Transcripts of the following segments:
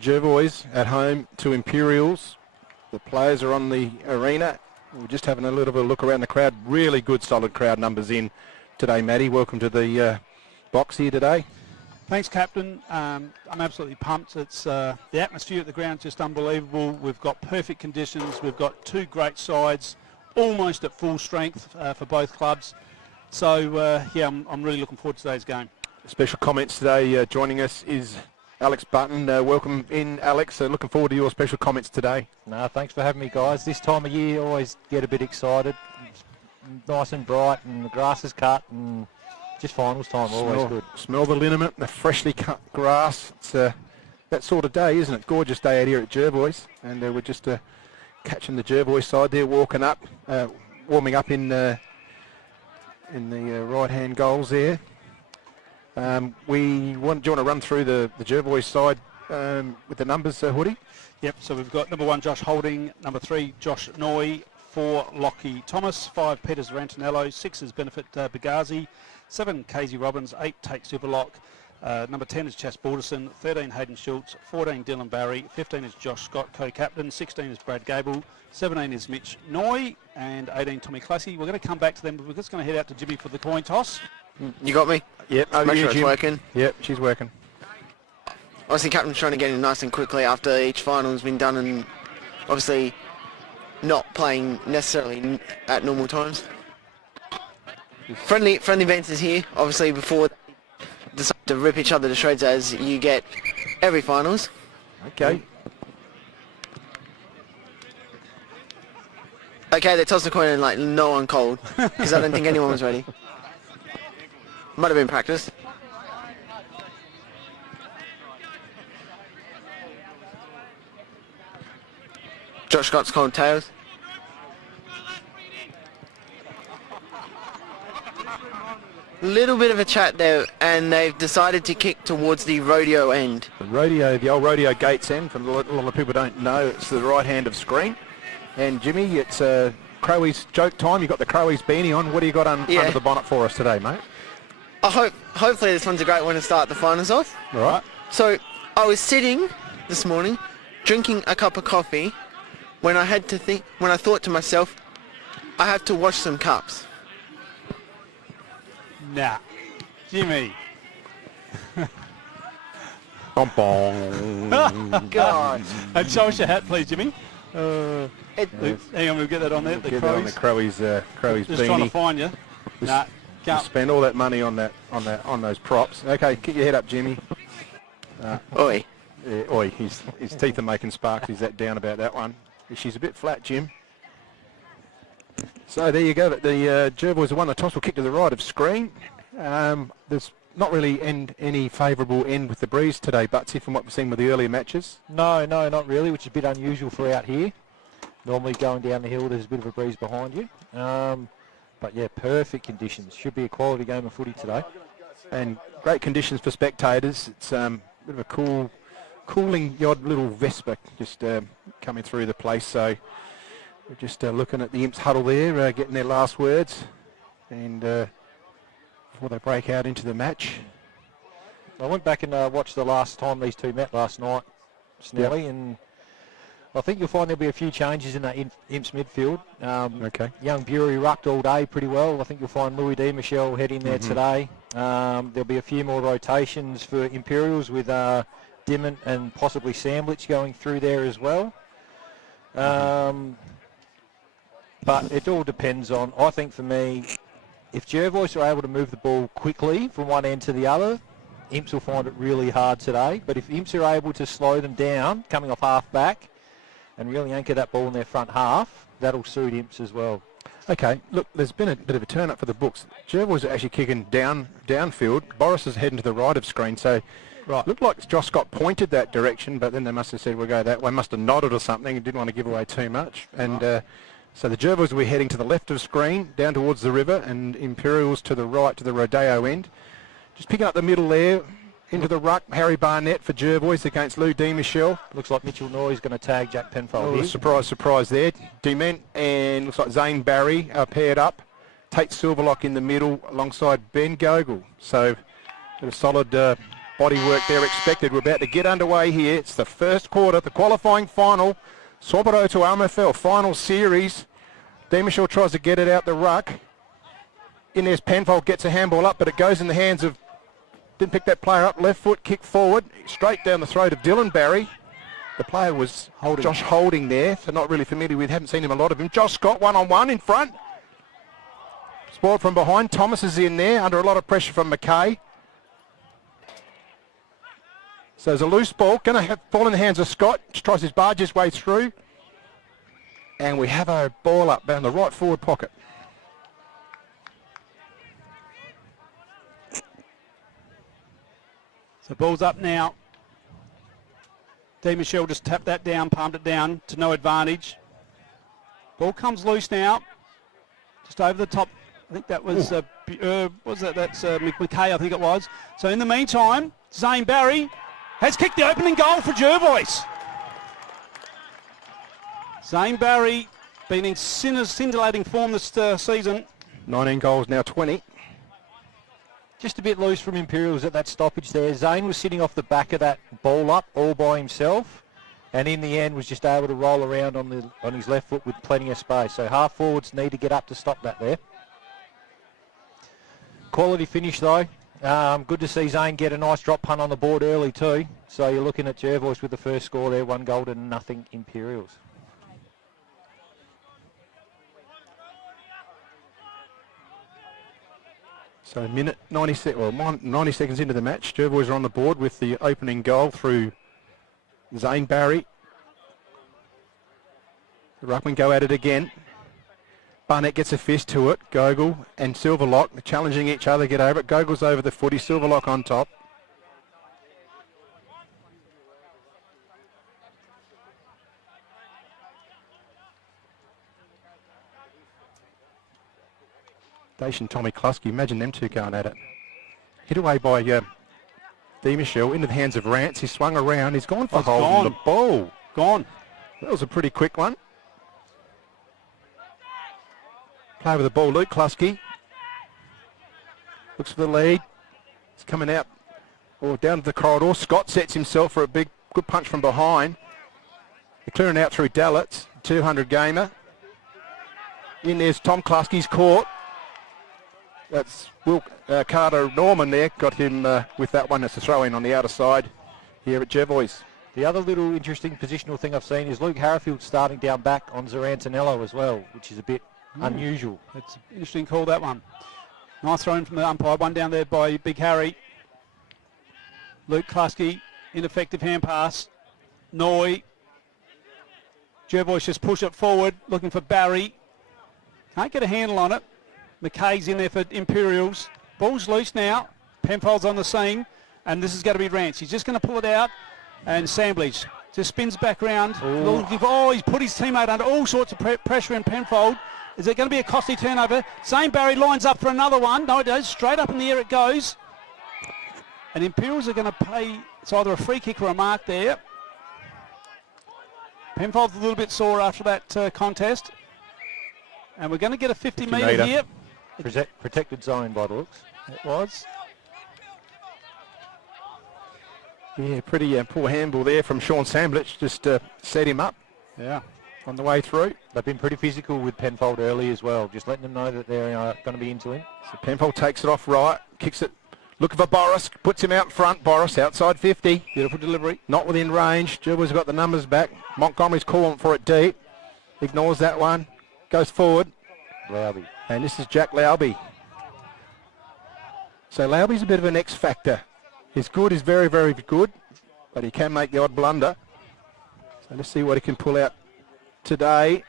Jervois at home to Imperials. The players are on the arena. We're just having a little bit of a look around the crowd. Really good, solid crowd numbers in today, Matty. Welcome to the box here today. Thanks, Captain. I'm absolutely pumped. It's the atmosphere at the ground just unbelievable. We've got perfect conditions. We've got two great sides, almost at full strength for both clubs. So, yeah, I'm really looking forward to today's game. Special comments today. Joining us is Alex Button. Welcome in, Alex. Looking forward to your special comments today. No, thanks for having me, guys. This time of year, always get a bit excited. It's nice and bright, and the grass is cut, and just finals time, always good. Smell the liniment, the freshly cut grass. It's that sort of day, isn't it? Gorgeous day out here at Jervois, and we're just catching the Jervois side there, walking up, warming up in the right-hand goals there. Do you want to run through the Jervois side with the numbers, Hoodie? Yep, so we've got number 1, Josh Holding, number 3, Josh Noy, 4, Lockie Thomas, 5, Peters Rantanello, 6 is Benefit Bagazi, 7, Casey Robbins, 8, Tate Superlock, number 10 is Chas Balderson, 13, Hayden Schultz, 14, Dylan Barry, 15 is Josh Scott, co-captain, 16 is Brad Gable, 17 is Mitch Noy, and 18, Tommy Classy. We're going to come back to them, but we're just going to head out to Jimmy for the coin toss. You got me? Yep. Make sure it's working. Yep, she's working. Obviously, captain's trying to get in nice and quickly after each final's been done, and obviously not playing necessarily at normal times. Friendly banter here, obviously, before they decide to rip each other to shreds as you get every finals. Okay. Okay, they tossed the coin in like no one cold, because I don't think anyone was ready. Might have been practice. Josh Scott's calling tails. Little bit of a chat there, and they've decided to kick towards the rodeo end. The old rodeo gates end. For a lot of people don't know, it's the right hand of screen. And Jimmy, it's Crowies joke time. You got the Crowies beanie on. What do you got under the bonnet for us today, mate? Hopefully this one's a great one to start the finals off. All right. So I was sitting this morning, drinking a cup of coffee, when I thought to myself, I have to wash some cups. Nah. Jimmy. Bom, bom. God. And show us your hat, please, Jimmy. Hang on, we'll get that on there. The Get that on the Crowies beanie. Just trying to find you. Nah. You spend all that money on those props. Okay, get your head up, Jimmy. Oi. Yeah, oi, his teeth are making sparks. He's that down about that one. She's a bit flat, Jim. So there you go. The Jervois have won the toss. Will kick to the right of screen. There's not really any favourable end with the breeze today, Butsy, from what we've seen with the earlier matches. No, not really, which is a bit unusual for out here. Normally going down the hill, there's a bit of a breeze behind you. But yeah, perfect conditions. Should be a quality game of footy today. And great conditions for spectators. It's a bit of a cooling, the odd little Vespa just coming through the place. So we're just looking at the Imps huddle there, getting their last words, and before they break out into the match. I went back and watched the last time these two met last night, Snelly, and I think you'll find there'll be a few changes in that Imps midfield. Okay. Young Bury rucked all day pretty well. I think you'll find Louis D. Michel heading there today. There'll be a few more rotations for Imperials with Dimon and possibly Sandwich going through there as well. But it all depends on, I think for me, if Jervois are able to move the ball quickly from one end to the other, Imps will find it really hard today. But if Imps are able to slow them down, coming off half back, and really anchor that ball in their front half, that'll suit Imps as well. Okay, look, there's been a bit of a turn up for the books. Jervois are actually kicking downfield. Boris is heading to the right of screen, so right. Looked like Josh Scott pointed that direction, but then they must have said we'll go that way. Must have nodded or something and didn't want to give away too much. And so the Jervois will be heading to the left of screen, down towards the river, and Imperials to the right, to the Rodeo end. Just picking up the middle there, into the ruck, Harry Barnett for Jervois against Lou D. Michel. Looks like Mitchell Noy is going to tag Jack Penfold here. Surprise there. Dement and looks like Zane Barry are paired up. Tate Silverlock in the middle alongside Ben Gogol. So a solid bodywork there expected. We're about to get underway here. It's the first quarter, the qualifying final. Sorbero to RMFL final series. Demishaw tries to get it out the ruck. In there's Penfold, gets a handball up, but it goes in the hands of, didn't pick that player up, left foot, kick forward, straight down the throat of Dylan Barry. The player was Josh Holding there, so not really familiar with, haven't seen him a lot of him. Josh Scott one-on-one in front. Spoiled from behind, Thomas is in there, under a lot of pressure from McKay. So there's a loose ball, going to fall in the hands of Scott, tries his barge his way through. And we have a ball up down the right forward pocket. So ball's up now. D. Michelle just tapped that down, palmed it down to no advantage. Ball comes loose now. Just over the top. I think that was, that's McKay, I think it was. So in the meantime, Zane Barry has kicked the opening goal for Jervois. Zane Barry been in scintillating form this season. 19 goals, now 20. Just a bit loose from Imperials at that stoppage there. Zane was sitting off the back of that ball up all by himself, and in the end was just able to roll around on his left foot with plenty of space. So half forwards need to get up to stop that there. Quality finish though. Good to see Zane get a nice drop punt on the board early too. So you're looking at Jervois with the first score there, 1 goal to nothing Imperials. So 90 seconds into the match, Jervois are on the board with the opening goal through Zane Barry. The ruckmen go at it again. Barnett gets a fist to it. Gogol and Silverlock challenging each other, get over it. Gogol's over the footy, Silverlock on top. Station Tommy Klusky, imagine them two going at it. Hit away by D. Michelle into the hands of Rance. He swung around. He's gone for holding the ball. Gone. That was a pretty quick one. Play with the ball, Luke Klusky. Looks for the lead. He's coming out or down to the corridor. Scott sets himself for a good punch from behind. They're clearing out through Dallets, 200 gamer. In there's Tom Klusky's caught. That's Carter Norman there, got him with that one. It's a throw-in on the outer side here at Jervois. The other little interesting positional thing I've seen is Luke Harrifield starting down back on Zarantanello as well, which is a bit unusual. It's an interesting call, that one. Nice throw in from the umpire. One down there by Big Harry. Luke Klusky, ineffective hand pass. Noy. Jervois just push it forward, looking for Barry. Can't get a handle on it. McKay's in there for Imperials. Ball's loose now. Penfold's on the scene. And this is going to be Rance. He's just going to pull it out. And Samblage just spins back around. He's put his teammate under all sorts of pressure in Penfold. Is it going to be a costly turnover? Zane Barry lines up for another one. No, it does. Straight up in the air it goes. And Imperials are going to pay. It's either a free kick or a mark there. Penfold's a little bit sore after that contest. And we're going to get a 50 metre here. Protected zone by the looks. It was. Yeah, pretty poor handball there from Sean Samblich, just set him up. Yeah. On the way through. They've been pretty physical with Penfold early as well, just letting them know that they're going to be into him. So Penfold takes it off right, kicks it, looking for Boris, puts him out in front. Boris outside 50. Beautiful delivery. Not within range. Jervois got the numbers back. Montgomery's calling for it deep. Ignores that one. Goes forward. Lauby. And this is Jack Lauby. So Lauby's a bit of an X factor. He's good, he's very, very good, but he can make the odd blunder. So let's see what he can pull out today.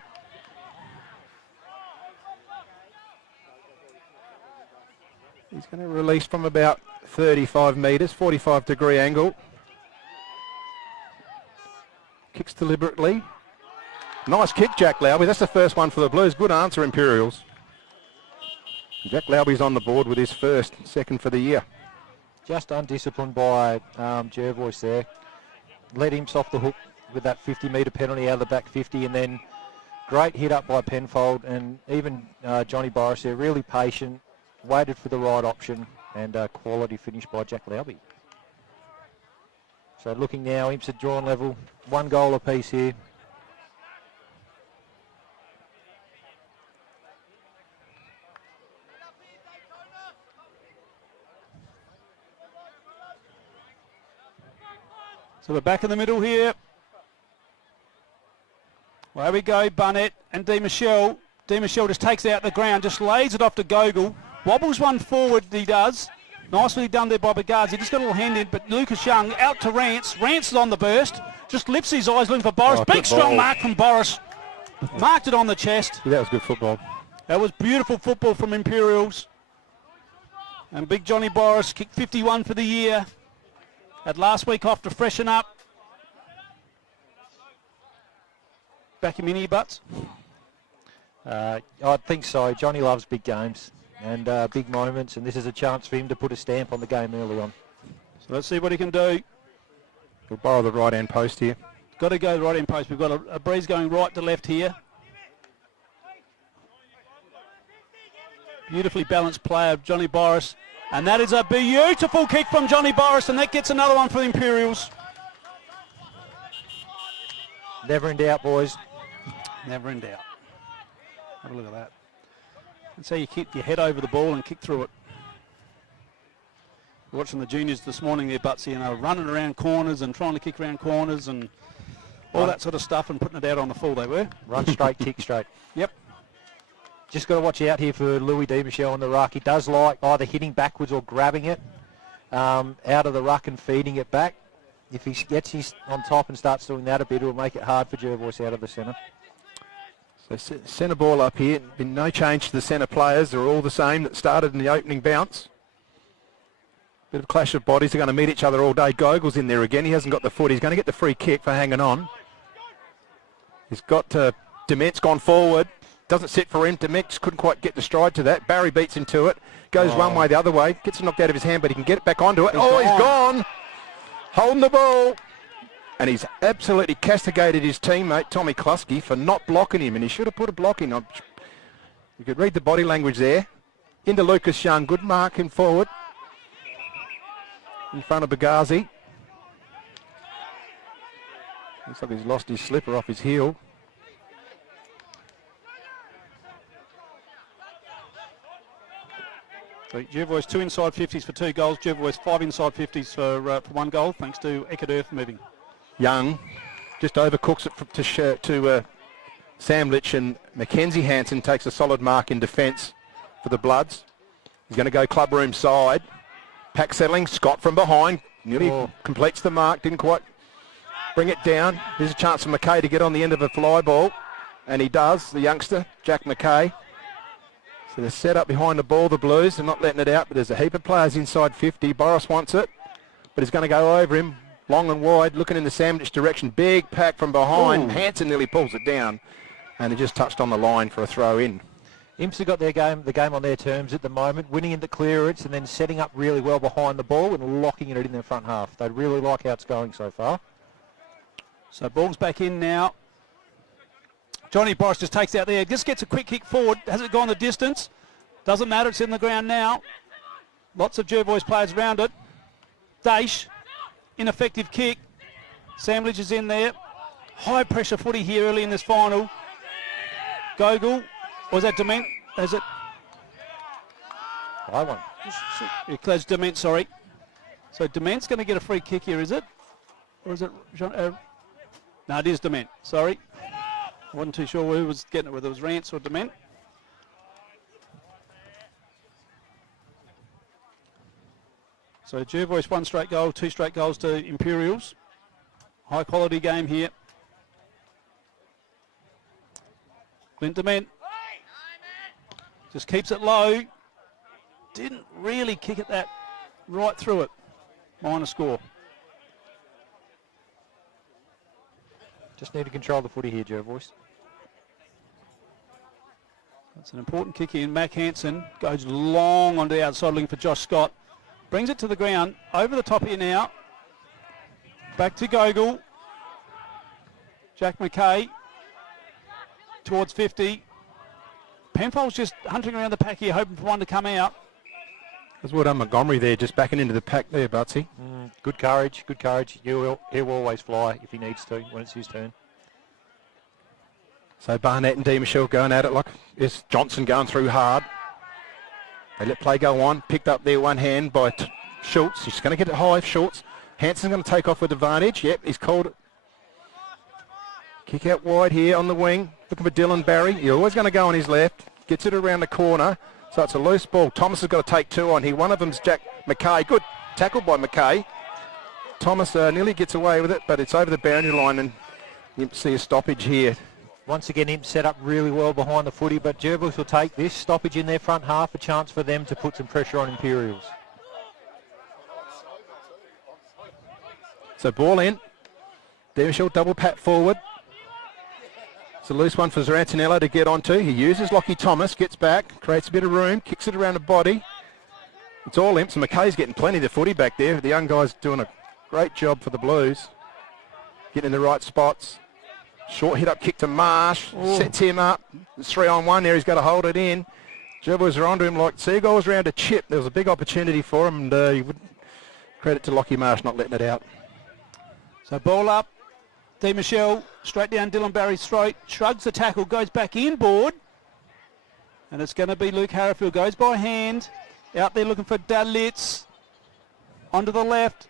He's going to release from about 35 metres, 45 degree angle. Kicks deliberately. Nice kick, Jack Lauby. That's the first one for the Blues. Good answer, Imperials. Jack Lauby's on the board with his second for the year. Just undisciplined by Jervois there. Let him off the hook with that 50 metre penalty out of the back 50, and then great hit up by Penfold, and even Johnny Boris there, really patient, waited for the right option, and quality finish by Jack Lauby. So looking now, Imps at drawn level, 1 goal apiece here. So we're back in the middle here. Well, here we go, Bunnett and Di Michelle. Di Michelle just takes it out the ground, just lays it off to Gogol. Wobbles one forward, he does. Nicely done there by Bagaz. He just got a little hand in, but Lucas Young out to Rance. Rance is on the burst. Just lifts his eyes looking for Boris. Oh, Big good strong ball. mark from Boris. Marked it on the chest. Yeah, that was good football. That was beautiful football from Imperials. And big Johnny Boris kicked 51 for the year. Had last week off to freshen up. Back him in here, Butts. I think so. Johnny loves big games and big moments, and this is a chance for him to put a stamp on the game early on. So let's see what he can do. We'll borrow the right hand post here. Got to go right in post. We've got a breeze going right to left here. Beautifully balanced player, Johnny Boris. And that is a beautiful kick from Johnny Boris, and that gets another one for the Imperials. Never in doubt, boys. Never in doubt. Have a look at that. That's how you kick your head over the ball and kick through it. We're watching the juniors this morning there, Butsy, you know, running around corners and trying to kick around corners and all that sort of stuff and putting it out on the full, they were. Run straight, kick straight. Yep. Just got to watch out here for Louis Di Michelle on the ruck. He does like either hitting backwards or grabbing it out of the ruck and feeding it back. If he gets his on top and starts doing that a bit, it'll make it hard for Jervois out of the centre. So centre ball up here. Been no change to the centre players. They're all the same that started in the opening bounce. Bit of clash of bodies. They're going to meet each other all day. Gogol's in there again. He hasn't got the foot. He's going to get the free kick for hanging on. He's got Dement's gone forward. Doesn't sit for him. Dement couldn't quite get the stride to that. Barry beats him to it. Goes one way the other way. Gets it knocked out of his hand, but he can get it back onto it. He's gone. Holding the ball. And he's absolutely castigated his teammate, Tommy Klusky, for not blocking him. And he should have put a block in. You could read the body language there. Into Lucas Young. Good marking forward. In front of Bagazi. Looks like he's lost his slipper off his heel. So Jervois 2 inside 50s for 2 goals. Jervois 5 inside 50s for 1 goal, thanks to Ekadurf moving. Young just overcooks it to Samlich, and Mackenzie Hansen takes a solid mark in defence for the Bloods. He's going to go clubroom side. Pack settling, Scott from behind, nearly completes the mark, didn't quite bring it down. There's a chance for McKay to get on the end of a fly ball, and he does, the youngster, Jack McKay. So they're set up behind the ball, the Blues. They're not letting it out, but there's a heap of players inside 50. Boris wants it, but he's going to go over him, long and wide, looking in the Sandwich direction. Big pack from behind. Hansen nearly pulls it down, and he just touched on the line for a throw in. Imps have got the game on their terms at the moment, winning in the clearance and then setting up really well behind the ball and locking it in their front half. They really like how it's going so far. So ball's back in now. Johnny Boris just takes out there, just gets a quick kick forward. Has it gone the distance? Doesn't matter, it's in the ground now. Lots of Jervois players around it. Daish, ineffective kick. Samlich is in there. High pressure footy here early in this final. Gogol, or is that Dement? Is it? I won. It's Dement, sorry. So Dement's going to get a free kick here, is it? Or is it Jean? No, it is Dement, sorry. I wasn't too sure who was getting it, whether it was Rance or Dement. So Jervois 1 straight goal, 2 straight goals to Imperials. High quality game here. Clint Dement just keeps it low. Didn't really kick it that right through it. Minor score. Just need to control the footy here, Jervois. That's an important kick in. Mac Hansen goes long on the outside looking for Josh Scott. Brings it to the ground. Over the top here now. Back to Gogol. Jack McKay towards 50. Penfold's just hunting around the pack here, hoping for one to come out. That's well done, Montgomery there, just backing into the pack there, Butsy. Good courage, good courage. He'll always fly if he needs to when it's his turn. So Barnett and Michelle going at it like it's Johnson going through hard. They let play go on. Picked up there one hand by Schultz. He's going to get it high, Schultz. Hanson's going to take off with advantage. Yep, he's called it. Kick out wide here on the wing. Looking for Dylan Barry. He's always going to go on his left. Gets it around the corner. So it's a loose ball. Thomas has got to take two on here. One of them's Jack McKay. Good tackle by McKay. Thomas nearly gets away with it, but it's over the boundary line, and you see a stoppage here. Once again, Imp set up really well behind the footy, but Jervois will take this stoppage in their front half, a chance for them to put some pressure on Imperials. So ball in. Michelle double pat forward. It's a loose one for Zarantinello to get onto. He uses Lockie Thomas, gets back, creates a bit of room, kicks it around the body. It's all Imps, and McKay's getting plenty of the footy back there. The young guy's doing a great job for the Blues. Getting in the right spots. Short hit up kick to Marsh. Sets him up. It's 3-on-1 there. He's got to hold it in. Jervois are onto him like seagulls around a chip. There was a big opportunity for him, and he would credit to Lockie Marsh not letting it out. So ball up. Michelle straight down Dylan Barry's throat. Shrugs the tackle. Goes back inboard. And it's going to be Luke Harrifield. Goes by hand. Out there looking for Dalitz. Onto the left.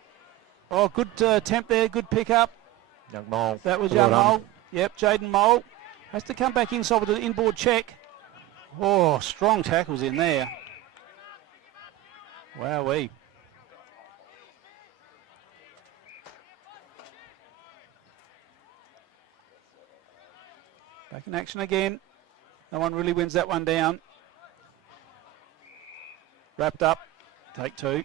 Oh, good attempt there. Good pick up. Young Mole. That was Well young done. Mole. Yep, Jaden Mole. Has to come back inside with an inboard check. Oh, strong tackles in there. Wowee. Back in action again. No one really wins that one down. Wrapped up. Take two.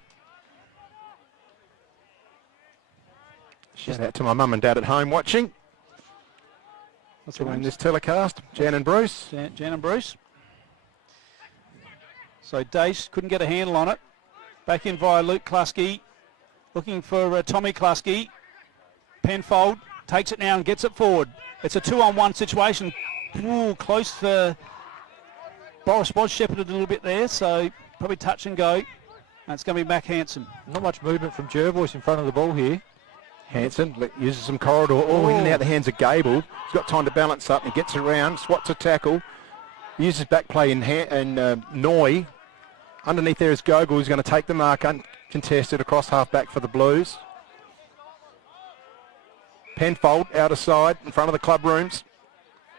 Shout out to my mum and dad at home watching. What's Doing this telecast. Jan and Bruce. Jan and Bruce. So Dace couldn't get a handle on it. Back in via Luke Kluski. Looking for Tommy Kluski. Penfold takes it now and gets it forward. It's a 2-on-1 situation. Ooh, close for Boris was shepherded a little bit there, so probably touch and go. And it's going to be Mac Hansen. Not much movement from Jervois in front of the ball here. Hansen uses some corridor. Oh, in and out the hands of Gable. He's got time to balance up and gets around. Swats a tackle. Uses back play in Noy. Underneath there is Gogol, who's going to take the mark uncontested across half back for the Blues. Penfold out of side in front of the club rooms.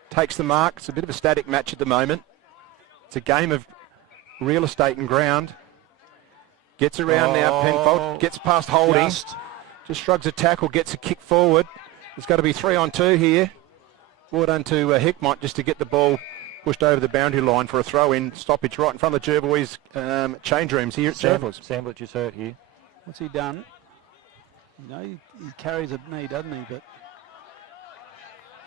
Takes the mark. It's a bit of a static match at the moment. It's a game of real estate and ground. Gets around now. Penfold gets past Holding. Just shrugs a tackle, gets a kick forward. There's got to be 3-on-2 here. Well done to Hickmott just to get the ball pushed over the boundary line for a throw-in stoppage right in front of the Jervois change rooms here at Jervois. Samblet just hurt here. What's he done? You know, he carries a knee, doesn't he? But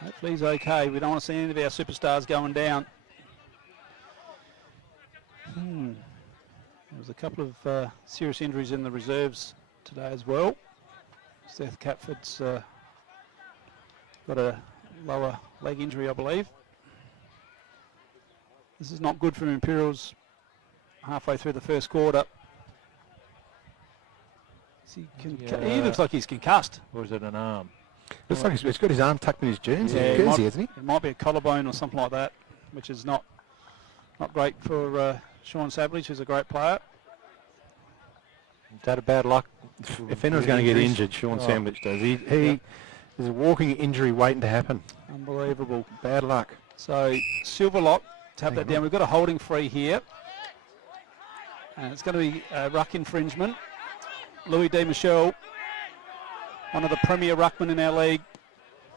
hopefully he's okay. We don't want to see any of our superstars going down. There was a couple of serious injuries in the reserves today as well. Seth Catford's got a lower leg injury, I believe. This is not good for Imperials halfway through the first quarter. He looks like he's concussed. Or is it an arm? Looks like he's got his arm tucked in his jersey, it might, hasn't he? It might be a collarbone or something like that, which is not great for Sean Savage, who's a great player. Is that a bad luck? If anyone's going to get injured, Sean Sandwich does. He there's a walking injury waiting to happen. Unbelievable. Bad luck. So Silverlock, tap that down. We've got a holding free here. And it's going to be a ruck infringement. Louis D. Michel, one of the premier ruckmen in our league,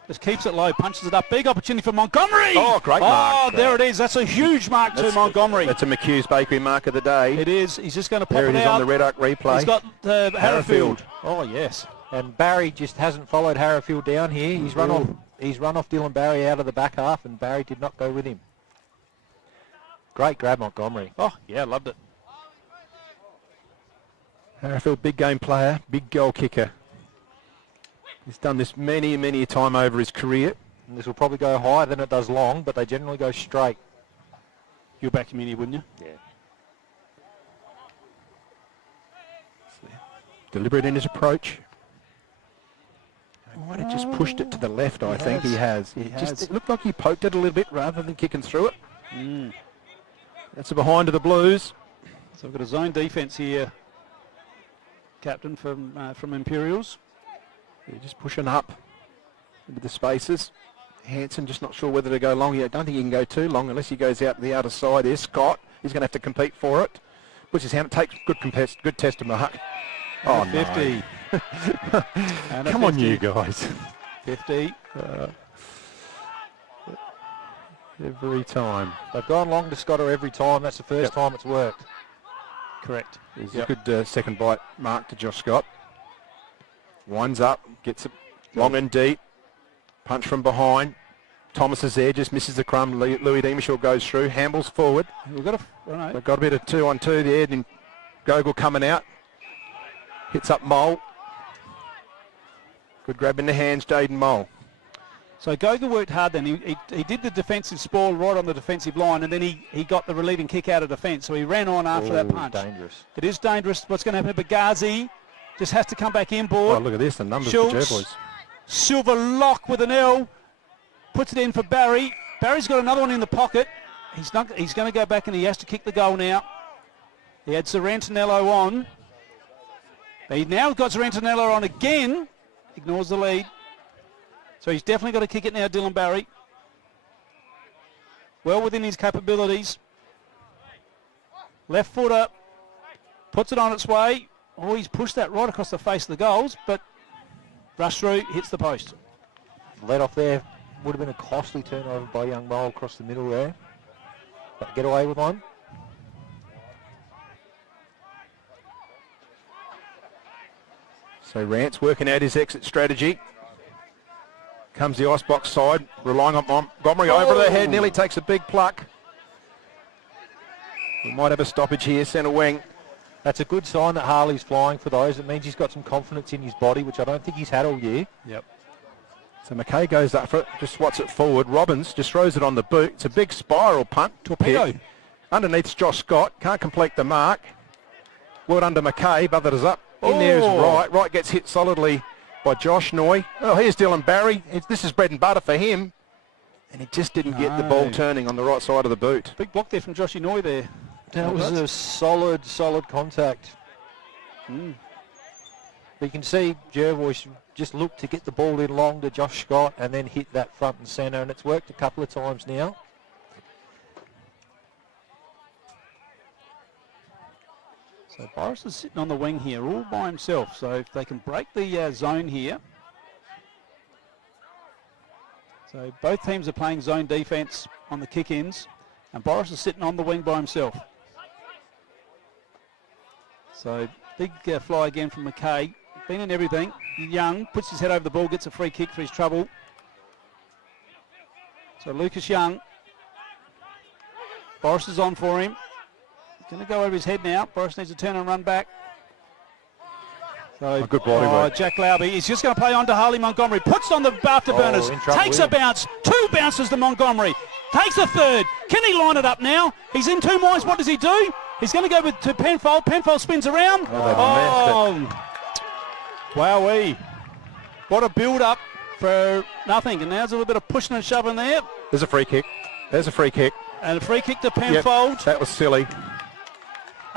just keeps it low, punches it up. Big opportunity for Montgomery. Oh, great mark. Oh, there it is. That's a huge mark to Montgomery. That's a McHugh's Bakery mark of the day. It is. He's just going to pop There it it is out. on the Red Arc replay. He's got Harrifield. Harrifield. Oh, yes. And Barry just hasn't followed Harrifield down here. He's run off. He's run off Dylan Barry out of the back half, and Barry did not go with him. Great grab, Montgomery. Oh, yeah, loved it. Harrifield, big game player, big goal kicker. He's done this many, many a time over his career. And this will probably go higher than it does long, but they generally go straight. You'll back him in here, wouldn't you? Yeah. Deliberate in his approach. He might have just pushed it to the left, I think. He has. It looked like he poked it a little bit rather than kicking through it. That's a behind to the Blues. So we've got a zone defence here, captain from Imperials. Yeah, just pushing up into the spaces. Hanson just not sure whether to go long. I don't think he can go too long unless he goes out to the outer side. There's Scott. He's going to have to compete for it. Puts his hand. Takes good test of mark. Oh, 50. No. Come on, you guys. 50. Every time. They've gone long to Scotter every time. That's the first time it's worked. Correct. There's a good second bite mark to Josh Scott. Winds up, gets it long and deep. Punch from behind. Thomas is there, just misses the crumb. Louis Demishaw goes through. Hambles forward. We've got They've got a bit of 2-on-2 there. Then Gogol coming out. Hits up Mole. Good grab in the hands, Jaden Mole. So Gogol worked hard then. He did the defensive sprawl right on the defensive line, and then he got the relieving kick out of defence. So he ran on after that punch. Dangerous. It is dangerous. What's going to happen to Bagazi? Just has to come back inboard. Oh, look at this, the numbers Schultz, for Jervois. Silver lock with an L. Puts it in for Barry. Barry's got another one in the pocket. He's going to go back and he has to kick the goal now. He had Sorrentinello on. He now got Sorrentinello on again. Ignores the lead. So he's definitely got to kick it now, Dylan Barry. Well within his capabilities. Left foot up. Puts it on its way. Oh, he's pushed that right across the face of the goals, but rush through, hits the post. Let off there. Would have been a costly turnover by young Mole across the middle there. But get away with one. So Rance working out his exit strategy. Comes the icebox side, relying on Montgomery over the head, nearly takes a big pluck. We might have a stoppage here, centre wing. That's a good sign that Harley's flying for those. It means he's got some confidence in his body, which I don't think he's had all year. Yep. So McKay goes up for it, just swats it forward. Robbins just throws it on the boot. It's a big spiral punt. Torpedo. Pick. Underneath's Josh Scott. Can't complete the mark. Well done to McKay. Buzzed is up. In there is Wright. Wright gets hit solidly by Josh Noy. Oh, here's Dylan Barry. This is bread and butter for him. And he just didn't get the ball turning on the right side of the boot. Big block there from Joshy Noy there. That was a solid contact. But you can see Jervois just looked to get the ball in long to Josh Scott and then hit that front and centre, and it's worked a couple of times now. So Boris is sitting on the wing here all by himself. So if they can break the zone here. So both teams are playing zone defence on the kick-ins, and Boris is sitting on the wing by himself. So big fly again from McKay. Been in everything. Young puts his head over the ball, gets a free kick for his trouble. So Lucas Young. Boris is on for him. He's going to go over his head now. Boris needs to turn and run back. So good body work. Jack Lauby. He's just going to play on to Harley Montgomery. Puts on the afterburners. Takes a bounce. 2 bounces to Montgomery. Takes a third. Can he line it up now? He's in 2 minds. What does he do? He's going to go to Penfold. Penfold spins around. Wowee. What a build-up for nothing. And now there's a little bit of pushing and shoving there. There's a free kick. There's a free kick. And a free kick to Penfold. Yep, that was silly.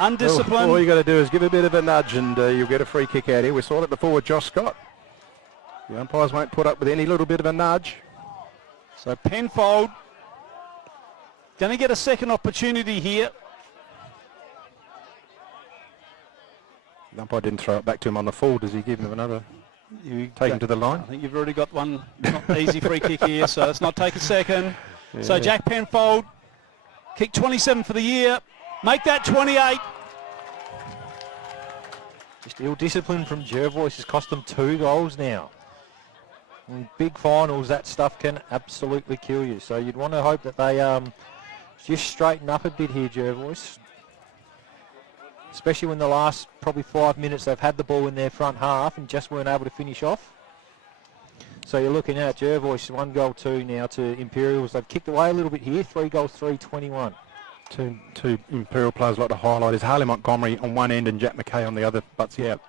Undisciplined. All you got to do is give a bit of a nudge and you'll get a free kick out here. We saw it before with Josh Scott. The umpires won't put up with any little bit of a nudge. So Penfold going to get a second opportunity here. The umpire didn't throw it back to him on the full. Does he give him another? Take him to the line? I think you've already got one not easy free kick here, so let's not take a second. Yeah. So Jack Penfold, kick 27 for the year. Make that 28. Just ill discipline from Jervois has cost them 2 goals now. In big finals, that stuff can absolutely kill you. So you'd want to hope that they just straighten up a bit here, Jervois. Especially when the last probably 5 minutes they've had the ball in their front half and just weren't able to finish off. So you're looking at Jervois 1 goal 2 now to Imperials. They've kicked away a little bit here. 3 goals 3-21. Two Imperial players like to highlight is Harley Montgomery on one end and Jack McKay on the other. Butts out.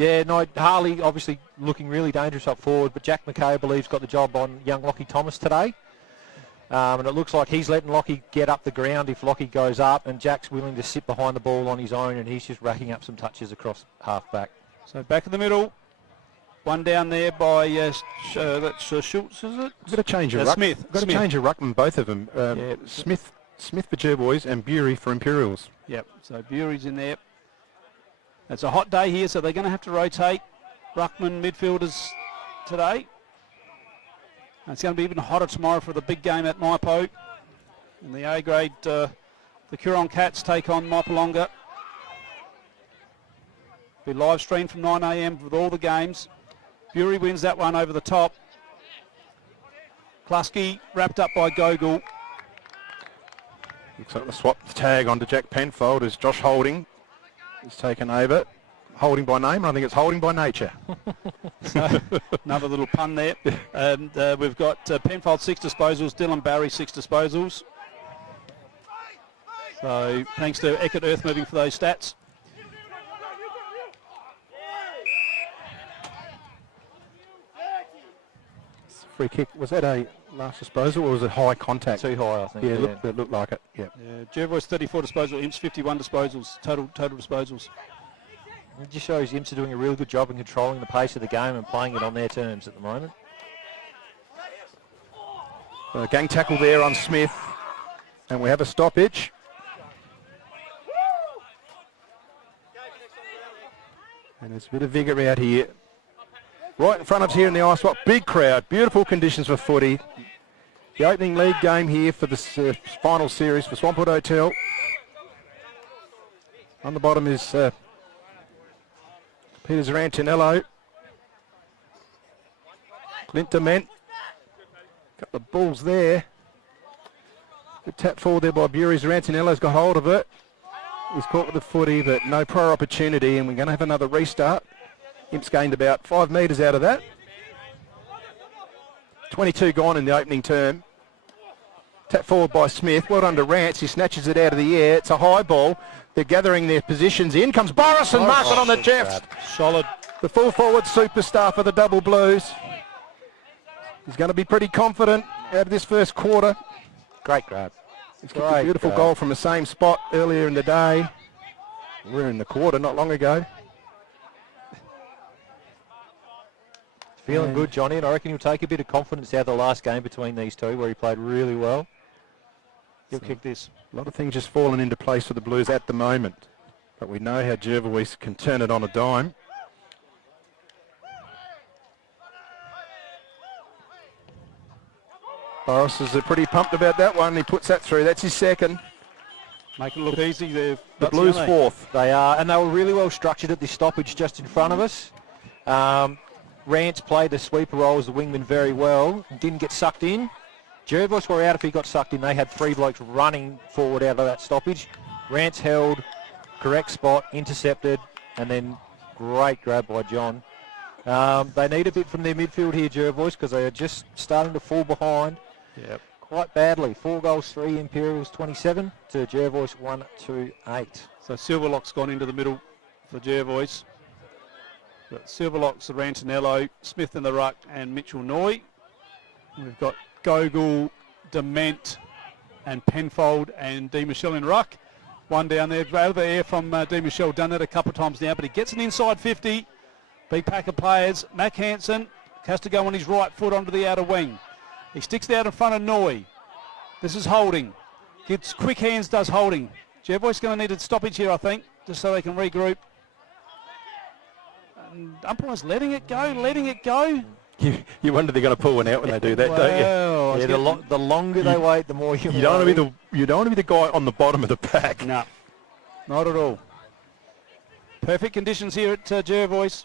Yeah, no, Harley obviously looking really dangerous up forward, but Jack McKay, I believe, got the job on young Lockie Thomas today. And it looks like he's letting Lockie get up the ground if Lockie goes up, and Jack's willing to sit behind the ball on his own, and he's just racking up some touches across half-back. So back in the middle. One down there by that's Schultz, is it? Got to change your ruck. Smith. Got to change your ruckman, both of them. Yeah. Smith for Jervois and Bury for Imperials. Yep, so Bury's in there. It's a hot day here, so they're going to have to rotate ruckman midfielders today. And it's going to be even hotter tomorrow for the big game at Maipo. In the A grade, the Coorong Cats take on Maipolonga. Be live streamed from 9 a.m. with all the games. Bury wins that one over the top. Klasky wrapped up by Gogol. Looks like the swap tag onto Jack Penfold as Josh Holding is taken over. Holding by name, I think it's holding by nature. So, another little pun there. And we've got Penfold 6 disposals, Dylan Barry 6 disposals. So thanks to Eckert Earthmoving for those stats. Free kick, was that a last disposal or was it high contact? Too high, I think. Yeah, it looked like it. Yeah. Jervois 34 disposal, Imps 51 disposals, total disposals. It just shows Imps are doing a really good job in controlling the pace of the game and playing it on their terms at the moment. Gang tackle there on Smith, and we have a stoppage. And there's a bit of vigour out here. Right in front of us here in the ice swap, big crowd, beautiful conditions for footy. The opening league game here for this final series for Swampwood Hotel. On the bottom is Peter Zarantinello. Clint Dement. Got the balls there. Good tap forward there by Bury. Zarantinello's got hold of it. He's caught with the footy, but no prior opportunity, and we're going to have another restart. Imps gained about 5 metres out of that. 22 gone in the opening term. Tap forward by Smith. Well done to Rance. He snatches it out of the air. It's a high ball. They're gathering their positions in. Comes Boris and marks it on the Jeffs. Solid. The full forward superstar for the Double Blues. He's going to be pretty confident out of this first quarter. Great grab. He's got a beautiful goal from the same spot earlier in the day. We were in the quarter not long ago. Feeling good, Johnny, and I reckon he'll take a bit of confidence out of the last game between these two where he played really well. He'll kick this. A lot of things just falling into place for the Blues at the moment. But we know how Jervois can turn it on a dime. Boris is pretty pumped about that one. He puts that through. That's his second. Make it look easy. The Blues fourth. They are, and they were really well structured at this stoppage just in front of us. Rance played the sweeper role as the wingman very well. Didn't get sucked in. Jervois were out if he got sucked in. They had 3 blokes running forward out of that stoppage. Rance held, correct spot, intercepted, and then great grab by John. They need a bit from their midfield here, Jervois, because they are just starting to fall behind. Yep. Quite badly. 4 goals, 3 Imperials, 27 to Jervois, 1-2-8. So Silverlock's gone into the middle for Jervois. Got Silverlock, Zarantinello, Smith in the ruck, and Mitchell Noy. We've got Gogol, Dement, and Penfold and D. Michelle in ruck. One down there, over air from D. Michelle. Done it a couple of times now, but he gets an inside 50. Big pack of players. Mac Hansen has to go on his right foot onto the outer wing. He sticks it out in front of Noy. This is Holding. Gets quick hands, does Holding. Jervois going to need a stoppage here, I think, just so they can regroup. And umpire's letting it go. You wonder they're going to pull one out when they do that, don't you? Yeah, the longer they wait, the more you don't want to be the guy on the bottom of the pack. No, not at all. Perfect conditions here at Jervois.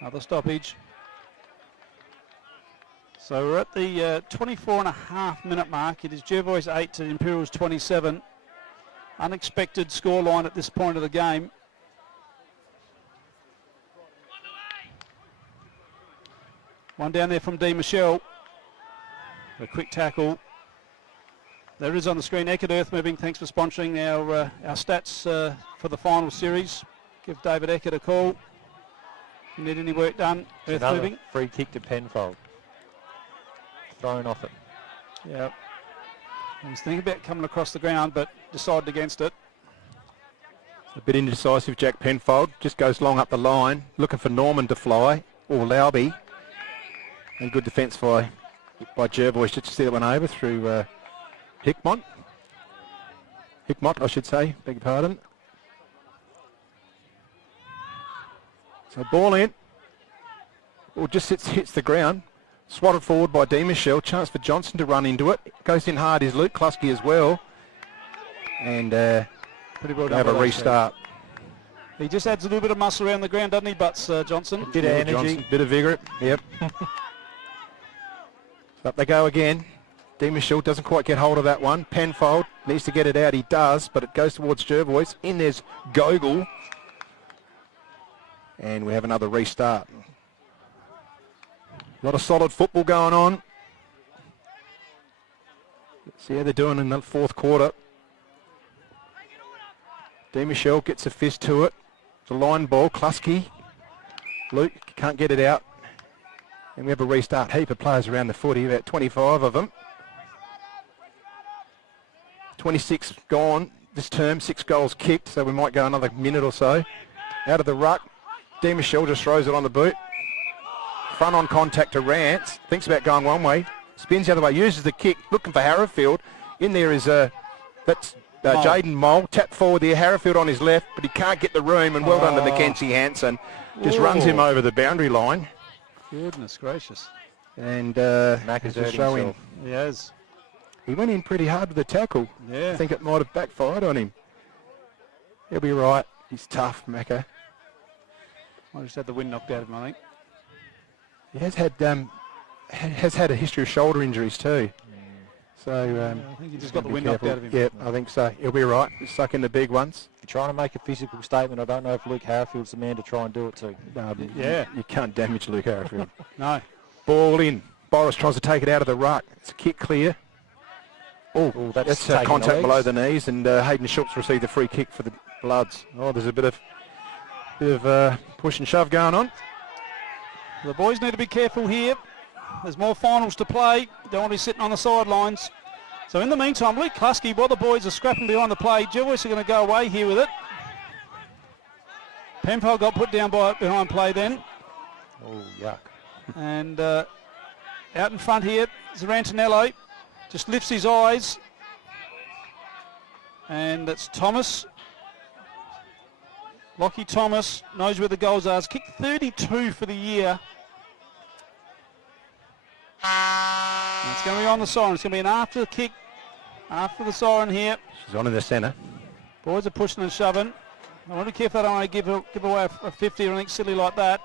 Another stoppage. So we're at the 24.5 minute mark. It is Jervois 8 to Imperials 27. Unexpected scoreline at this point of the game. One down there from D. Michelle. A quick tackle. There is on the screen Eckert Earth Moving. Thanks for sponsoring our stats for the final series. Give David Eckert a call. If you need any work done, Earth Another Moving. free kick to Penfold. Thrown off it. Yeah. I was thinking about coming across the ground, but decided against it. A bit indecisive, Jack Penfold. Just goes long up the line, looking for Norman to fly, or Lauby. And good defence by Jervois just to see that one over through Hickmott, I should say, beg your pardon. So ball in, or just hits the ground. Swatted forward by D. Michelle. Chance for Johnson to run into it. Goes in hard is Luke Klusky as well. And Pretty well they have a restart. He just adds a little bit of muscle around the ground, doesn't he, Butts, Johnson? A bit of energy. Johnson, bit of vigour. Yep. Up they go again. D. Michelle doesn't quite get hold of that one. Penfold needs to get it out. He does, but it goes towards Jervois. In there's Gogol. And we have another restart. A lot of solid football going on. Let's see how they're doing in the fourth quarter. D. Michelle gets a fist to it. It's a line ball. Klusky. Luke can't get it out. And we have a restart. Heap of players around the footy, about 25 of them. 26 gone this term, 6 goals kicked, so we might go another minute or so. Out of the ruck. D. Michelle just throws it on the boot. Front on contact to Rance. Thinks about going one way. Spins the other way. Uses the kick. Looking for Harrowfield. In there is Jaden Mole. Tap forward there. Harrowfield on his left, but he can't get the room. And well done to Mackenzie Hansen. Just runs him over the boundary line. Goodness gracious. And Mac is just showing. himself. He has. He went in pretty hard with the tackle. Yeah. I think it might have backfired on him. He'll be right. He's tough, Macca. I just had the wind knocked out of him, I think. He has had a history of shoulder injuries too. So I think he just got the be wind knocked careful. out of him. Yep, I think so. He'll be right. He's stuck in the big ones. If you're trying to make a physical statement, I don't know if Luke Harrowfield's the man to try and do it too. No, but Yeah. you can't damage Luke Harrowfield. No. Ball in. Boris tries to take it out of the ruck. It's a kick clear. Oh, that's taking contact the below legs. the knees, and Hayden Schultz received the free kick for the Bloods. Oh, there's a bit of push and shove going on. The boys need to be careful here. There's more finals to play. Don't want to be sitting on the sidelines. So in the meantime, Luke Klusky, while the boys are scrapping behind the play, Jervois are going to go away here with it. Penfold got put down behind play then. Oh, yuck. And out in front here, Zarantinello just lifts his eyes. And it's Thomas. Lockie Thomas knows where the goals are. He's kicked 32 for the year. And it's going to be on the siren. It's going to be an after kick, after the siren here. She's on in the centre. Boys are pushing and shoving. I want to be careful I don't want to give away a 50 or anything silly like that.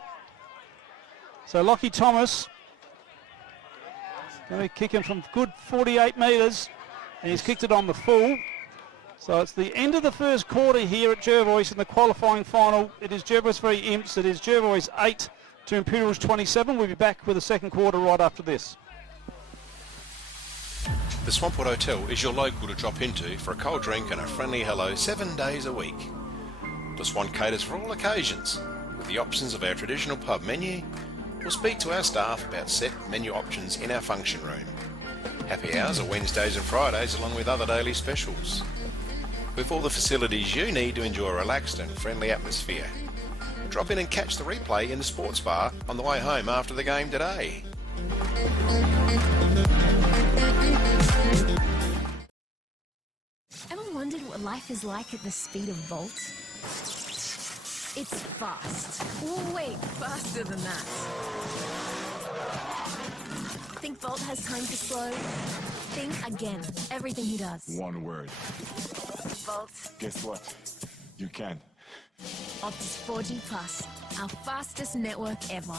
So Lockie Thomas going to be kicking from good 48 metres, and he's kicked it on the full. So it's the end of the first quarter here at Jervois in the qualifying final. It is Jervois v Imps. It is Jervois 8 to Imperials 27. We'll be back with the second quarter right after this. The Swampwood Hotel is your local to drop into for a cold drink and a friendly hello 7 days a week. The Swan caters for all occasions with the options of our traditional pub menu. We'll speak to our staff about set menu options in our function room. Happy hours are Wednesdays and Fridays along with other daily specials. With all the facilities you need to enjoy a relaxed and friendly atmosphere. Drop in and catch the replay in the sports bar on the way home after the game today. Ever wondered what life is like at the speed of Volt? It's fast. Oh, wait, faster than that. Think Volt has time to slow? Think again. Everything he does. One word. Volt. Guess what? You can. Optus 4G Plus, our fastest network ever.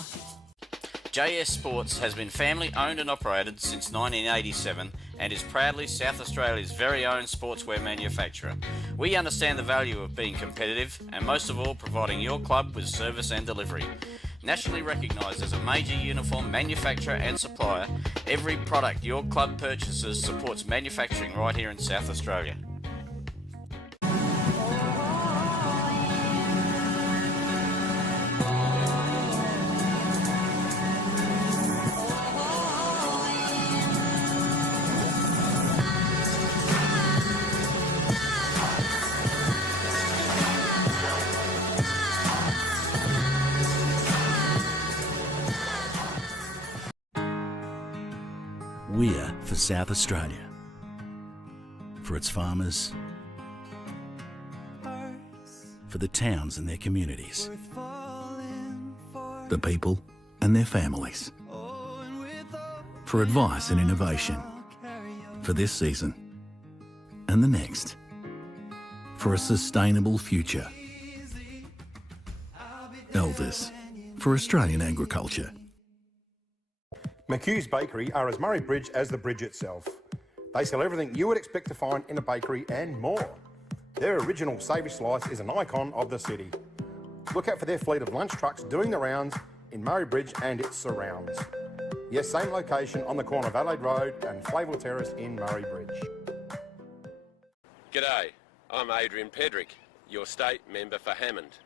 JS Sports has been family owned and operated since 1987 and is proudly South Australia's very own sportswear manufacturer. We understand the value of being competitive and most of all providing your club with service and delivery. Nationally recognised as a major uniform manufacturer and supplier, every product your club purchases supports manufacturing right here in South Australia. We're for South Australia, for its farmers, for the towns and their communities, the people and their families, for advice and innovation, for this season and the next, for a sustainable future. Elders, for Australian agriculture. McHugh's Bakery are as Murray Bridge as the bridge itself. They sell everything you would expect to find in a bakery and more. Their original savoury slice is an icon of the city. Look out for their fleet of lunch trucks doing the rounds in Murray Bridge and its surrounds. Yes, same location on the corner of Adelaide Road and Flavell Terrace in Murray Bridge. G'day, I'm Adrian Pedrick, your state member for Hammond.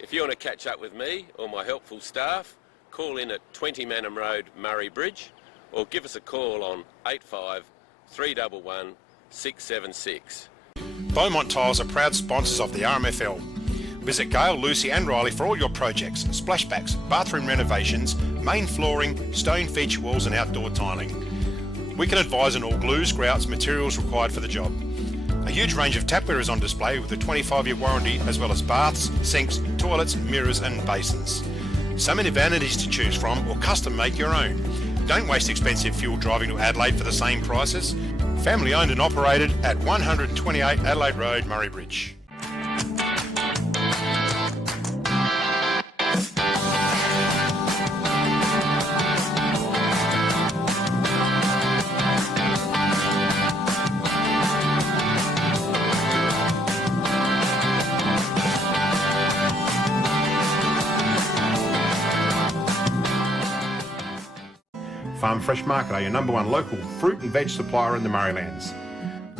If you want to catch up with me or my helpful staff, call in at 20 Manham Road, Murray Bridge, or give us a call on 85 311 676. Beaumont Tiles are proud sponsors of the RMFL. Visit Gail, Lucy and Riley for all your projects, splashbacks, bathroom renovations, main flooring, stone feature walls and outdoor tiling. We can advise on all glues, grouts, materials required for the job. A huge range of tapware is on display with a 25-year warranty, as well as baths, sinks, toilets, mirrors and basins. So many vanities to choose from, or custom make your own. Don't waste expensive fuel driving to Adelaide for the same prices. Family owned and operated at 128 Adelaide Road, Murray Bridge. Farm Fresh Market are your #1 local fruit and veg supplier in the Murraylands.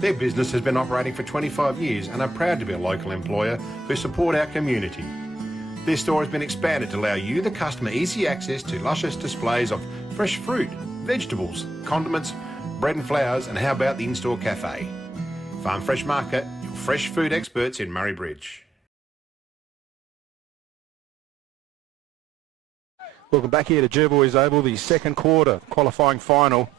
Their business has been operating for 25 years and are proud to be a local employer who support our community. Their store has been expanded to allow you, the customer, easy access to luscious displays of fresh fruit, vegetables, condiments, bread and flowers, and how about the in-store cafe? Farm Fresh Market, your fresh food experts in Murray Bridge. Welcome back here to Jervois Oval, the second quarter qualifying final.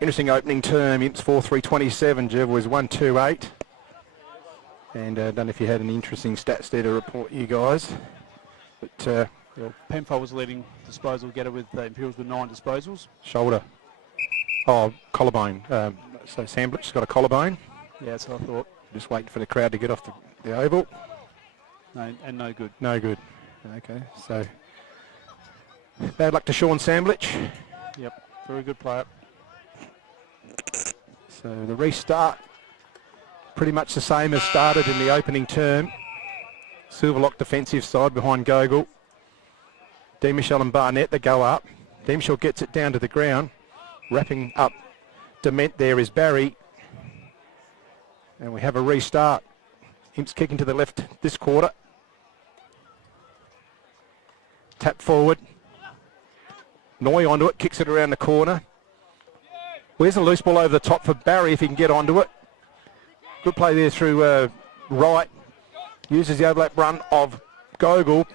Interesting opening term, Imps 4-3-27, Jervois 1-2-8. And I don't know if you had any interesting stats there to report you guys. But Penfold was leading disposal getter with Imperials with 9 disposals. shoulder. Oh, collarbone. So Samblich's got a collarbone. Yeah, that's what I thought. Just waiting for the crowd to get off the oval. No, and no good. No good. Okay, so bad luck to Sean Samblich. Yep, very good player. So the restart, pretty much the same as started in the opening term. Silverlock defensive side behind Gogol. Demichel and Barnett that go up. Demichel gets it down to the ground. Wrapping up Dement there is Barry. And we have a restart. Imps kicking to the left this quarter. Tap forward. Noy onto it, kicks it around the corner. Where's a loose ball over the top for Barry if he can get onto it. Good play there through right. Uses the overlap run of Gogol.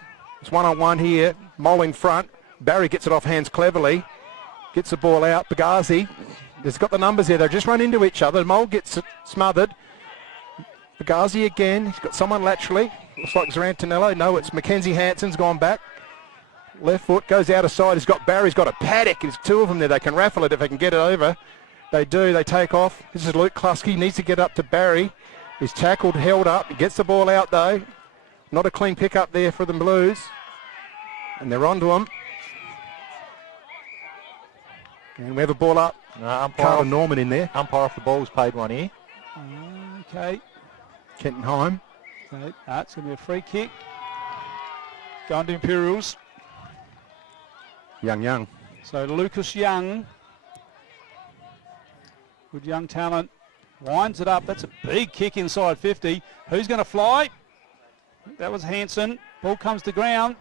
It's one-on-one here. Mole in front. Barry gets it off hands cleverly. Gets the ball out. Bagazi has got the numbers there. They've just run into each other. Mole gets it smothered. Bagazi again. He's got someone laterally. Looks like Zarantinello. No, it's Mackenzie Hanson's gone back. Left foot goes out of side. He's got Barry's got a paddock. There's two of them there. They can raffle it if they can get it over. They do. They take off. This is Luke Klusky. Needs to get up to Barry. He's tackled, held up. He gets the ball out though. Not a clean pick up there for the Blues. And they're onto him. And we have a ball up. Carlton Norman in there. Umpire off the ball was paid one here. Okay. Kenton Heim. So it's going to be a free kick. Going to Imperials. Young. So Lucas Young, good young talent, winds it up. That's a big kick inside 50. Who's going to fly? That was Hanson. Ball comes to ground.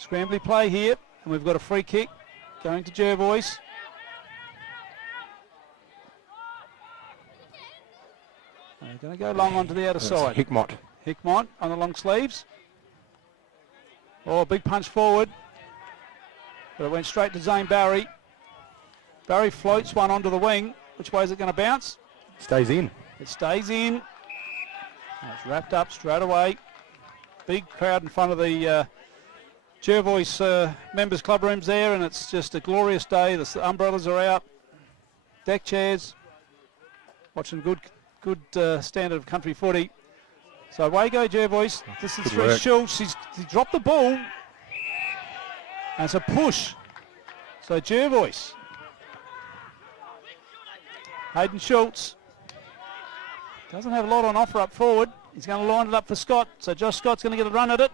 Scrambly play here, and we've got a free kick going to Jervois. They're going to go long onto the outer side. Hickmott on the long sleeves. Oh, big punch forward. But it went straight to Zane Barry. Barry floats one onto the wing. Which way is it going to bounce? Stays in. It stays in. And it's wrapped up straight away. Big crowd in front of the Jervois members club rooms there, and it's just a glorious day. The umbrellas are out. Deck chairs. Watching good standard of country footy. So away go Jervois. This is through Schultz. He dropped the ball. And it's a push. So Jervois. Hayden Schultz. Doesn't have a lot on offer up forward. He's going to line it up for Scott. So Josh Scott's going to get a run at it.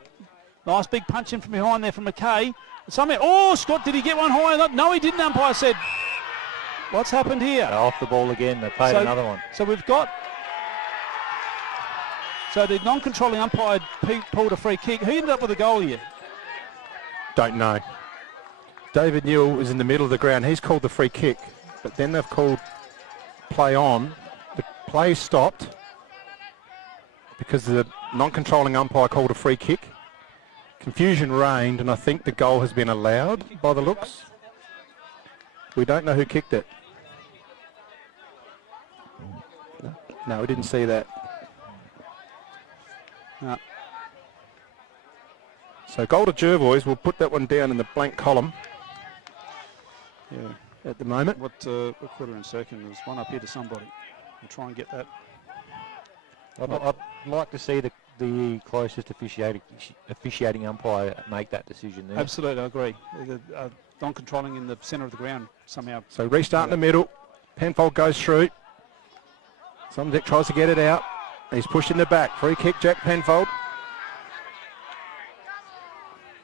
Nice big punch in from behind there from McKay. Scott, did he get one high enough? No, he didn't, umpire said. What's happened here? They're off the ball again. They played another one. So we've got... So the non-controlling umpire pulled a free kick. Who ended up with a goal here? Don't know. David Newell was in the middle of the ground. He's called the free kick, but then they've called play on. The play stopped because the non-controlling umpire called a free kick. Confusion reigned, and I think the goal has been allowed by the looks. We don't know who kicked it. No, we didn't see that. No. So goal to Jervois. We'll put that one down in the blank column. Yeah. At the moment. What quarter and second? There's one up here to somebody. We'll try and get that. I'd like to see the closest officiating umpire make that decision there. Absolutely, I agree. Non-controlling in the centre of the ground somehow. So restart in the middle. Penfold goes through. Somdick tries to get it out. He's pushed in the back. Free kick, Jack Penfold.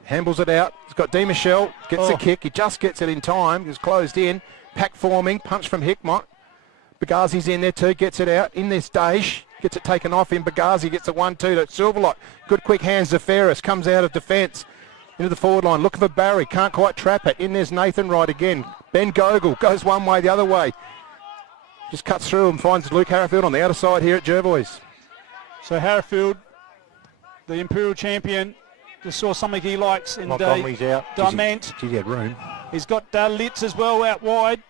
Handles it out. He's got Di Michelle. Gets the kick. He just gets it in time. He's closed in. Pack forming. Punch from Hickmott. Bagazi's in there too. Gets it out. In this Daish. Gets it taken off him. Bagazi gets a 1-2 to Silverlock. Good quick hands to Ferris. Comes out of defence. Into the forward line. Looking for Barry. Can't quite trap it. In there's Nathan Wright again. Ben Gogol goes one way, the other way. Just cuts through and finds Luke Harrifield on the outer side here at Jervois. So Harrifield, the Imperial champion, just saw something he likes in Montgomery's out. Dement. He had room. He's got Litz as well out wide.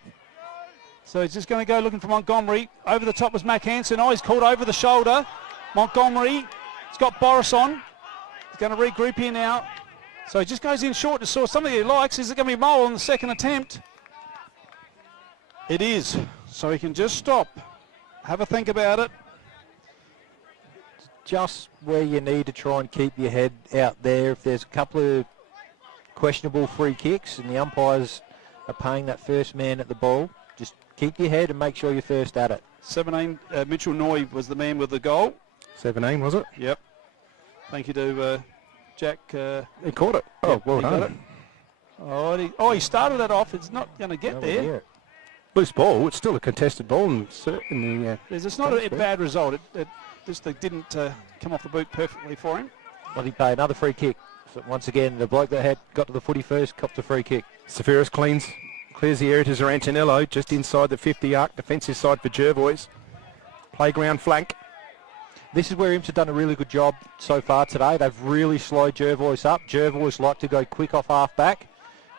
So he's just going to go looking for Montgomery. Over the top was Mac Hansen. Oh, he's caught over the shoulder. Montgomery. He's got Boris on. He's going to regroup here now. So he just goes in short to saw something he likes. Is it going to be Mole on the second attempt? It is. So he can just stop. Have a think about it. Just where you need to try and keep your head out there. If there's a couple of questionable free kicks and the umpires are paying that first man at the ball, just keep your head and make sure you're first at it. 17, Mitchell Noy was the man with the goal. 17, was it? Yep. Thank you to Jack. He caught it. Oh, yep, well done. He started that off. It's not going to get there. Loose ball. It's still a contested ball. And certainly, it's not a bad result. It just didn't come off the boot perfectly for him. Well, he paid another free kick. So once again, the bloke that had got to the footy first copped a free kick. Safiris clears the area to Zarantinello, just inside the 50 arc, defensive side for Jervois. Playground flank. This is where Imps have done a really good job so far today. They've really slowed Jervois up. Jervois like to go quick off half back.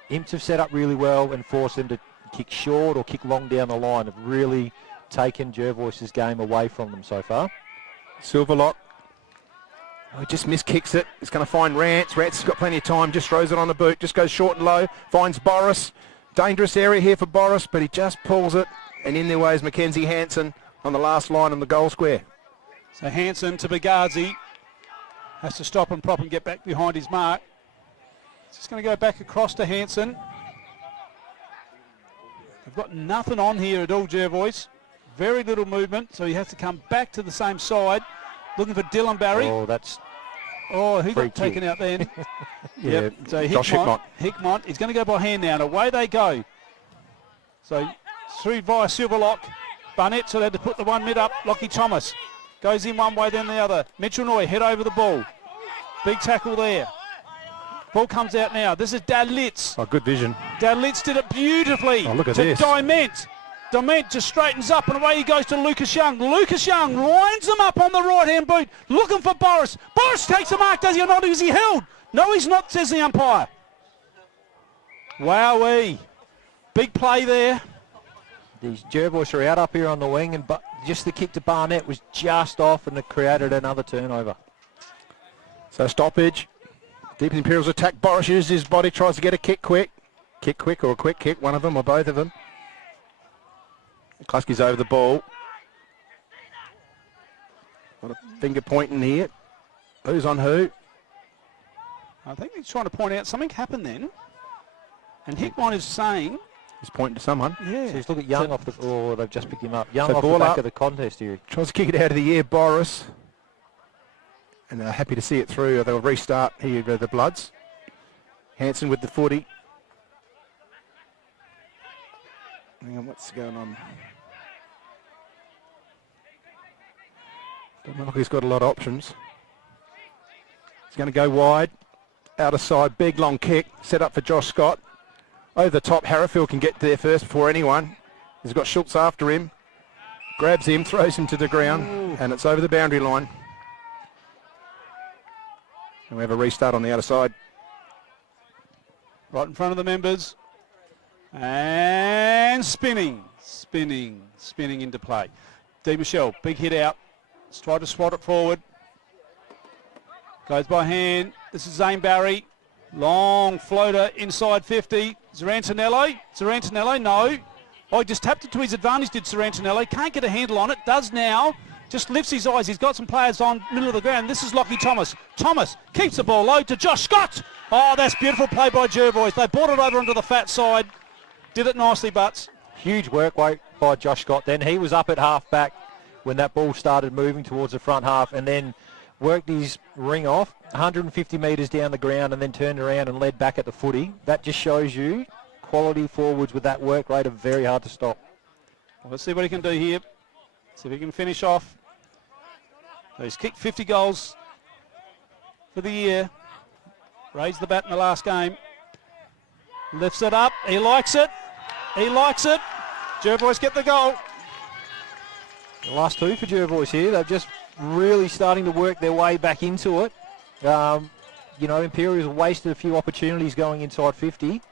Imps have set up really well and forced them to kick short or kick long down the line. Have really taken Jervois' game away from them so far. Silverlock. Oh, he just miskicks it. He's going to find Rance. Rance has got plenty of time. Just throws it on the boot. Just goes short and low. Finds Boris. Dangerous area here for Boris, but he just pulls it. And in their way is Mackenzie Hansen on the last line on the goal square. So Hansen to Bagazi. Has to stop and prop and get back behind his mark. He's just going to go back across to Hansen. They've got nothing on here at all, Jervois. Very little movement, so he has to come back to the same side. Looking for Dylan Barry. Oh, that's... Oh, he got taken out then. Yeah, Yep. So Josh Hickmont is going to go by hand now, and away they go. So through via Silverlock. Barnett so they had to put the one mid up. Lockie Thomas goes in one way, then the other. Mitchell Noy head over the ball. Big tackle there. Ball comes out now. This is Dadlitz. Oh, good vision. Dadlitz did it beautifully. Oh, look at to this. Dement. Dement just straightens up and away he goes to Lucas Young. Lucas Young lines him up on the right-hand boot, looking for Boris. Boris takes a mark, does he or not? Is he held? No, he's not, says the umpire. Wowee. Big play there. These Jervois are out up here on the wing, and just the kick to Barnett was just off, and it created another turnover. So stoppage. Deep Imperials attack. Boris uses his body, tries to get a kick quick. Kick quick or a quick kick, one of them or both of them. Kluski's over the ball. Got a finger pointing here. Who's on who? I think he's trying to point out something happened then. And Hickmont is saying... He's pointing to someone. Yeah. So he's looking at Young off the... Oh, they've just picked him up. Young So off the ball back up. of the contest here. Tries to kick it out of the air, Boris. And they're happy to see it through. They'll restart here with the Bloods. Hanson with the footy. Hang on, what's going on? Don't look like he's got a lot of options. He's going to go wide. Out of side, big long kick. Set up for Josh Scott. Over the top, Harrifield can get there first before anyone. He's got Schultz after him. Grabs him, throws him to the ground, and it's over the boundary line. And we have a restart on the outer side. Right in front of the members. And spinning into play. D. Michelle, big hit out. Let's try to swat it forward. Goes by hand. This is Zane Barry. Long floater inside 50. Zarantinello, no. Oh, he just tapped it to his advantage, did Zarantinello. Can't get a handle on it. Does now. Just lifts his eyes. He's got some players on middle of the ground. This is Lockie Thomas. Thomas keeps the ball low to Josh Scott. Oh, that's beautiful play by Jervois. They brought it over onto the fat side. Did it nicely, Butts. Huge work rate by Josh Scott then. He was up at half back when that ball started moving towards the front half, and then worked his ring off 150 metres down the ground and then turned around and led back at the footy. That just shows you quality forwards with that work rate are very hard to stop. Well, let's see what he can do here. See if he can finish off. So he's kicked 50 goals for the year. Raised the bat in the last game. Lifts it up. He likes it. Jervois get the goal. The last two for Jervois here. They're just really starting to work their way back into it. Imperials wasted a few opportunities going inside 50.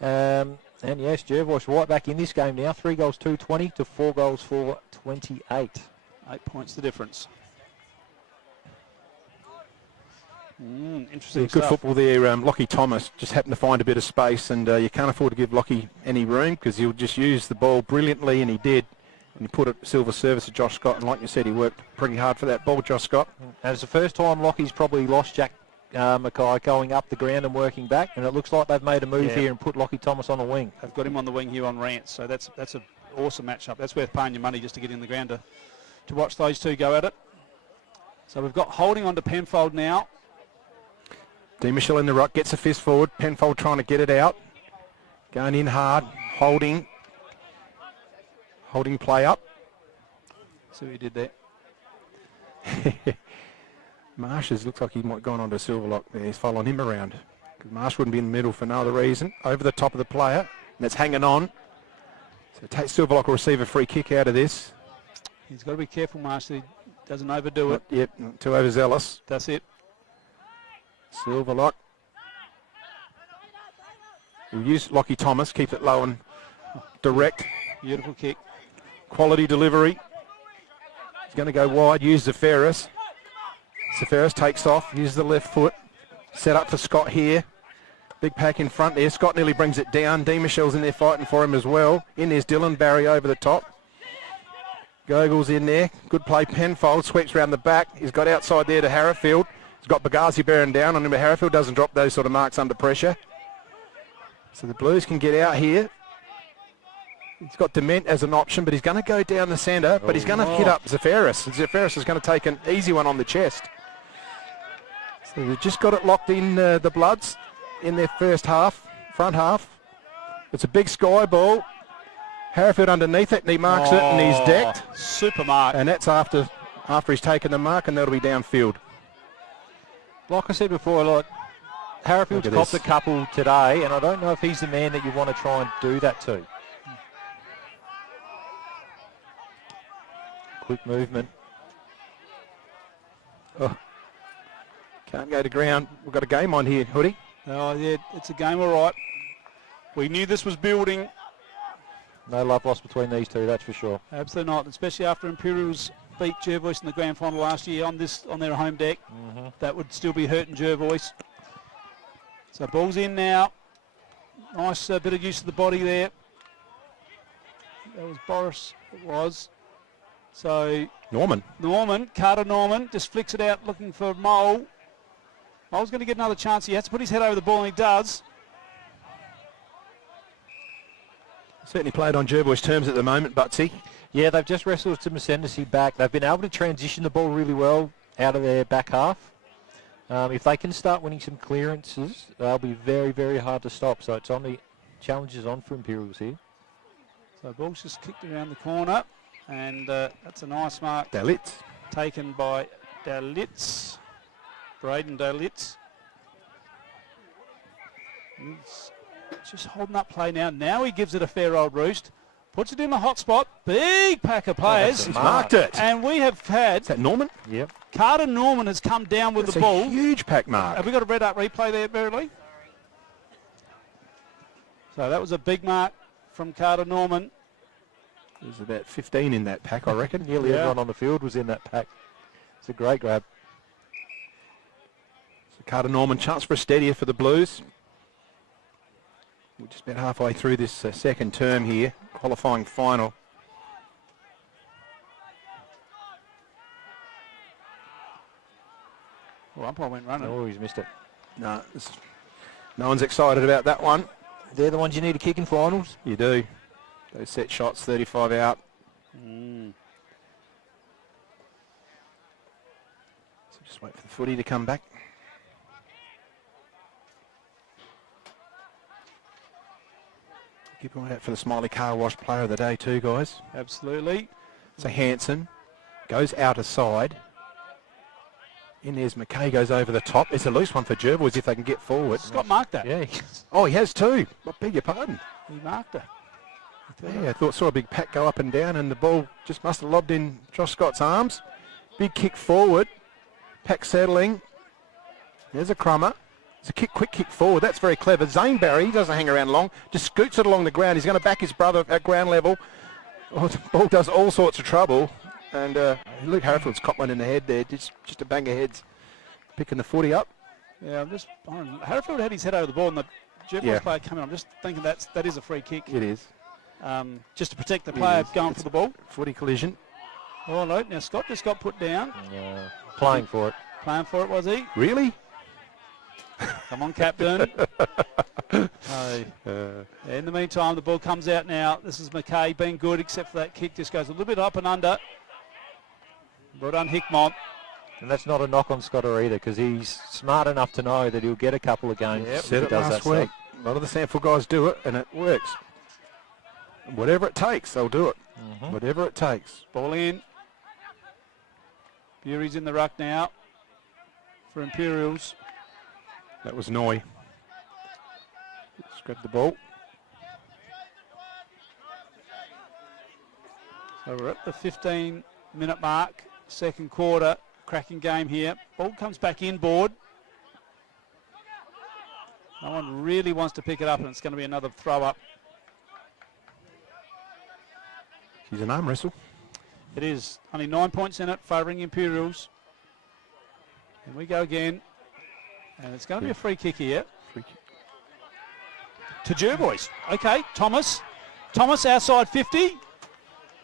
And yes, Jervois right back in this game now. 3 goals, 2-20 to 4 goals for 28. 8 points the difference. Interesting Good stuff. football there. Lockie Thomas just happened to find a bit of space, and you can't afford to give Lockie any room because he'll just use the ball brilliantly, and he did. And he put a silver service to Josh Scott, and like you said, he worked pretty hard for that ball, Josh Scott. And it's the first time Lockie's probably lost Jack Mackay going up the ground and working back, and it looks like they've made a move here and put Lockie Thomas on the wing. They've got him on the wing here on Rance, so that's an awesome matchup. That's worth paying your money just to get in the ground to watch those two go at it. So we've got holding on to Penfold now. D. Michelle in the ruck, gets a fist forward. Penfold trying to get it out. Going in hard, holding play up. See what he did there. Marsh's looks like he might have gone on to Silverlock there. He's following him around. Because Marsh wouldn't be in the middle for no other reason. Over the top of the player. And that's hanging on. So Silverlock will receive a free kick out of this. He's got to be careful, Marsh, that he doesn't overdo it. Yep, not too overzealous. That's it. Silverlock. He'll use Lockie Thomas, keep it low and direct. Beautiful kick. Quality delivery. He's going to go wide, use Zaferis. Zaferis takes off, uses the left foot. Set up for Scott here. Big pack in front there. Scott nearly brings it down. D. Michelle's in there fighting for him as well. In there's Dylan Barry over the top. Gogol's in there. Good play. Penfold sweeps around the back. He's got outside there to Harrifield. He's got Bagazi bearing down on him, but Harrifield doesn't drop those sort of marks under pressure. So the Blues can get out here. He's got Dement as an option, but he's going to go down the centre, but he's going to hit up Zaferis. Zaferis is going to take an easy one on the chest. So they've just got it locked in, the Bloods, in their front half. It's a big sky ball. Harrowfield underneath it, and he marks it, and he's decked. Super mark. And that's after he's taken the mark, and that'll be downfield. Like I said before, Harrowfield's copped a couple today, and I don't know if he's the man that you want to try and do that to. Quick movement. Oh. Can't go to ground. We've got a game on here, Hoodie. Oh, yeah, it's a game all right. We knew this was building. No love lost between these two, that's for sure. Absolutely not, especially after Imperials beat Jervois in the grand final last year on their home deck. That would still be hurting Jervois. So ball's in now. Nice bit of use of the body there. That was Boris, it was. So Carter Norman just flicks it out looking for Mole. Mole's going to get another chance. He has to put his head over the ball, and he does. Certainly played on Jervois' terms at the moment, Butsy. Yeah, they've just wrestled some ascendancy back. They've been able to transition the ball really well out of their back half. If they can start winning some clearances, they'll be very, very hard to stop. So it's on the challenges on for Imperials here. So ball's just kicked around the corner, and that's a nice mark. Dalitz. Taken by Dalitz. Braden Dalitz. He's just holding up play now. Now he gives it a fair old roost. Puts it in the hot spot. Big pack of players. He's marked it. And we have had... Is that Norman? Yep. Carter Norman has come down with the ball. A huge pack mark. Have we got a red up replay there, Verily? So that was a big mark from Carter Norman. There's about 15 in that pack, I reckon. Nearly everyone on the field was in that pack. It's a great grab. So Carter Norman, chance for a steadier for the Blues. We're just about halfway through this second term here, qualifying final. Oh, umpire went running. Oh, he's missed it. No, no one's excited about that one. They're the ones you need to kick in finals. You do. Those set shots, 35 out. So just wait for the footy to come back. Keep an eye out for the Smiley Car Wash player of the day too, guys. Absolutely. So Hansen goes out aside. In there's McKay, goes over the top. It's a loose one for Jervois if they can get forward. Scott marked that. Yeah. Oh, he has too. I beg your pardon. He marked it. Yeah, I saw a big pack go up and down, and the ball just must have lobbed in Josh Scott's arms. Big kick forward. Pack settling. There's a crummer. It's a quick kick forward. That's very clever. Zane Barry, he doesn't hang around long. Just scoots it along the ground. He's going to back his brother at ground level. Oh, the ball does all sorts of trouble. And Luke Harrowfield's caught one in the head there. Just a bang of heads. Picking the footy up. Yeah, Harrowfield had his head over the ball, and the Jervois player coming. I'm just thinking that is a free kick. It is. Just to protect the player going for the ball. Footy collision. Oh no, now Scott just got put down. Playing for it. Playing for it, was he? Really? Come on, captain. In the meantime, the ball comes out now. This is McKay being good, except for that kick. Just goes a little bit up and under. Well done, Hickmont. And that's not a knock on Scott either, because he's smart enough to know that he'll get a couple of games. Yep, if said he it does last that week. stuff. A lot of the Sanford guys do it, and it works. Whatever it takes, they'll do it. Whatever it takes. Ball in. Bury's in the ruck now for Imperials. That was Noy. Just grab the ball. So we're at the 15-minute mark, second quarter. Cracking game here. Ball comes back inboard. No one really wants to pick it up, and it's going to be another throw up. She's an arm wrestle. It is. Only 9 points in it, favouring Imperials. And we go again. And it's going to be a free kick here. Free kick. To Jervois. Okay, Thomas. Thomas outside 50.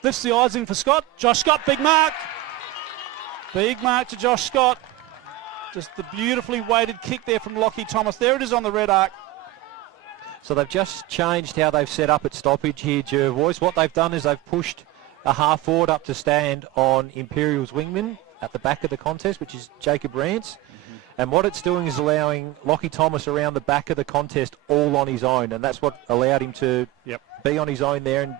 Lifts the eyes in for Scott. Josh Scott, big mark. Big mark to Josh Scott. Just the beautifully weighted kick there from Lockie Thomas. There it is on the red arc. So they've just changed how they've set up at stoppage here, Jervois. What they've done is they've pushed a half forward up to stand on Imperials wingman at the back of the contest, which is Jacob Rance. And what it's doing is allowing Lockie Thomas around the back of the contest all on his own, and that's what allowed him to be on his own there. And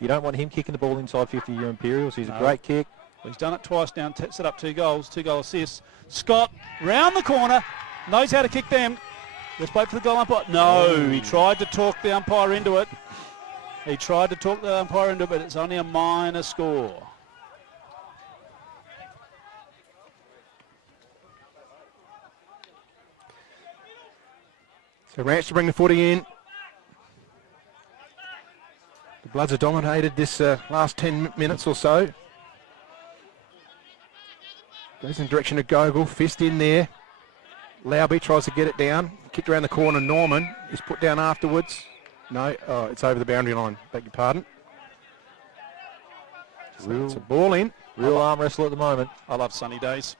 you don't want him kicking the ball inside 50 your Imperials. He's a great kick. Well, he's done it twice now, set up 2 goals, 2-goal assists. Scott, round the corner, knows how to kick them. Let's wait for the goal umpire. No, he tried to talk the umpire into it. He tried to talk the umpire into it, but it's only a minor score. So Ranch to bring the footy in. The Bloods have dominated this last 10 minutes or so. Goes in the direction of Gogol, fist in there. Lauby tries to get it down. Kicked around the corner, Norman is put down afterwards. No, it's over the boundary line, beg your pardon. So it's a ball in. Real arm wrestle at the moment. I love sunny days.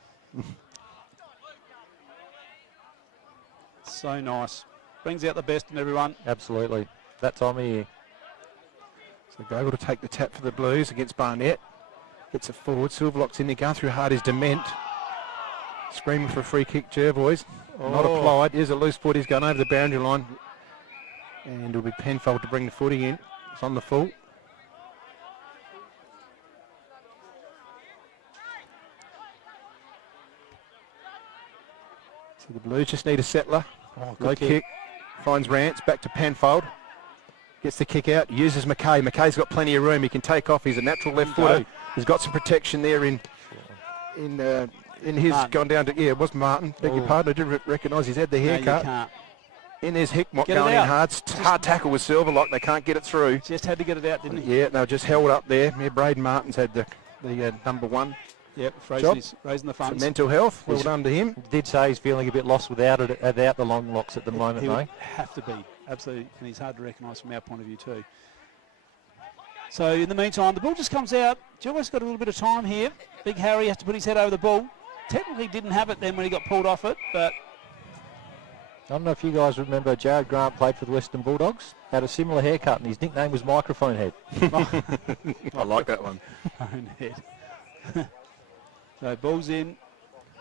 So nice. Brings out the best in everyone. Absolutely. That time of year. So Gogol to take the tap for the Blues against Barnett. Gets it forward. Silverlock's in there, going through hard is Dement. Screaming for a free kick, Jervois. Not applied. Here's a loose foot. He's gone over the boundary line. And it'll be Penfold to bring the footy in. It's on the full. So the Blues just need a settler. Low kick. Finds Rance. Back to Penfold. Gets the kick out. Uses McKay. McKay's got plenty of room. He can take off. He's a natural left footer. He's got some protection there in his Martin. gone down to, it was Martin. Beg your pardon. I didn't recognise he's had the haircut. No, you can't. In there's Hickmott Get it going in out. hard. Hard tackle with Silverlock. They can't get it through. Just had to get it out, didn't he? Yeah, they were just held up there. Yeah, Braden Martin's had the number 1 Yep, job. raising the So funds. mental health. Well done to him. Did say he's feeling a bit lost without the long locks at the moment, He though. would have to be, absolutely, and he's hard to recognise from our point of view too. So in the meantime, the ball just comes out. Jervois got a little bit of time here. Big Harry has to put his head over the ball. Technically didn't have it then when he got pulled off it, but I don't know if you guys remember Jared Grant played for the Western Bulldogs. Had a similar haircut, and his nickname was Microphone Head. I like that one. own head. So ball's in.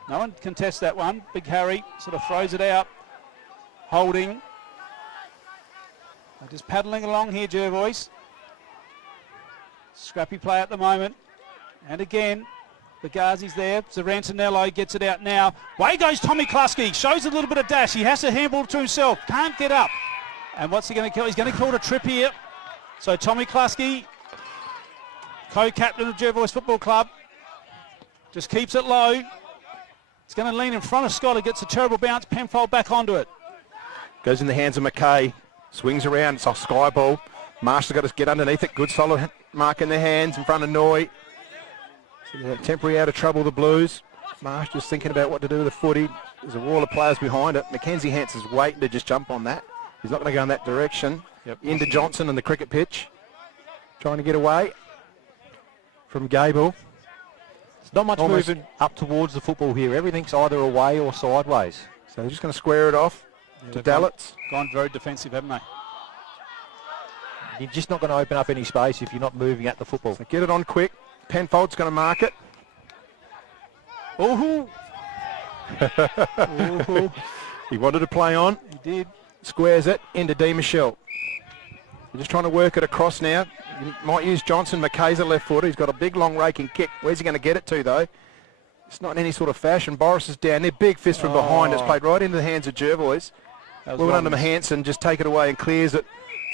No one can test that one. Big Harry sort of throws it out. Holding. They're just paddling along here, Jervois. Scrappy play at the moment. And again, Bagazi's there. Zarantinello gets it out now. Way goes Tommy Kluski. Shows a little bit of dash. He has to handball to himself. Can't get up. And what's he going to kill? He's going to call it a trip here. So Tommy Kluski, co-captain of Jervois Football Club, just keeps it low. He's going to lean in front of Scott. He gets a terrible bounce. Penfold back onto it. Goes in the hands of McKay. Swings around. It's a sky ball. Marshall's got to get underneath it. Good solid mark in the hands in front of Noy. So they're temporarily out of trouble, the Blues. Marsh just thinking about what to do with the footy. There's a wall of players behind it. Mackenzie Hanson's waiting to just jump on that. He's not going to go in that direction. Into Johnson and the cricket pitch. Trying to get away from Gable. It's not much moving up towards the football here. Everything's either away or sideways. So they're just going to square it off to Dallets. Gone very defensive, haven't they? You're just not going to open up any space if you're not moving at the football. So get it on quick. Penfold's going to mark it. Oh, He wanted to play on. he did. Squares it into Di Michelle. You're just trying to work it across now. You might use Johnson. McKay's a left footer. He's got a big long raking kick. Where's he going to get it to though? It's not in any sort of fashion. Boris is down there. Big fist from behind. It's played right into the hands of Jervois. Well done to Hanson. Just take it away and clears it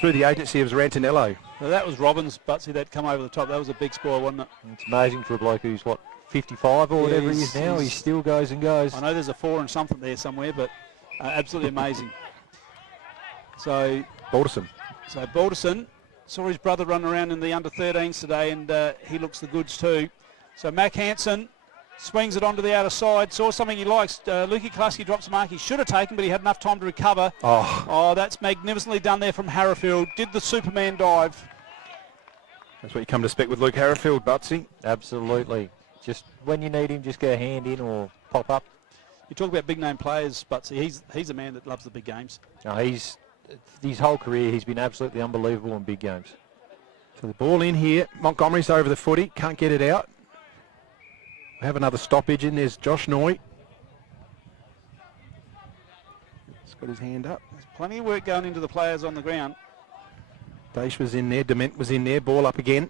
through the agency of Zarantinello. So that was Robbins, Butsy, that come over the top. That was a big score, wasn't it? It's amazing for a bloke who's, 55 or whatever he is now. He still goes and goes. I know there's a 4 and something there somewhere, but absolutely amazing. So Balderson. Balderson saw his brother run around in the under-13s today, and he looks the goods too. So Mac Hansen swings it onto the outer side. Saw something he likes. Lukey Kluski drops a mark he should have taken, but he had enough time to recover. Oh, that's magnificently done there from Harrifield. Did the Superman dive. That's what you come to expect with Luke Harrifield, Butsy. Absolutely. Just when you need him, just get a hand in or pop up. You talk about big name players, Butsy. He's a man that loves the big games. No, his whole career, he's been absolutely unbelievable in big games. So the ball in here. Montgomery's over the footy. Can't get it out. We have another stoppage in. There's Josh Noy. He's got his hand up. There's plenty of work going into the players on the ground. Daish was in there. Dement was in there. Ball up again.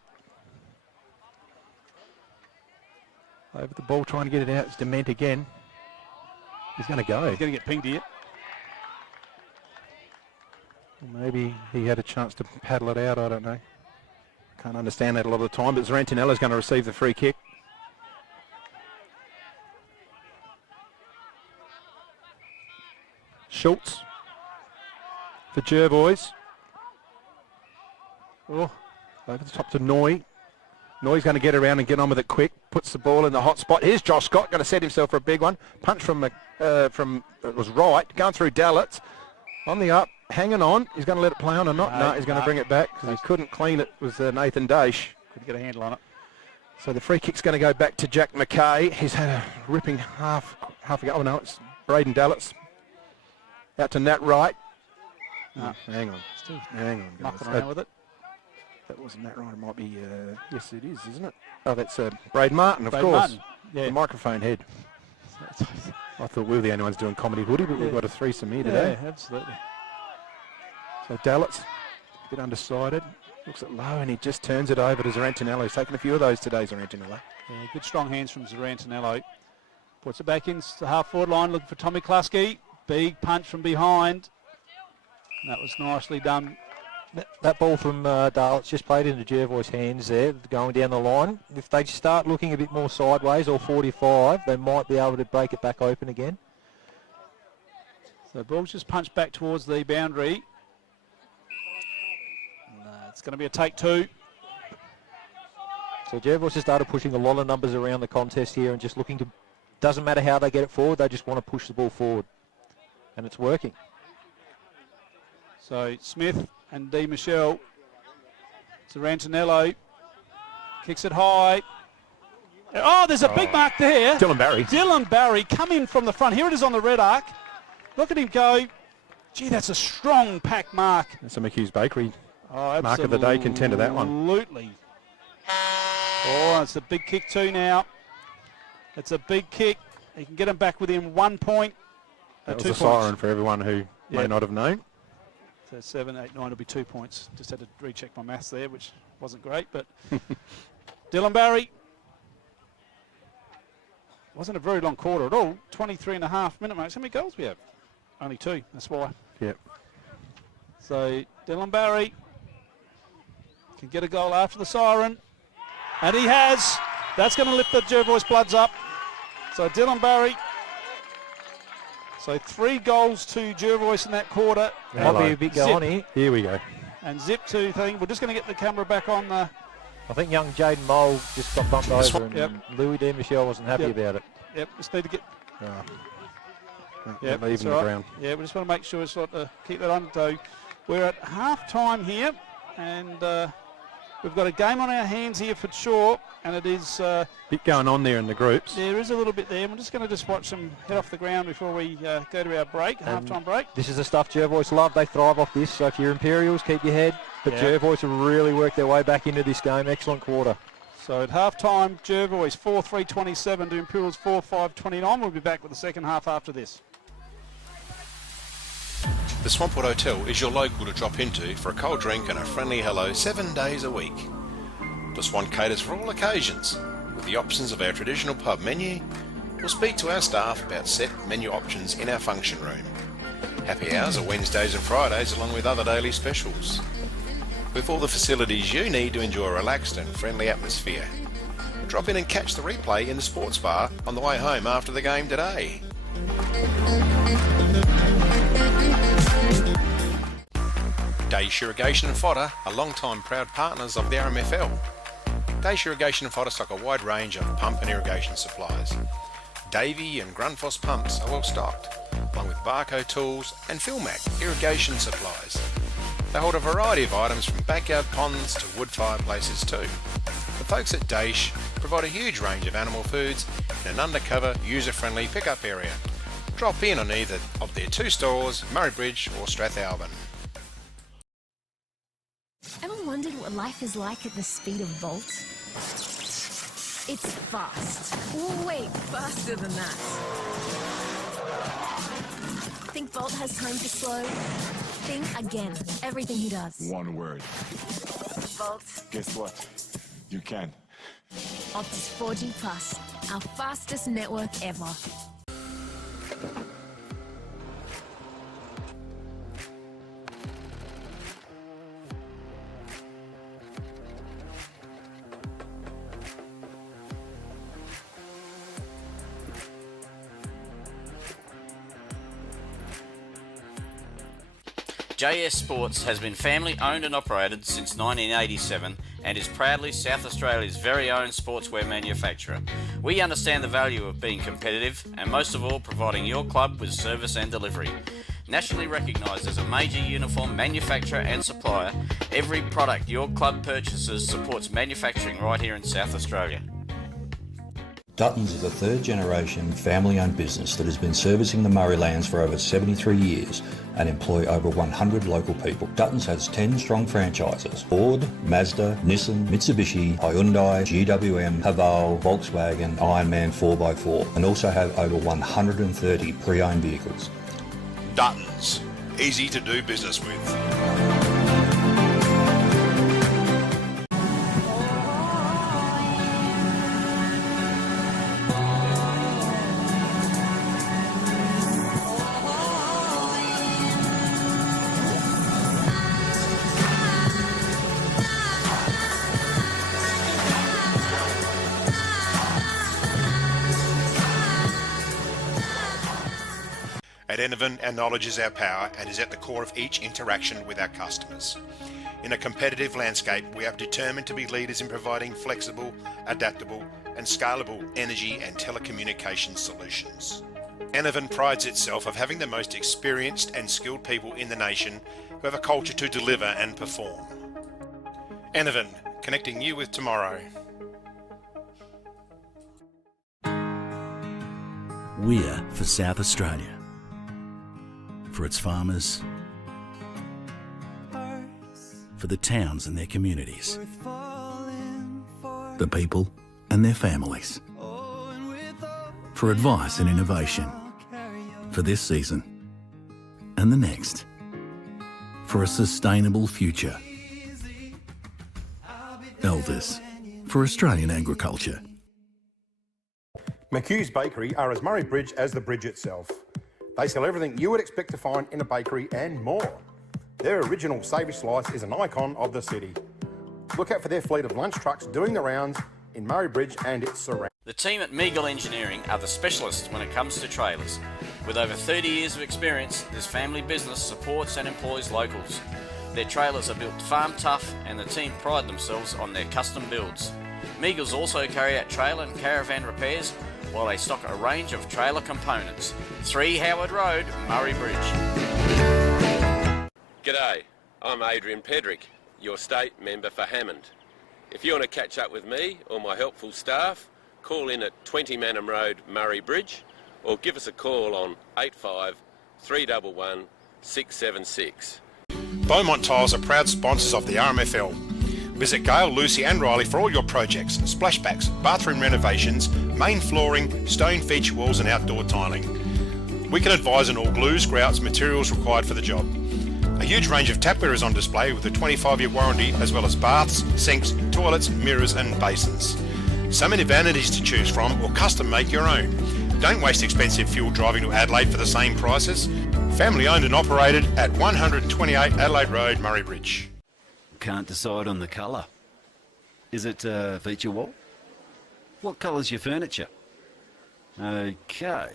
Over the ball, trying to get it out. It's Dement again. He's going to go. He's going to get pinged here. Maybe he had a chance to paddle it out. I don't know. Can't understand that a lot of the time. But Zarantinello's going to receive the free kick. Schultz for Jervois. Oh, over the top to Noy. Noy's going to get around and get on with it quick. Puts the ball in the hot spot. Here's Josh Scott, going to set himself for a big one. Punch from it was right, going through Dallas. On the up, hanging on. He's going to let it play on or not? No, he's going to bring it back because he couldn't clean it with Nathan Daish. Couldn't get a handle on it. So the free kick's going to go back to Jack McKay. He's had a ripping half a go. Oh no, it's Braden Dallas. Out to Nat Wright. No. Hang on. Still hang on. mucking around with it. That wasn't Nat Wright. It might be, yes it is, isn't it? Oh, that's Braden Martin, of Braden course. Martin. Yeah. The microphone head. I thought we were the only ones doing comedy woody, but we've got a threesome here today. Yeah, absolutely. So Dallas, a bit undecided. Looks at low and he just turns it over to Zarantinello. He's taken a few of those today, Zarantinello. Yeah, good strong hands from Zarantinello. Puts it back in the half-forward line, looking for Tommy Klasky. Big punch from behind. And that was nicely done. That ball from Darlett's just played into Jervois' hands there, going down the line. If they start looking a bit more sideways or 45, they might be able to break it back open again. So the ball's just punched back towards the boundary. It's going to be a take two. So Jervois has started pushing a lot of numbers around the contest here and just looking to, doesn't matter how they get it forward, they just want to push the ball forward. And it's working. So Smith and Di Michelle. Zarantinello kicks it high. Oh, there's a big mark there. Dylan Barry. Dylan Barry come in from the front. Here it is on the red arc. Look at him go. Gee, that's a strong pack mark. That's a McHugh's Bakery Oh, mark of the day contender, that one. Absolutely. Oh, it's a big kick too now. It's a big kick. He can get him back within 1 point. That was 2 a points. siren for everyone who may not have known. So 7, 8, 9 will be 2 points. Just had to recheck my maths there, which wasn't great, but Dylan Barry. Wasn't a very long quarter at all. 23.5 minute marks. How many goals we have? Only 2. That's why. Yep. So Dylan Barry can get a goal after the siren, and he has. That's going to lift the Jervois Bloods up. So Dylan Barry. So 3 goals to Jervois in that quarter. Might be a bit going here. Here we go. And zip to thing. We're just going to get the camera back on the. I think young Jaden Mole just got bumped over and Yep. Louis Di Michelle wasn't happy about it. Yep, just need to get. Yep, leaving the right. ground. Yeah, we just want to make sure it's not keep that on. So we're at half time here, and we've got a game on our hands here for sure, and it is. Bit going on there in the groups. There is a little bit there. We're just going to watch them head off the ground before we go to our break, half-time break. This is the stuff Jervois love. They thrive off this. So if you're Imperials, keep your head. But Jervois have really worked their way back into this game. Excellent quarter. So at half-time, Jervois 4-3-27 to Imperials 4-5-29. We'll be back with the second half after this. The Swampwood Hotel is your local to drop into for a cold drink and a friendly hello 7 days a week. The Swan caters for all occasions, with the options of our traditional pub menu. We'll speak to our staff about set menu options in our function room. Happy hours are Wednesdays and Fridays along with other daily specials. With all the facilities you need to enjoy a relaxed and friendly atmosphere. Drop in and catch the replay in the sports bar on the way home after the game today. Daish Irrigation and Fodder are long-time proud partners of the RMFL. Daish Irrigation and Fodder stock a wide range of pump and irrigation supplies. Davey and Grundfos pumps are well stocked, along with Barco tools and Philmac irrigation supplies. They hold a variety of items from backyard ponds to wood fireplaces too. The folks at Daish provide a huge range of animal foods in an undercover, user-friendly pickup area. Drop in on either of their 2 stores, Murray Bridge or Strathalbyn. Ever wondered what life is like at the speed of Volt? It's fast. Oh, wait, faster than that. Think Bolt has time to slow? Think again. Everything he does. One word. Bolt. Guess what? You can. Optus 4G Plus, our fastest network ever. JS Sports has been family owned and operated since 1987 and is proudly South Australia's very own sportswear manufacturer. We understand the value of being competitive and most of all providing your club with service and delivery. Nationally recognised as a major uniform manufacturer and supplier, every product your club purchases supports manufacturing right here in South Australia. Duttons is a third-generation family-owned business that has been servicing the Murraylands for over 73 years and employ over 100 local people. Duttons has 10 strong franchises: Ford, Mazda, Nissan, Mitsubishi, Hyundai, GWM, Haval, Volkswagen, Ironman 4x4, and also have over 130 pre-owned vehicles. Duttons, easy to do business with. At Enervin, our knowledge is our power and is at the core of each interaction with our customers. In a competitive landscape, we are determined to be leaders in providing flexible, adaptable and scalable energy and telecommunications solutions. Enervin prides itself of having the most experienced and skilled people in the nation who have a culture to deliver and perform. Enervin, connecting you with tomorrow. We're for South Australia. For its farmers, for the towns and their communities, the people and their families, for advice and innovation, for this season and the next, for a sustainable future. Elders, for Australian agriculture. McHugh's Bakery are as Murray Bridge as the bridge itself. They sell everything you would expect to find in a bakery and more. Their original savoury slice is an icon of the city. Look out for their fleet of lunch trucks doing the rounds in Murray Bridge and its surrounds. The team at Meagle Engineering are the specialists when it comes to trailers. With over 30 years of experience, this family business supports and employs locals. Their trailers are built farm tough and the team pride themselves on their custom builds. Meagles also carry out trailer and caravan repairs while they stock a range of trailer components. 3 Howard Road, Murray Bridge. G'day, I'm Adrian Pedrick, your state member for Hammond. If you want to catch up with me or my helpful staff, call in at 20 Manham Road, Murray Bridge, or give us a call on 85 311 676. Beaumont Tiles are proud sponsors of the RMFL. Visit Gail, Lucy and Riley for all your projects, splashbacks, bathroom renovations, main flooring, stone feature walls and outdoor tiling. We can advise on all glues, grouts, materials required for the job. A huge range of tapware is on display with a 25-year warranty, as well as baths, sinks, toilets, mirrors and basins. So many vanities to choose from, or custom make your own. Don't waste expensive fuel driving to Adelaide for the same prices. Family owned and operated at 128 Adelaide Road, Murray Bridge. Can't decide on the colour. Is it feature wall? What colour's your furniture? Okay.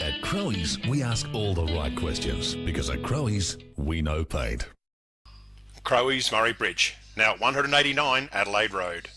At Crowe's, we ask all the right questions because at Crowe's, we know paint. Crowe's, Murray Bridge, now at 189 Adelaide Road.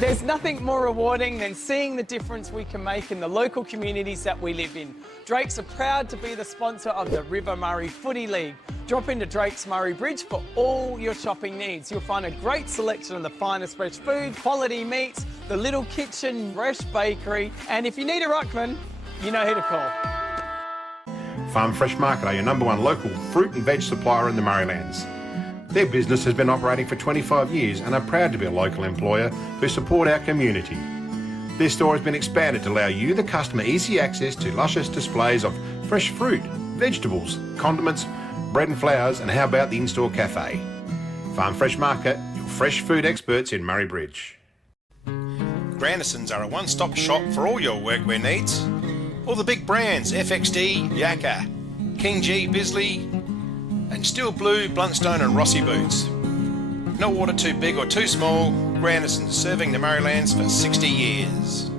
There's nothing more rewarding than seeing the difference we can make in the local communities that we live in. Drakes are proud to be the sponsor of the River Murray Footy League. Drop into Drake's Murray Bridge for all your shopping needs. You'll find a great selection of the finest fresh food, quality meats, the little kitchen, fresh bakery, and if you need a ruckman, you know who to call. Farm Fresh Market are your #1 local fruit and veg supplier in the Murraylands. Their business has been operating for 25 years and are proud to be a local employer who support our community. Their store has been expanded to allow you, the customer, easy access to luscious displays of fresh fruit, vegetables, condiments, bread and flowers, and how about the in-store cafe? Farm Fresh Market, your fresh food experts in Murray Bridge. Grandisons are a one-stop shop for all your workwear needs. All the big brands, FXD, Yakka, King G, Bisley, and Steel Blue, Bluntstone and Rossi boots. No order too big or too small, Grandisons serving the Murraylands for 60 years.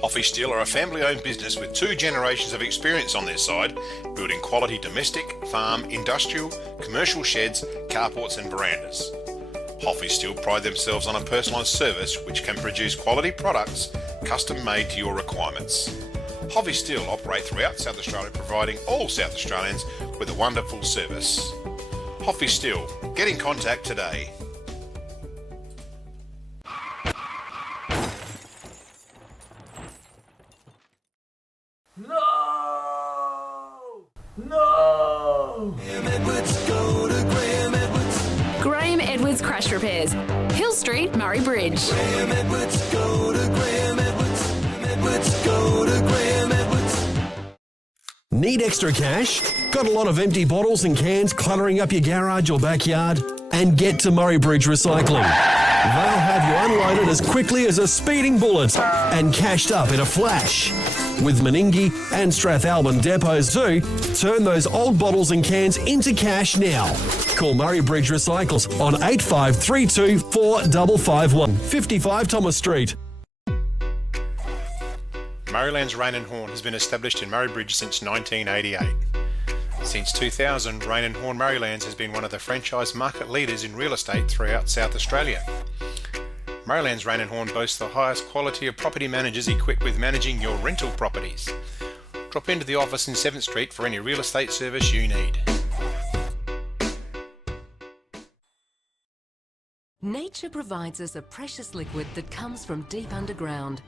Hoffy Steel are a family-owned business with 2 generations of experience on their side, building quality domestic, farm, industrial, commercial sheds, carports and verandas. Hoffy Steel pride themselves on a personalised service which can produce quality products custom made to your requirements. Hoffy Steel operate throughout South Australia, providing all South Australians with a wonderful service. Hoffy Steel, get in contact today. Graham Edwards Crash Repairs, Hill Street, Murray Bridge. Need extra cash? Got a lot of empty bottles and cans cluttering up your garage or backyard? And get to Murray Bridge Recycling. They'll have you unloaded as quickly as a speeding bullet and cashed up in a flash. With Meningie and Strathalbyn depots too, turn those old bottles and cans into cash now. Call Murray Bridge Recycles on 8532 4551, 55 Thomas Street. Murraylands Rain and Horn has been established in Murray Bridge since 1988. Since 2000, Rain and Horn Murraylands has been one of the franchise market leaders in real estate throughout South Australia. Murraylands Rain and Horn boasts the highest quality of property managers equipped with managing your rental properties. Drop into the office in 7th Street for any real estate service you need. Nature provides us a precious liquid that comes from deep underground.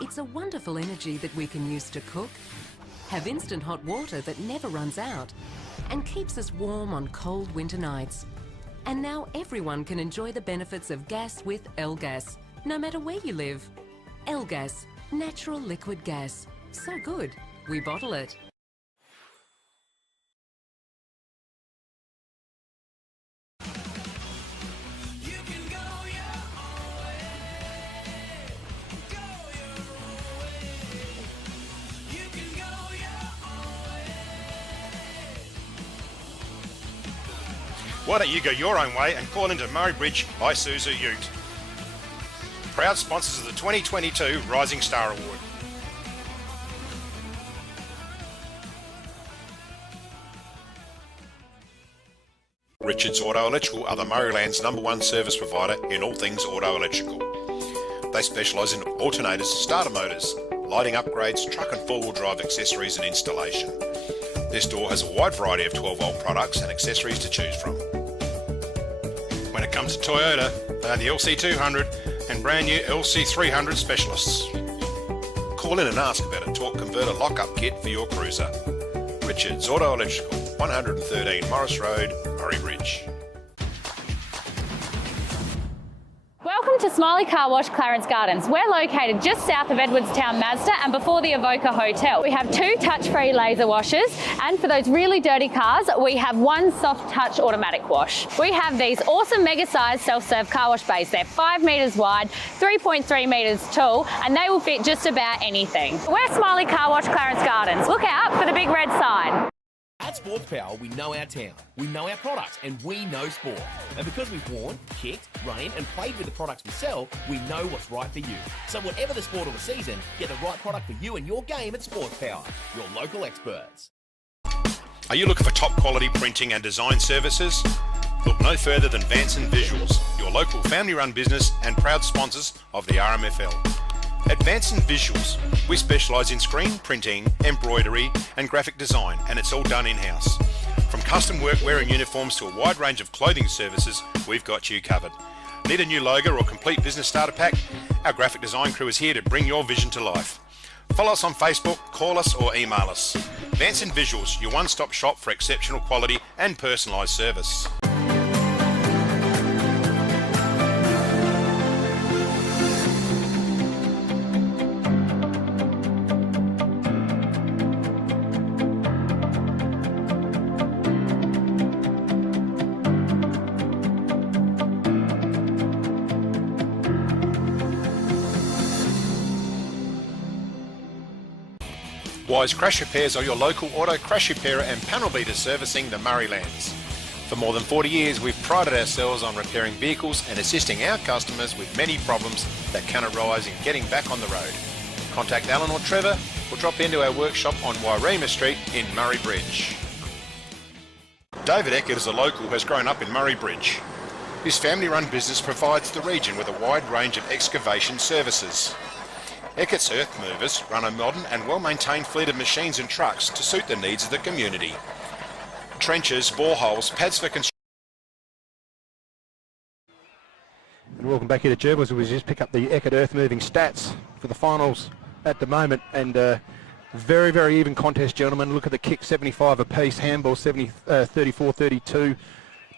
It's a wonderful energy that we can use to cook, have instant hot water that never runs out, and keeps us warm on cold winter nights. And now everyone can enjoy the benefits of gas with L-Gas, no matter where you live. L-Gas, natural liquid gas. So good, we bottle it. Why don't you go your own way and call into Murray Bridge Isuzu Ute. Proud sponsors of the 2022 Rising Star Award. Richards Auto Electrical are the Murraylands #1 service provider in all things auto electrical. They specialise in alternators, starter motors, lighting upgrades, truck and four-wheel drive accessories and installation. This store has a wide variety of 12-volt products and accessories to choose from. When it comes to Toyota, they are the LC200 and brand new LC300 specialists. Call in and ask about a torque converter lock-up kit for your cruiser. Richards Auto Electrical, 113 Morris Road, Murray Bridge. Welcome to Smiley Car Wash, Clarence Gardens. We're located just south of Edwardstown Mazda and before the Avoca Hotel. We have 2 touch-free laser washers, and for those really dirty cars, we have 1 soft touch automatic wash. We have these awesome mega-sized self-serve car wash bays. They're 5 metres wide, 3.3 metres tall, and they will fit just about anything. We're Smiley Car Wash, Clarence Gardens. Look out for the big red sign. At Sports Power, we know our town, we know our products, and we know sport. And because we've worn, kicked, run and played with the products we sell, we know what's right for you. So whatever the sport or the season, get the right product for you and your game at Sports Power, your local experts. Are you looking for top quality printing and design services? Look no further than Vanson Visuals, your local family-run business and proud sponsors of the RMFL. At Vanson Visuals, we specialise in screen printing, embroidery and graphic design, and it's all done in-house. From custom workwear and uniforms to a wide range of clothing services, we've got you covered. Need a new logo or complete business starter pack? Our graphic design crew is here to bring your vision to life. Follow us on Facebook, call us or email us. Vanson Visuals, your one-stop shop for exceptional quality and personalised service. Wise Crash Repairs are your local auto crash repairer and panel beater servicing the Murraylands. For more than 40 years, we've prided ourselves on repairing vehicles and assisting our customers with many problems that can arise in getting back on the road. Contact Alan or Trevor or drop into our workshop on Wairema Street in Murray Bridge. David Eckert is a local who has grown up in Murray Bridge. His family-run business provides the region with a wide range of excavation services. Eckert's earth movers run a modern and well-maintained fleet of machines and trucks to suit the needs of the community. Trenches, boreholes, pads for construction. Welcome back here to Jervois. We just pick up the Eckert earth moving stats for the finals at the moment, and very, very even contest, gentlemen. Look at the kick, 75 apiece, handball 34-32.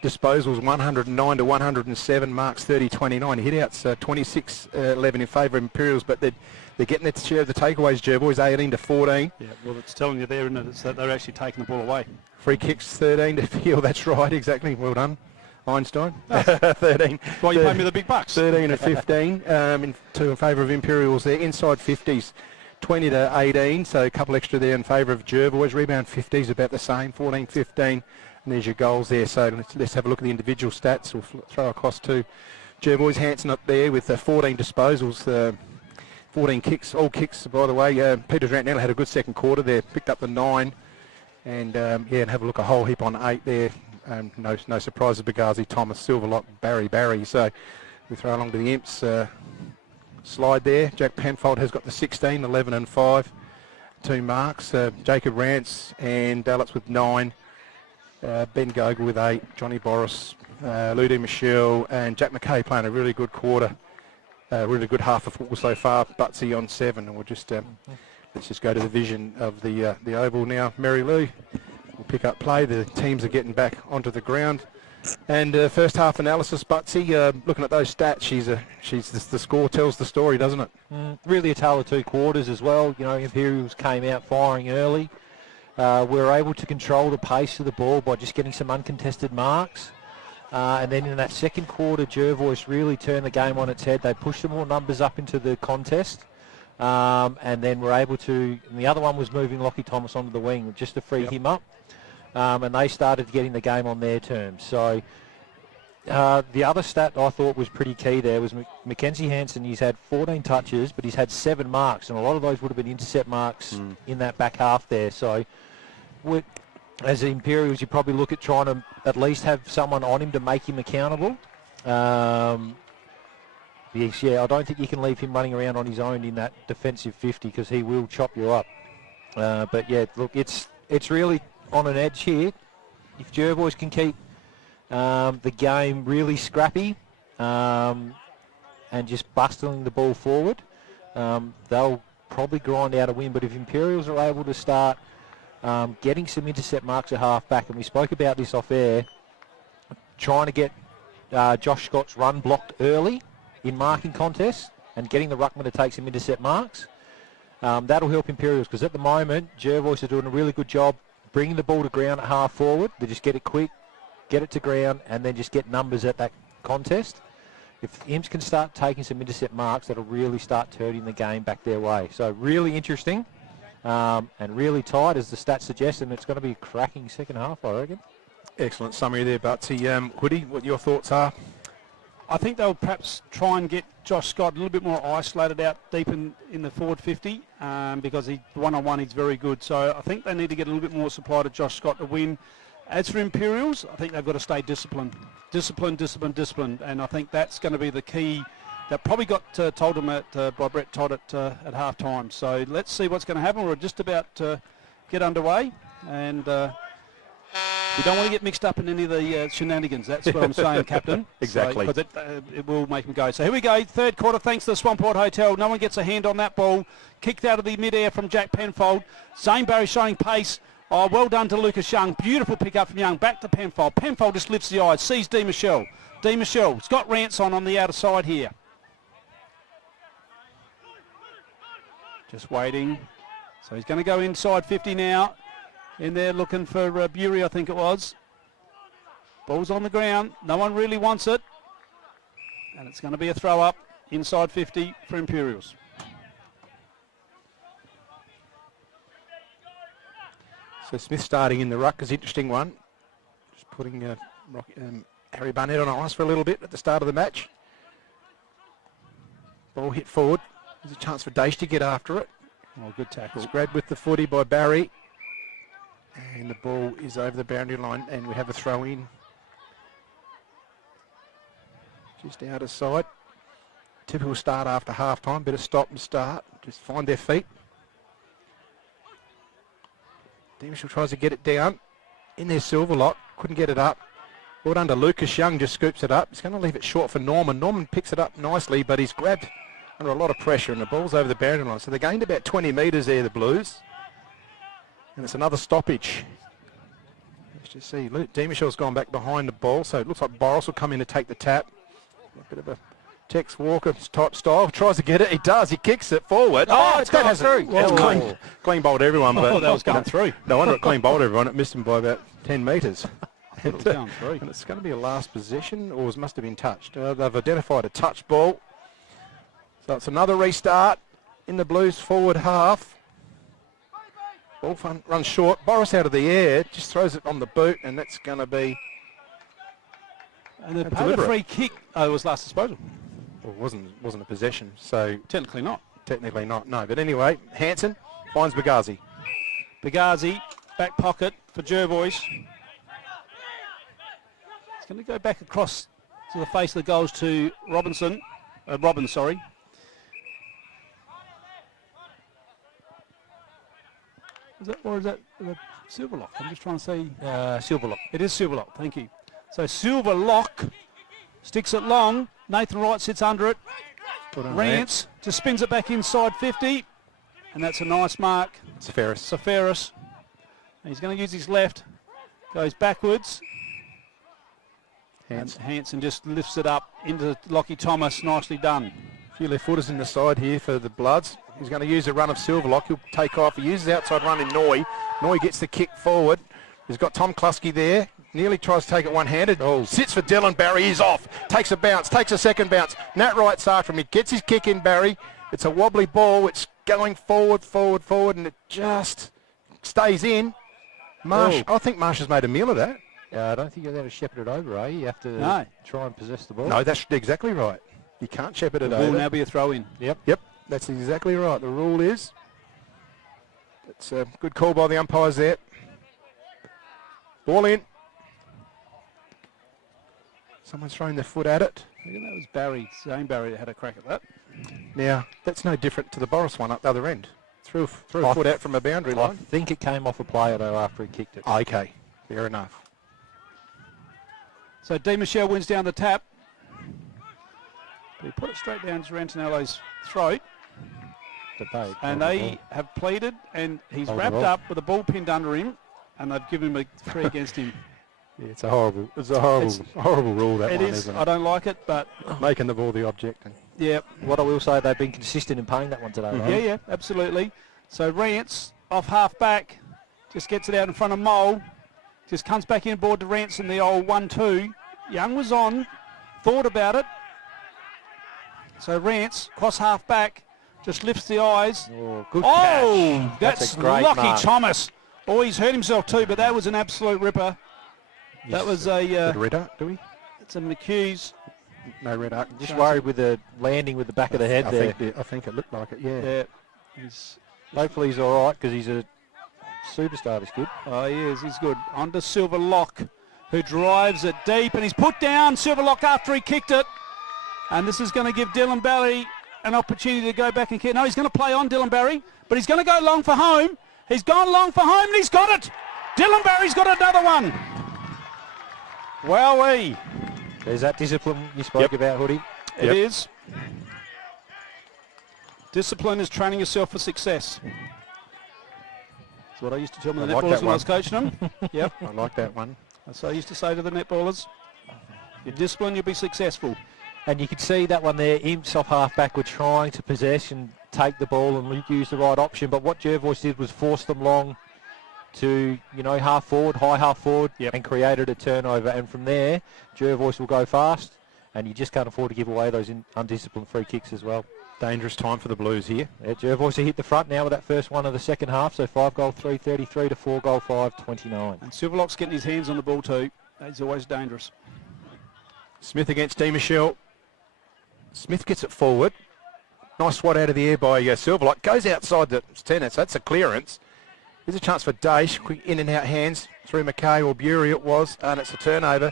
Disposals 109 to 107, marks 30-29. Hit-outs 26-11 in favour of Imperials, but they're getting their share of the takeaways, Jervois, 18 to 14. Yeah, well, it's telling you there, isn't it? It's that they're actually taking the ball away. Free kicks 13 to Field. That's right, exactly. Well done, Einstein. 13. That's why you pay me the big bucks. 13 to 15 in favour of Imperials there. Inside 50s, 20 to 18. So a couple extra there in favour of Jervois. Rebound 50s about the same, 14-15. And there's your goals there. So let's have a look at the individual stats. We'll throw across to Jervois. Hansen up there with 14 disposals, 14 kicks, all kicks, by the way. Peters Rantnell had a good second quarter there, picked up the 9. And and have a look, a whole heap on 8 there. No surprises, Bagazi, Thomas, Silverlock, Barry. So we throw along to the Imps slide there. Jack Penfold has got the 16, 11 and 5. 2 marks. Jacob Rance and Dallas with 9. Ben Gogol with 8, Johnny Boris, Ludi Michelle, and Jack McKay playing a really good quarter, really good half of football so far. Butsy on 7, and we'll just let's just go to the vision of the oval now. Mary Lou will pick up play. The teams are getting back onto the ground, and first half analysis. Butsy, looking at those stats, the score tells the story, doesn't it? Really a tale of 2 quarters as well. You know, Imperials came out firing early. We were able to control the pace of the ball by just getting some uncontested marks. And then in that second quarter, Jervois really turned the game on its head. They pushed some more numbers up into the contest. And then were able to, and the other one was moving Lockie Thomas onto the wing just to free him up. And they started getting the game on their terms. So the other stat I thought was pretty key there was Mackenzie Hansen. He's had 14 touches, but he's had 7 marks, and a lot of those would have been intercept marks in that back half there. So as the Imperials, you probably look at trying to at least have someone on him to make him accountable. Yes, I don't think you can leave him running around on his own in that defensive 50 because he will chop you up. But yeah, look, it's really on an edge here. If Jervois can keep the game really scrappy and just bustling the ball forward, they'll probably grind out a win. But if Imperials are able to start getting some intercept marks at half back, and we spoke about this off air, trying to get Josh Scott's run blocked early in marking contests and getting the ruckman to take some intercept marks, that'll help Imperials, because at the moment Jervois are doing a really good job bringing the ball to ground at half forward. They just get it quick, get it to ground, and then just get numbers at that contest. If the Imps can start taking some intercept marks, that'll really start turning the game back their way. So really interesting and really tight, as the stats suggest, and it's going to be a cracking second half, I reckon. Excellent summary there, Butsy. Woody, what your thoughts are? I think they'll perhaps try and get Josh Scott a little bit more isolated out deep in the forward 50 because one-on-one he's very good. So I think they need to get a little bit more supply to Josh Scott to win. As for Imperials, I think they've got to stay disciplined. Discipline, and I think that's going to be the key. That probably got told them by Brett Todd at half time. So let's see what's going to happen. We're just about to get underway, and you don't want to get mixed up in any of the shenanigans. That's what I'm saying, Captain. Exactly. Because it will make them go. So here we go, third quarter, thanks to the Swamport Hotel. No one gets a hand on that ball. Kicked out of the mid-air from Jack Penfold. Zane Barry showing pace. Oh, well done to Lucas Young. Beautiful pick up from Young. Back to Penfold. Penfold just lifts the eyes. Sees D. Michelle. D. Michelle's got Rance on the outer side here. Just waiting. So he's going to go inside 50 now. In there looking for Bury, I think it was. Ball's on the ground. No one really wants it. And it's going to be a throw up inside 50 for Imperials. So Smith starting in the ruck is an interesting one. Just putting Harry Barnett on ice for a little bit at the start of the match. Ball hit forward. There's a chance for Dace to get after it. Oh, good tackle. It's grabbed with the footy by Barry. And the ball is over the boundary line, and we have a throw in. Just out of sight. Typical start after half time. Better stop and start. Just find their feet. Demishaw tries to get it down. In their Silverlock. Couldn't get it up. Brought under Lucas Young, just scoops it up. He's going to leave it short for Norman. Norman picks it up nicely, but he's grabbed under a lot of pressure, and the ball's over the boundary line. So they gained about 20 metres there, the Blues. And it's another stoppage. Let's just see. Demishaw's gone back behind the ball, so it looks like Boris will come in to take the tap. A bit of a Tex Walker type style. Tries to get it. He does. He kicks it forward. Oh, it's gone through. It's clean bowled everyone. But that was going through. No wonder it clean bowled everyone. It missed him by about 10 metres. It was going through. And it's going to be a last possession, or it must have been touched. They've identified a touch ball. So it's another restart in the Blues forward half. Ball runs short. Boris out of the air, just throws it on the boot, and that's going to be and they paid a free kick. Oh, it was last disposal. Well, it wasn't a possession, so technically not. Technically not, no. But anyway, Hansen finds Bagazi. Bagazi, back pocket for Jervois. He's going to go back across to the face of the goals to Robbins, sorry. Is that Silverlock? I'm just trying to say... Silverlock. It is Silverlock, thank you. So Silverlock sticks it long. Nathan Wright sits under it. Rance just spins it back inside 50. And that's a nice mark. Safaris. He's going to use his left. Goes backwards. Hansen just lifts it up into Lockie Thomas. Nicely done. A few left footers in the side here for the Bloods. He's going to use a run of Silverlock. He'll take off. He uses outside run in Noy. Noy gets the kick forward. He's got Tom Klusky there. Nearly tries to take it one-handed. Sits for Dylan Barry. He's off. Takes a bounce. Takes a second bounce. Nat Wright's after him. He gets his kick in, Barry. It's a wobbly ball. It's going forward, and it just stays in. Marsh. I think Marsh has made a meal of that. I don't think you're there to shepherd it over, eh? You have to try and possess the ball. No, that's exactly right. You can't shepherd it over. It will now be a throw-in. Yep. That's exactly right. The rule is. It's a good call by the umpires there. Ball in. Someone's throwing their foot at it. I think that was Barry, Zane Barry, that had a crack at that. Now, that's no different to the Boris one up the other end. Threw a foot out from a boundary line. I think it came off a player, though, after he kicked it. Okay, fair enough. So D. Michelle wins down the tap. But he put it straight down to Rantanello's throat. And they have pleaded, and he's wrapped up with a ball pinned under him, and they've given him a free against him. Yeah, it's a horrible rule, that one, isn't it? I don't like it, but... Making the ball the object. Yeah. What I will say, they've been consistent in paying that one today, right? Yeah, absolutely. So Rance, off half back, just gets it out in front of Mole, just comes back inboard to Rance in the old 1-2. Young was on, thought about it. So Rance, cross half back, just lifts the eyes. Good catch. That's a great Lockie mark. Thomas. Oh, he's hurt himself too, but that was an absolute ripper. Yes. That was a... red arc, do we? It's a McHughes. No red arc. Just worried with the landing with the back of the head there. I think it looked like it, yeah. Yeah. Hopefully he's all right, because he's a superstar, this kid. Oh, he is. He's good. On to Silverlock, who drives it deep, and he's put down Silverlock after he kicked it. And this is going to give Dylan Barry an opportunity to go back and kick. No, he's going to play on Dylan Barry, but he's going to go long for home. He's gone long for home, and he's got it. Dylan Barry's got another one. Wowee. There's that discipline you spoke about, Hoodie. It is. Discipline is training yourself for success. That's what I used to tell my netballers when I was coaching them. Yep. I like that one. That's what I used to say to the netballers. You're disciplined, you'll be successful. And you could see that one there, Imps off half-back were trying to possess and take the ball and use the right option, but what Jervois did was force them long to, half forward, high half forward, and created a turnover. And from there, Jervois will go fast, and you just can't afford to give away those undisciplined free kicks as well. Dangerous time for the Blues here. Yeah, Jervois hit the front now with that first one of the second half, so 5-goal 3-33 to 4-goal 5-29. And Silverlock's getting his hands on the ball too. He's always dangerous. Smith against D. Michelle. Smith gets it forward. Nice swat out of the air by Silverlock. Goes outside the 10, so that's a clearance. Here's a chance for Daesh. Quick in and out hands through McKay or Bury it was, and it's a turnover.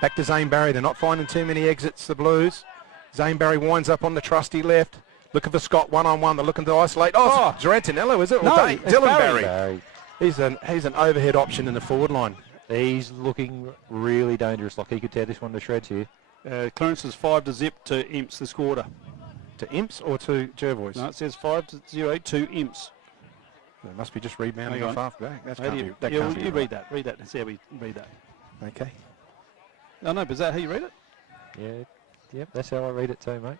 Back to Zane Barry. They're not finding too many exits, the Blues. Zane Barry winds up on the trusty left. Looking for Scott one-on-one. They're looking to isolate. Oh, it's Zarantinello, is it? No, or it's Dylan Barry. He's an overhead option in the forward line. He's looking really dangerous, like he could tear this one to shreds here. Clearance is 5-0 to Imps this quarter. To Imps or to Jervois? No, it says 5-0 to Imps. It must be just rebounding off half back. That How can't do be, you, that you, can't be you right. read that. Read that. Let's see how we read that. Okay. Oh, no, but is that how you read it? Yeah, yep, that's how I read it too, mate.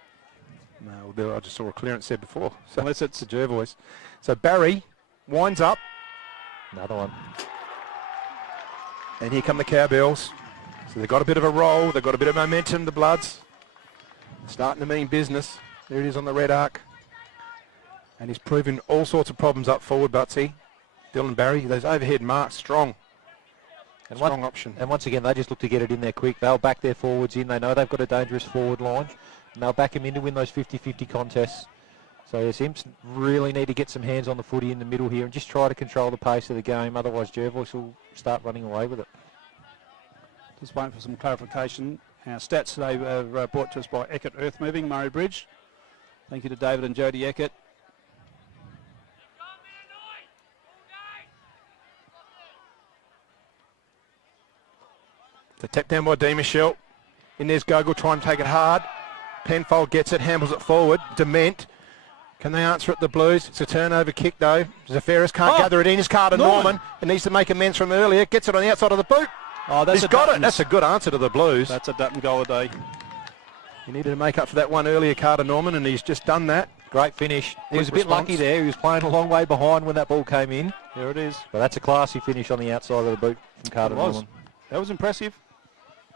No, I just saw a clearance there before. So Unless it's to Jervois. So Barry winds up. Another one. And here come the Cowbells. So they've got a bit of a roll. They've got a bit of momentum, the Bloods. Starting to mean business. There it is on the red arc. And he's proven all sorts of problems up forward, Butsy. Dylan Barry, those overhead marks, strong. And strong option. And once again, they just look to get it in there quick. They'll back their forwards in. They know they've got a dangerous forward line. And they'll back him in to win those 50-50 contests. So yes, Imps really need to get some hands on the footy in the middle here and just try to control the pace of the game. Otherwise, Jervois will start running away with it. Just waiting for some clarification. Our stats today were brought to us by Eckert Earthmoving, Murray Bridge. Thank you to David and Jody Eckert. The tap down by D. Michelle. In there's Gogol trying to take it hard. Penfold gets it, handles it forward. Dement. Can they answer it, the Blues? It's a turnover kick, though. Zafaris can't gather it in. His Carter Norman. It needs to make amends from earlier. Gets it on the outside of the boot. Oh, that's He's got it. That's a good answer to the Blues. That's a Dutton goal a day. He needed to make up for that one earlier, Carter Norman, and he's just done that. Great finish. He was a Quick bit lucky response. there. He was playing a long way behind when that ball came in. There it is. But that's a classy finish on the outside of the boot from Carter Norman. That was impressive.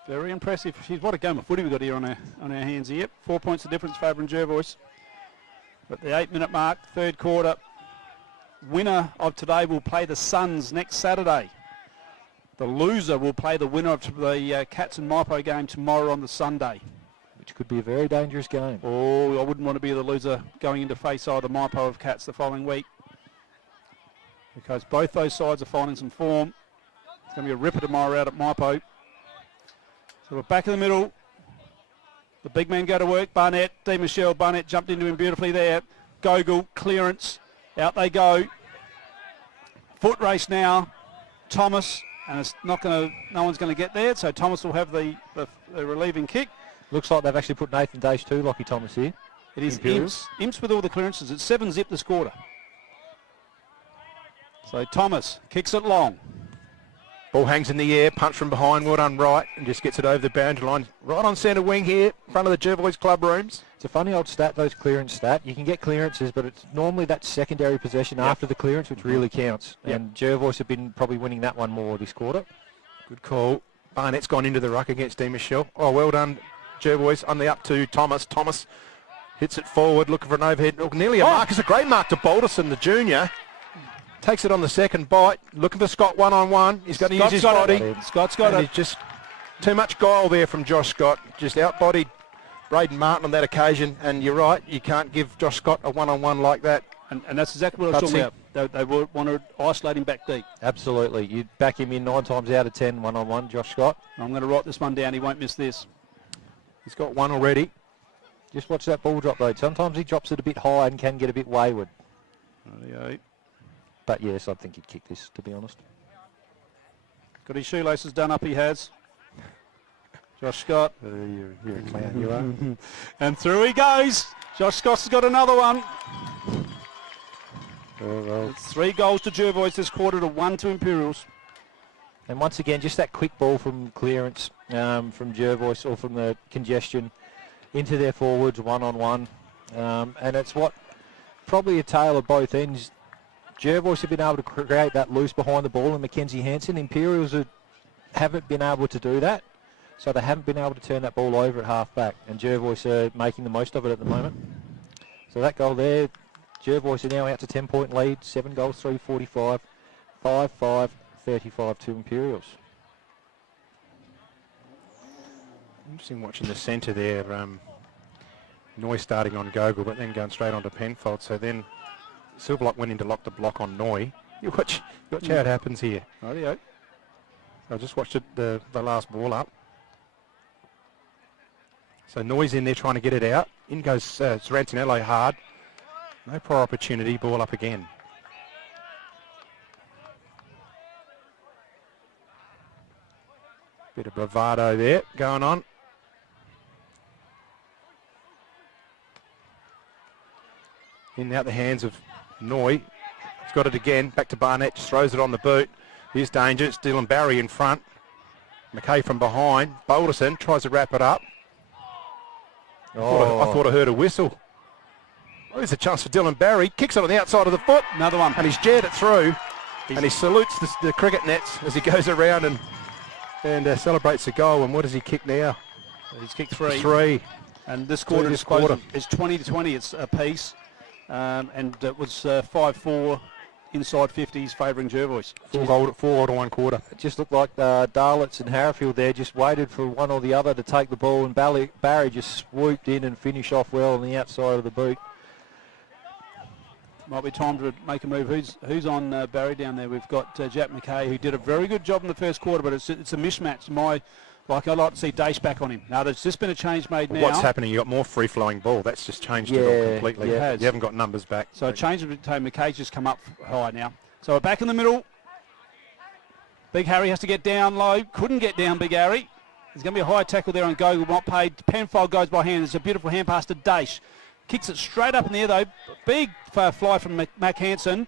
Very impressive. Jeez, what a game of footy we've got here on our hands here. 4 points of difference favouring Jervois. At the 8-minute mark, third quarter, winner of today will play the Suns next Saturday. The loser will play the winner of the Cats and Maipo game tomorrow on the Sunday. Which could be a very dangerous game. Oh, I wouldn't want to be the loser going into face either Maipo of Cats the following week. Because both those sides are finding some form. It's going to be a ripper tomorrow out at Maipo. So we're back in the middle. The big men go to work. Barnett, D. Michelle, Barnett jumped into him beautifully there. Gogol, clearance. Out they go. Foot race now. Thomas, and it's not going to. No one's going to get there. So Thomas will have the relieving kick. Looks like they've actually put Nathan Dace too, Lockie Thomas here. It is Imperials. Imps with all the clearances. It's 7-0 this quarter. So Thomas kicks it long. Ball hangs in the air, punch from behind, well done right, and just gets it over the boundary line. Right on centre wing here, in front of the Jervois club rooms. It's a funny old stat, those clearance stat. You can get clearances, but it's normally that secondary possession after the clearance which really counts. And Jervois have been probably winning that one more this quarter. Good call. Barnett's gone into the ruck against D. Michelle. Oh, well done, Jervois, on the up to Thomas. Thomas hits it forward, looking for an overhead. Oh, nearly a mark. It's a great mark to Balderson, the junior. Takes it on the second bite, looking for Scott one-on-one. He's going to use his body. Scott's got it. He's just too much guile there from Josh Scott. Just outbodied Braden Martin on that occasion. And you're right, you can't give Josh Scott a one-on-one like that. And that's exactly what I was talking about. They want to isolate him back deep. Absolutely. You'd back him in 9 times out of 10 one-on-one, Josh Scott. I'm going to write this one down. He won't miss this. He's got one already. Just watch that ball drop, though. Sometimes he drops it a bit high and can get a bit wayward. But, yes, I think he'd kick this, to be honest. Got his shoelaces done up, he has. Josh Scott. You're a clown, you are. And through he goes. Josh Scott's got another one. It's 3 goals to Jervois this quarter to 1 to Imperials. And once again, just that quick ball from clearance from Jervois or from the congestion into their forwards one-on-one. And it's what probably a tale of both ends. Jervois have been able to create that loose behind the ball and Mackenzie Hansen. Imperials haven't been able to do that. So they haven't been able to turn that ball over at half-back. And Jervois are making the most of it at the moment. So that goal there, Jervois are now out to 10-point lead. 7 goals, 3-45. 5-5, 35 to Imperials. Interesting watching the centre there. Noy starting on Gogol, but then going straight onto Penfold. So then Silverlock went in to lock the block on Noy. You watch how it happens here. Rightio. I just watched the last ball up. So Noy's in there trying to get it out. In goes Zarantinello hard. No prior opportunity. Ball up again. Bit of bravado there going on. In and out the hands of Noy. He's got it again. Back to Barnett. Just throws it on the boot. Here's danger. It's Dylan Barry in front. McKay from behind. Boulderson tries to wrap it up. I thought I heard a whistle. Oh, there's a chance for Dylan Barry. Kicks it on the outside of the foot. Another one. And he's jared it through. And he salutes the cricket nets as he goes around and celebrates the goal. And what does he kick now? He's kicked 3. 3. And this quarter is 20-20. It's a piece. And it was 5-4 inside 50s favouring Jervois. 4 to 1 quarter. It just looked like Darlitz and Harrifield there just waited for one or the other to take the ball, and Barry just swooped in and finished off well on the outside of the boot. Might be time to make a move. Who's on Barry down there? We've got Jack McKay, who did a very good job in the first quarter, but it's a mismatch. I'd like to see Dace back on him. Now, there's just been a change made now. What's happening? You got more free-flowing ball. That's just changed it all completely. Yeah, it has. You haven't got numbers back. So a change of time. McKay's just come up high now. So we're back in the middle. Big Harry has to get down low. Couldn't get down, Big Harry. There's going to be a high tackle there on Gogol. Not paid. Penfold goes by hand. It's a beautiful hand pass to Dace. Kicks it straight up in the air, though. Big fly from Mac Hansen.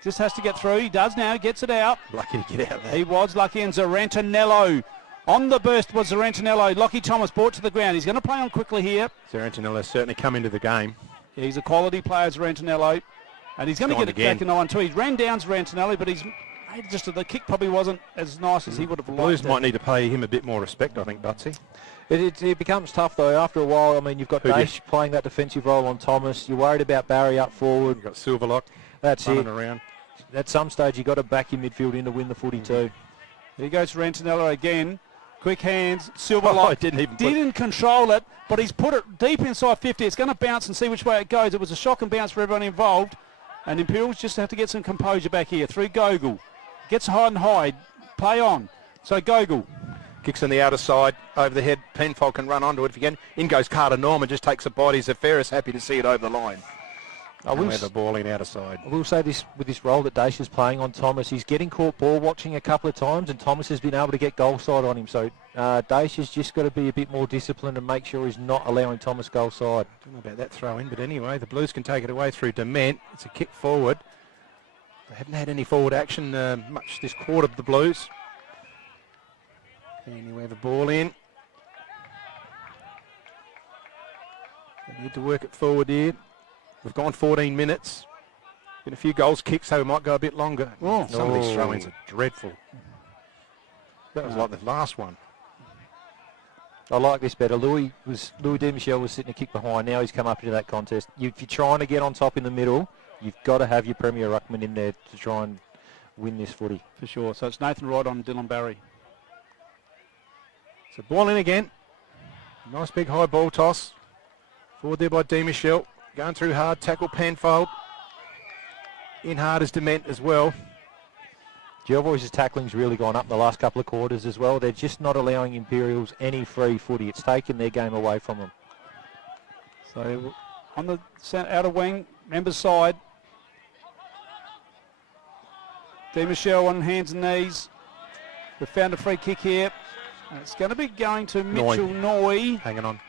Just has to get through. He does now. Gets it out. Lucky to get out there. He was lucky. And Zarantinello. On the burst was Zarantinello. Lockie Thomas brought to the ground. He's going to play on quickly here. Zarantinello's certainly come into the game. Yeah, he's a quality player, Zarantinello. And he's going to get it back in 9-2. He ran down Zarantinello, but the kick probably wasn't as nice as he would have liked. Blues might need to pay him a bit more respect, I think, Butsy. It becomes tough, though, after a while. I mean, you've got Dash playing that defensive role on Thomas. You're worried about Barry up forward. You've got Silverlock running around. At some stage, you've got to back your midfield in to win the footy too. Here goes Zarantinello again. Quick hands, Silverlock didn't control it, but he's put it deep inside 50. It's going to bounce and see which way it goes. It was a shock and bounce for everyone involved. And Imperials just have to get some composure back here. Through Gogol. Gets high and high. Play on. So Gogol. Kicks on the outer side, over the head. Penfold can run onto it again. In goes Carter Norman, just takes a body. Zaferis happy to see it over the line. I will have the ball in outer side. I will say this with this role that Dace is playing on Thomas. He's getting caught ball watching a couple of times, and Thomas has been able to get goal side on him. So Dace has just got to be a bit more disciplined and make sure he's not allowing Thomas goal side. Don't know about that throw in, but anyway, the Blues can take it away through Dement. It's a kick forward. They haven't had any forward action much this quarter of the Blues. Anyway, the ball in. They need to work it forward here. We've gone 14 minutes. Been a few goals kicked, so we might go a bit longer. Some of these throw-ins are dreadful. That was like the last one. I like this better. Louis DeMichel was sitting a kick behind. Now he's come up into that contest. If you're trying to get on top in the middle, you've got to have your Premier Ruckman in there to try and win this footy. For sure. So it's Nathan Wright on Dylan Barry. So ball in again. Nice big high ball toss. Forward there by DeMichel. Going through hard, tackle Penfold. in hard as dement as well. Jervois' tackling's really gone up in the last couple of quarters as well. They're just not allowing Imperials any free footy. It's taken their game away from them. So on the outer wing, members side. DeMichelle on hands and knees. We've found a free kick here. And it's going to be going to Mitchell Noy. Hanging on.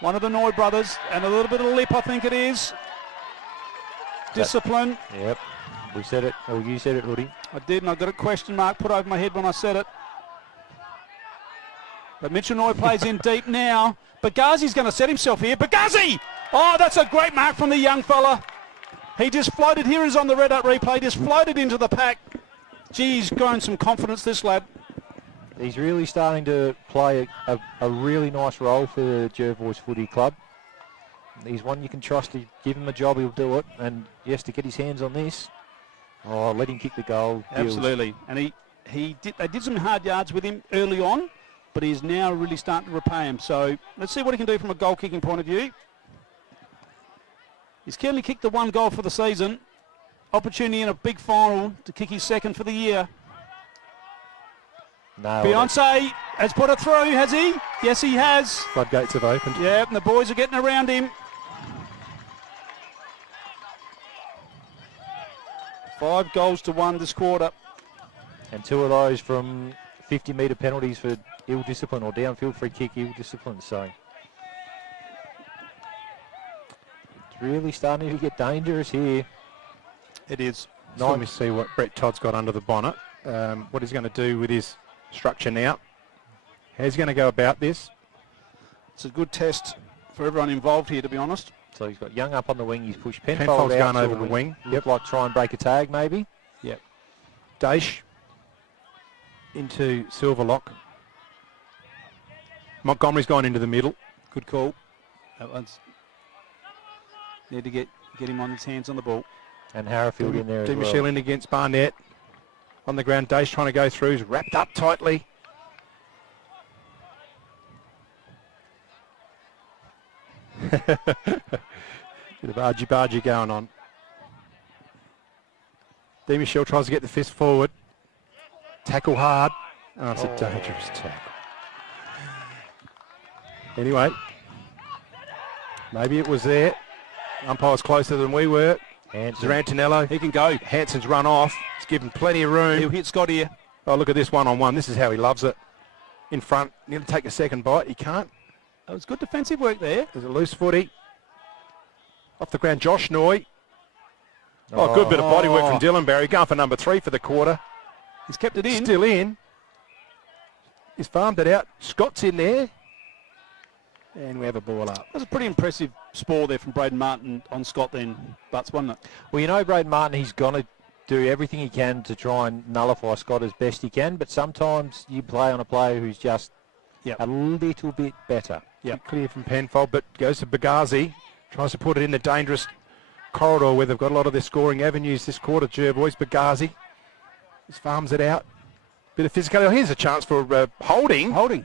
One of the Noy brothers. And a little bit of lip, I think it is. Discipline. Yep. We said it. Oh, you said it, Woody. I did, and I got a question mark put over my head when I said it. But Mitchell Noy plays in deep now. Bagazi's going to set himself here. Bagazi! Oh, that's a great mark from the young fella. He just floated. Here is on the red up replay. Just floated into the pack. Gee, he's grown some confidence, this lad. He's really starting to play a really nice role for the Jervois Footy Club. He's one you can trust to give him a job, he'll do it. And yes, to get his hands on this. Oh, let him kick the goal. Absolutely. And they did some hard yards with him early on, but he's now really starting to repay him. So let's see what he can do from a goal kicking point of view. He's currently kicked the one goal for the season. Opportunity in a big final to kick his second for the year. Beyonce has put it through, has he? Yes, he has. Floodgates have opened. Yeah, and the boys are getting around him. 5 goals to 1 this quarter. And 2 of those from 50-metre penalties for ill discipline, or downfield free kick ill discipline. So it's really starting to get dangerous here. It is. Let me see what Brett Todd's got under the bonnet. What he's going to do with his structure now. How's he going to go about this? It's a good test for everyone involved here, to be honest. So he's got Young up on the wing. He's pushed Penfold's out going over the wing. Yep, like try and break a tag maybe. Yep. Daish into Silverlock. Montgomery's gone into the middle. Good call. That one's need to get him on his hands on the ball. And Harrowfield in there as well. Michelle in against Barnett. On the ground, Daish trying to go through. He's wrapped up tightly. Bit of argy-bargy going on. Michelle tries to get the fist forward. Tackle hard. Oh, it's a dangerous tackle. Anyway, maybe it was there. Umpire's closer than we were. Zarantinello. He can go. Hanson's run off. He's given plenty of room. He'll hit Scott here. Oh, look at this one-on-one. This is how he loves it. In front. Nearly take a second bite. He can't. That was good defensive work there. There's a loose footy. Off the ground, Josh Noy. Oh, good bit of body work from Dylan Barry. Going for number 3 for the quarter. He's kept it in. Still in. He's farmed it out. Scott's in there. And we have a ball up. That was a pretty impressive spoil there from Braden Martin on Scott then, Butts, wasn't it? Well, you know Braden Martin, he's going to do everything he can to try and nullify Scott as best he can, but sometimes you play on a player who's just a little bit better. Clear from Penfold, but goes to Bagazi. Tries to put it in the dangerous corridor where they've got a lot of their scoring avenues this quarter, Jervois. Bagazi. Just farms it out. Bit of physicality. Here's a chance for holding.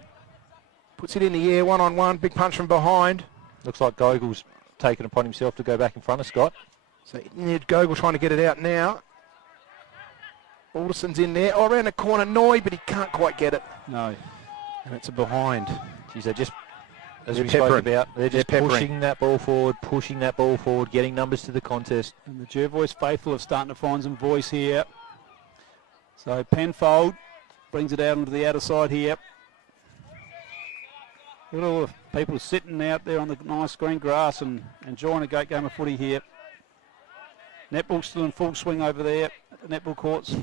Puts it in the air, one-on-one. Big punch from behind. Looks like Gogol's taken upon himself to go back in front of Scott. So Gogol trying to get it out now. Alderson's in there. Oh, around the corner, Noy, but he can't quite get it. No. And it's a behind. Geez, they just, as we spoke about, they're just pushing that ball forward, getting numbers to the contest. And the Jervois faithful are starting to find some voice here. So Penfold brings it out onto the outer side here. Look at all the people sitting out there on the nice green grass and enjoying a great game of footy here. Netball still in full swing over there at the netball courts.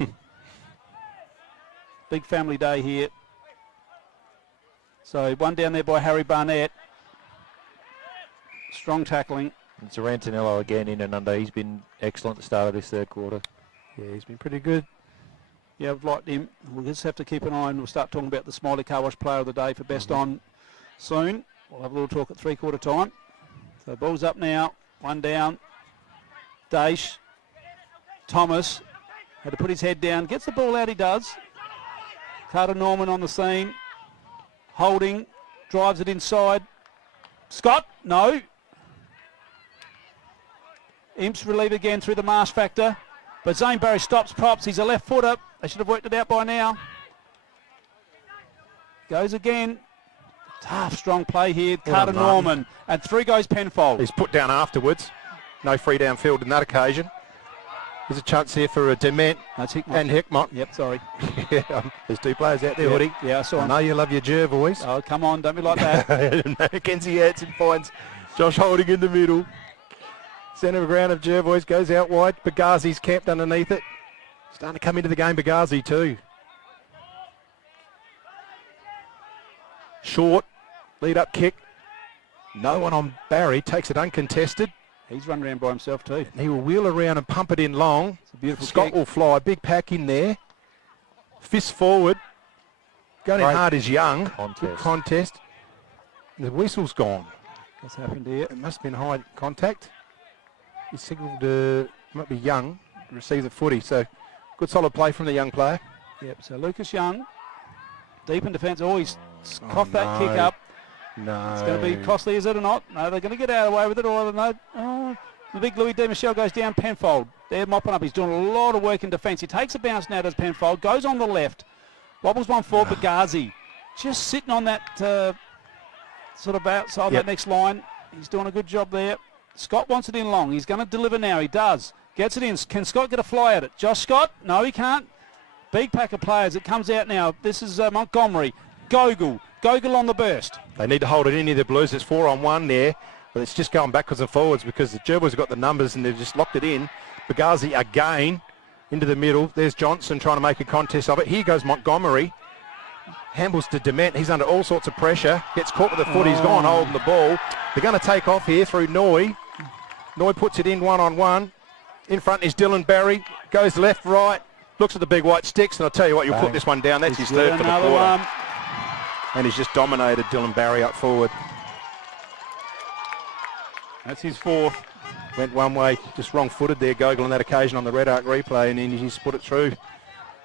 Big family day here. So one down there by Harry Barnett. Strong tackling. And Zarantinello again in and under. He's been excellent at the start of this third quarter. Yeah, he's been pretty good. Yeah, I've liked him. We'll just have to keep an eye and we'll start talking about the Smiley Car Wash Player of the Day for best on soon. We'll have a little talk at 3/4 time. So ball's up now. One down. Daish. Thomas had to put his head down. Gets the ball out, he does. Carter Norman on the scene. Holding. Drives it inside. Scott, no. Imps relieve again through the Marsh factor. But Zane Barry stops props. He's a left footer. They should have worked it out by now. Goes again. Tough, strong play here. Carter Norman. And 3 goes Penfold. He's put down afterwards. No free downfield in that occasion. There's a chance here for a Dement and Hickmott. Yep, sorry. There's 2 players out there, Yeah. Woody. Yeah, I saw him. know you love your Jervois. Oh, come on, don't be like that. Mackenzie Hanson finds Josh Holding in the middle. Centre of ground of Jervois goes out wide. Bagazi's camped underneath it. Starting to come into the game, Bagazi too. Short, lead up kick. No one on Barry, takes it uncontested. He's run around by himself too. He will wheel around and pump it in long. It's a beautiful Scott kick. will fly, big pack in there. Fist forward. Going in Great hard is Young. contest. Good contest. The whistle's gone. What's happened here? It must have been high contact. He signalled, might be Young, to receive the footy. So good solid play from the young player. Yep, so Lucas Young, deep in defence. Oh, he's coughed that kick up. No. It's going to be costly, is it or not? No, they're going to get out of the way with it, or no. Oh, the big Louis De Michel goes down. Penfold, they're mopping up. He's doing a lot of work in defence. He takes a bounce now, does Penfold, goes on the left, wobbles one forward. Bagazi just sitting on that sort of outside that next line. He's doing a good job there. Scott wants it in long. He's going to deliver now. He does. Gets it in. Can Scott get a fly at it? Josh Scott? No, he can't. Big pack of players. It comes out now. This is Montgomery. Gogol on the burst. They need to hold it in here, the Blues. It's 4-on-1 there, but it's just going backwards and forwards because the Jervois have got the numbers and they've just locked it in. Bagazi again into the middle. There's Johnson trying to make a contest of it. Here goes Montgomery. Handles to Dement. He's under all sorts of pressure. Gets caught with the foot. He's gone holding the ball. They're going to take off here through Noy. Noy puts it in 1-on-1. In front is Dylan Barry. Goes left, right. Looks at the big white sticks, and I'll tell you what, you'll put this one down. That's his third for the quarter. One. And he's just dominated Dylan Barry up forward. That's his 4th. Went one way, just wrong-footed there, Gogol on that occasion on the Red Arc replay, and then he just put it through.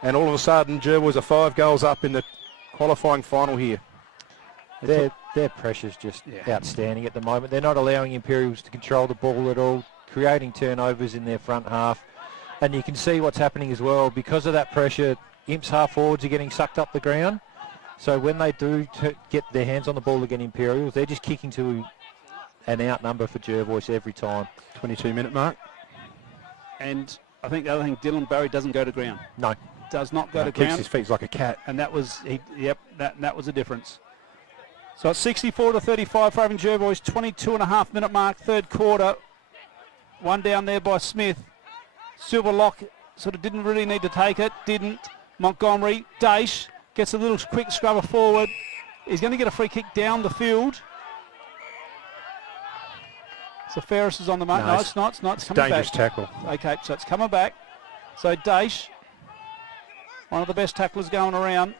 And all of a sudden, Jervois are 5 goals up in the qualifying final here. Their pressure's just outstanding at the moment. They're not allowing Imperials to control the ball at all, creating turnovers in their front half. And you can see what's happening as well. Because of that pressure, Imps half forwards are getting sucked up the ground. So when they do get their hands on the ball against Imperials, they're just kicking to an out number for Jervois every time. 22-minute mark. And I think the other thing, Dylan Barry doesn't go to ground. No. Does not go to Keeps ground. his feet like a cat. And that was, that was a difference. So it's 64-35 for Avon Jervois, 22.5-minute mark, third quarter. One down there by Smith. Silverlock sort of didn't really need to take it, didn't. Montgomery, Daish gets a little quick scrubber forward. He's going to get a free kick down the field. So Ferris is on the mark. No, it's not. It's coming dangerous back. tackle. Okay, so it's coming back. So Daish, one of the best tacklers going around,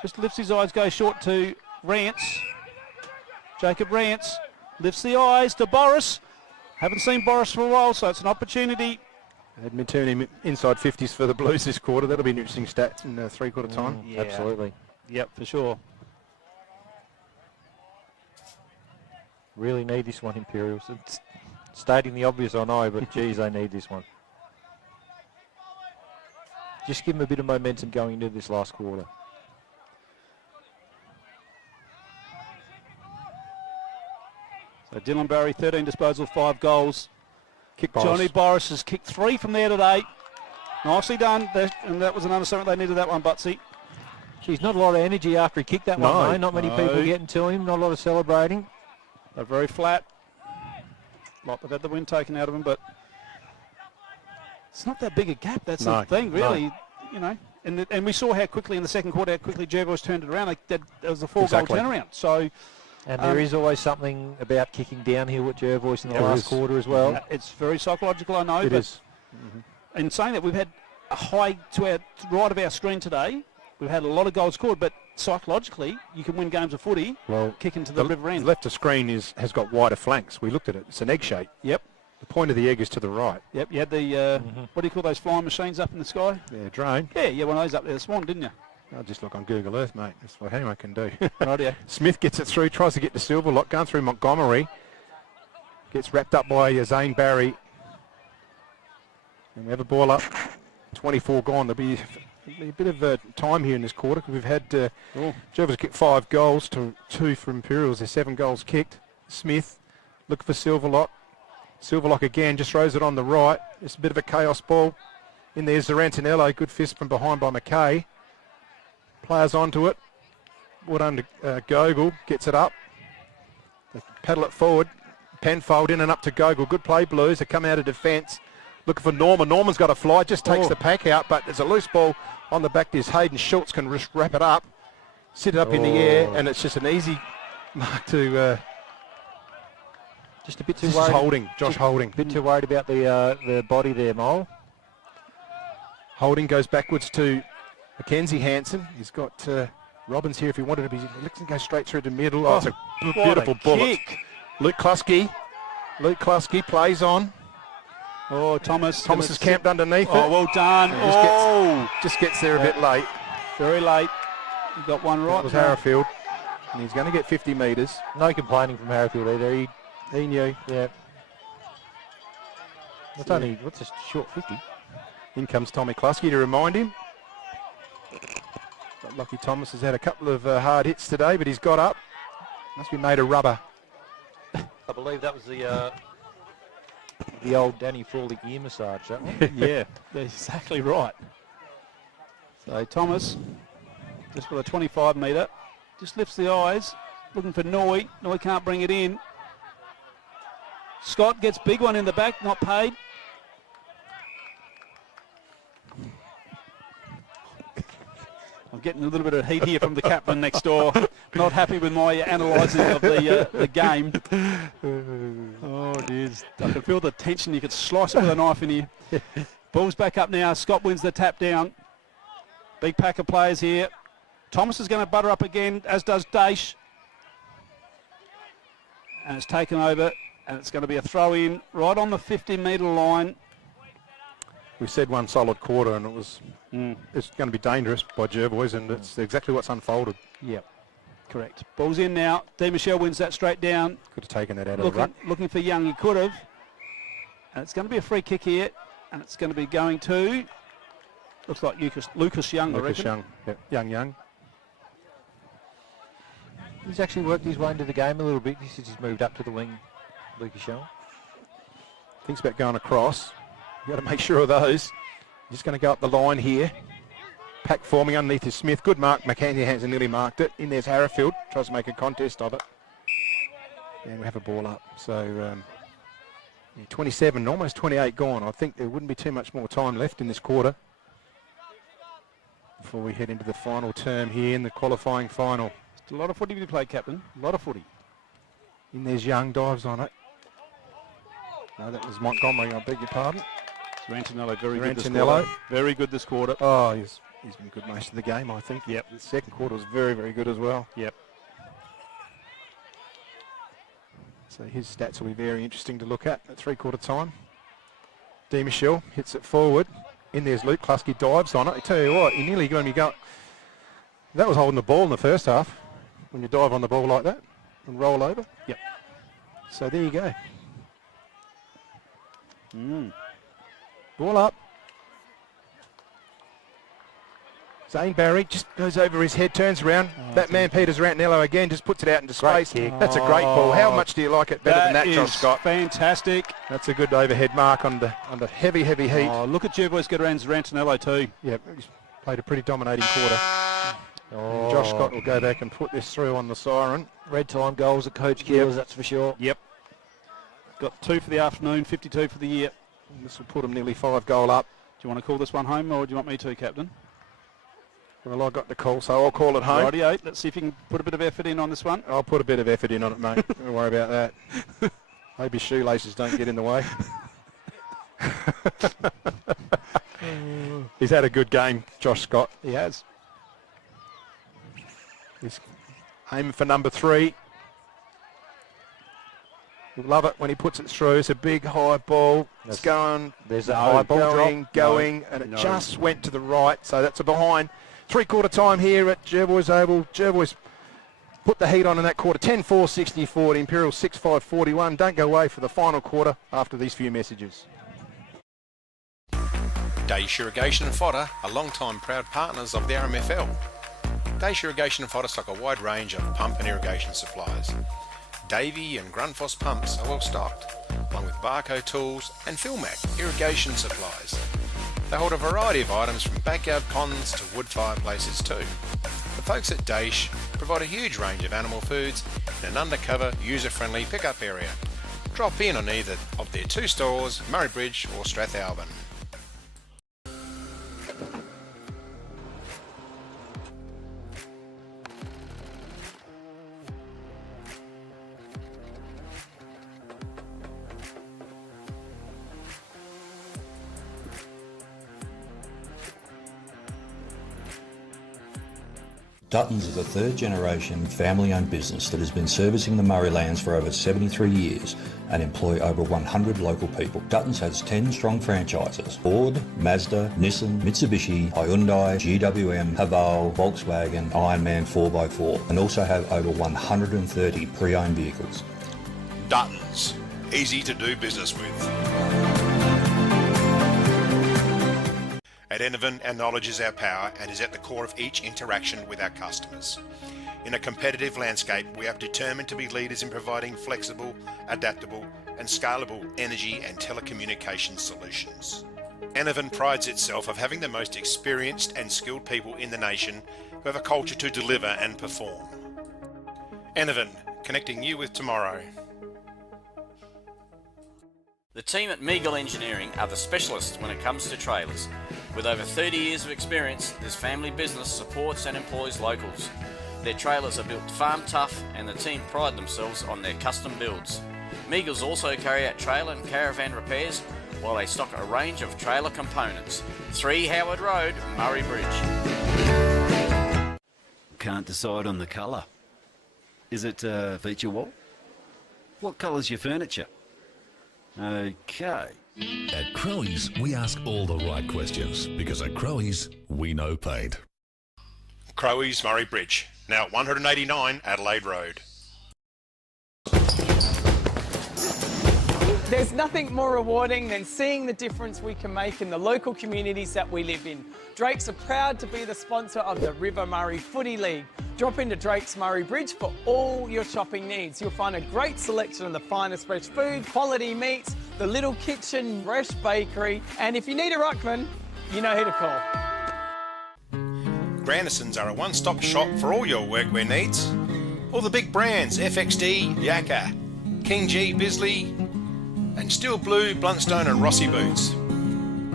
just lifts his eyes, goes short to Rance. Jacob Rance lifts the eyes to Boris. Haven't seen Boris for a while, so it's an opportunity. Edmonton him inside 50s for the Blues this quarter. That'll be an interesting stat in three-quarter time. Yeah. Absolutely. Yep, for sure. Really need this one, Imperials. It's stating the obvious, I know, but geez, they need this one. Just give them a bit of momentum going into this last quarter. So Dylan Barry, 13 disposals, 5 goals. Kick Johnny Boris has kicked 3 from there today. Nicely done, and that was an understatement. They needed that one, Butsy. Geez, not a lot of energy after he kicked that one, though. Not many people getting to him, not a lot of celebrating. They're very flat. Like they've had the wind taken out of them, but it's not that big a gap. That's the thing, really. You know, and we saw how quickly in the second quarter, how quickly Jervois turned it around. Like that was a 4-goal turnaround. So, and there is always something about kicking downhill with Jervois in the last quarter as well. It's very psychological, I know. It is. In saying that, we've had a high to our right of our screen today. We've had a lot of goals scored, but psychologically, you can win games of footy. Well, kicking to the river end. The left of screen has got wider flanks. We looked at it. It's an egg shape. Yep. The point of the egg is to the right. Yep. You had the what do you call those flying machines up in the sky? Yeah, drone. Yeah, one of those up there this morning, didn't you? I'll just look on Google Earth, mate. That's what anyone can do. Rightio. Smith gets it through, tries to get to Silverlock, going through Montgomery. Gets wrapped up by Zane Barry. And we have a ball up. 24 gone. There'll be a bit of time here in this quarter because we've had Jervois kicked 5 goals to 2 for Imperials. There's 7 goals kicked. Smith looking for Silverlock. Silverlock again just throws it on the right. It's a bit of a chaos ball. In there's Zarantinello. Good fist from behind by McKay. Players onto it. What under Gogol gets it up. They paddle it forward. Penfold in and up to Gogol. Good play, Blues. They come out of defence. Looking for Norman. Norman's got a fly. Just takes the pack out, but there's a loose ball on the back. There's Hayden Schultz can just wrap it up, sit it up in the air, and it's just an easy mark to... just a bit too worried. Holding, Josh Holding. A bit too worried about the body there, Mole. Holding goes backwards to Mackenzie Hansen. He's got Robbins here if he wanted to be. He can go straight through the middle. Oh, it's a beautiful bullet. Kick. Luke Klusky plays on. Oh, Thomas is camped underneath it. Oh, well done. Just gets there a bit late. Very late. He got one right. That was Harrowfield. And he's going to get 50 metres. No complaining from Harrowfield either. He knew. Yeah. What's a short 50? In comes Tommy Klusky to remind him. But Lockie Thomas has had a couple of hard hits today, but he's got up. Must be made of rubber. I believe that was the old Danny Frawley ear massage, that one. Yeah, that's exactly right. So Thomas, just with a 25 metre, just lifts the eyes, looking for Noy. Noy can't bring it in. Scott gets big one in the back, not paid. I'm getting a little bit of heat here from the captain next door. Not happy with my analysing of the game. Oh, dear. I can feel the tension. You could slice it with a knife in here. Ball's back up now. Scott wins the tap down. Big pack of players here. Thomas is going to butter up again, as does Daish. And it's taken over, and it's going to be a throw in right on the 50-metre line. We said one solid quarter, and it was it's going to be dangerous by Jervois, and it's exactly what's unfolded. Yep, correct. Ball's in now. D. Michelle wins that straight down. Could have taken that out of the ruck. Looking for Young, he could have. And it's going to be a free kick here, and it's going to be going to, looks like Lucas Young, I reckon. Young, yep. Young. He's actually worked his way into the game a little bit since he's moved up to the wing, Lucas Young. Thinks about going across. You've got to make sure of those. Just going to go up the line here. Pack forming underneath is Smith. Good mark. Mackenzie Hansen nearly marked it. In there's Harrowfield. Tries to make a contest of it. And we have a ball up. So 27, almost 28 gone. I think there wouldn't be too much more time left in this quarter before we head into the final term here in the qualifying final. It's a lot of footy to play, Captain. A lot of footy. In there's Young. Dives on it. No, that was Montgomery. I beg your pardon. Rantinello, very good this quarter. Very good this quarter. Oh, he's been good most of the game, I think. Yep. The second quarter was very, very good as well. Yep. So his stats will be very interesting to look at 3/4 time. D. Michelle hits it forward. In there's Luke Klusky, dives on it. I tell you what, he nearly going to go. That was holding the ball in the first half. When you dive on the ball like that and roll over. Yep. So there you go. Ball up. Zane Barry just goes over his head, turns around. That man, Peter Zarantinello, again, just puts it out into space. That's a great ball. How much do you like it better than that, Josh Scott? Fantastic. That's a good overhead mark on the heavy, heavy heat. Oh, look at Jervois get around Zarantinello too. Yeah, he's played a pretty dominating quarter. And Josh Scott will go back and put this through on the siren. Red time goals at Coach Killers, that's for sure. Yep. Got 2 for the afternoon, 52 for the year. And this will put him nearly 5 goal up. Do you want to call this one home, or do you want me to, Captain? Well, I got the call, so I'll call it home. Rightio, let's see if you can put a bit of effort in on this one. I'll put a bit of effort in on it, mate. Don't worry about that. Maybe shoelaces don't get in the way. He's had a good game, Josh Scott. He has. He's aiming for number 3. You'll love it when he puts it through. It's a big high ball. It's going. There's a high ball going, and it just went to the right. So that's a behind. 3/4 time here at Jervois Oval. Jervois put the heat on in that quarter. 10-4, 60-40. Imperials 6-5, 41. Don't go away for the final quarter after these few messages. Daesh Irrigation and Fodder are long-time proud partners of the RMFL. Daesh Irrigation and Fodder stock a wide range of pump and irrigation supplies. Davey and Grundfos pumps are well stocked, along with Barco tools and Philmac irrigation supplies. They hold a variety of items from backyard ponds to wood fireplaces too. The folks at Daesh provide a huge range of animal foods in an undercover, user-friendly pickup area. Drop in on either of their two stores, Murray Bridge or Strathalbyn. Duttons is a third-generation family-owned business that has been servicing the Murray Lands for over 73 years and employ over 100 local people. Duttons has 10 strong franchises: Ford, Mazda, Nissan, Mitsubishi, Hyundai, GWM, Haval, Volkswagen, Ironman 4x4, and also have over 130 pre-owned vehicles. Duttons, easy to do business with. At Enervin, our knowledge is our power and is at the core of each interaction with our customers. In a competitive landscape, we are determined to be leaders in providing flexible, adaptable and scalable energy and telecommunications solutions. Enervin prides itself of having the most experienced and skilled people in the nation who have a culture to deliver and perform. Enervin, connecting you with tomorrow. The team at Meagle Engineering are the specialists when it comes to trailers. With over 30 years of experience, this family business supports and employs locals. Their trailers are built farm tough and the team pride themselves on their custom builds. Meagles also carry out trailer and caravan repairs while they stock a range of trailer components. 3 Howard Road, Murray Bridge. Can't decide on the colour. Is it feature wall? What colour's your furniture? Okay. At Crowe's, we ask all the right questions because at Crowe's, we know paint. Crowe's Murray Bridge, now 189 Adelaide Road. There's nothing more rewarding than seeing the difference we can make in the local communities that we live in. Drakes are proud to be the sponsor of the River Murray Footy League. Drop into Drake's Murray Bridge for all your shopping needs. You'll find a great selection of the finest fresh food, quality meats, the little kitchen, fresh bakery, and if you need a ruckman, you know who to call. Grandisons are a one-stop shop for all your workwear needs. All the big brands, FXD, Yakka, King G, Bisley, and Steel Blue, Bluntstone and Rossi boots.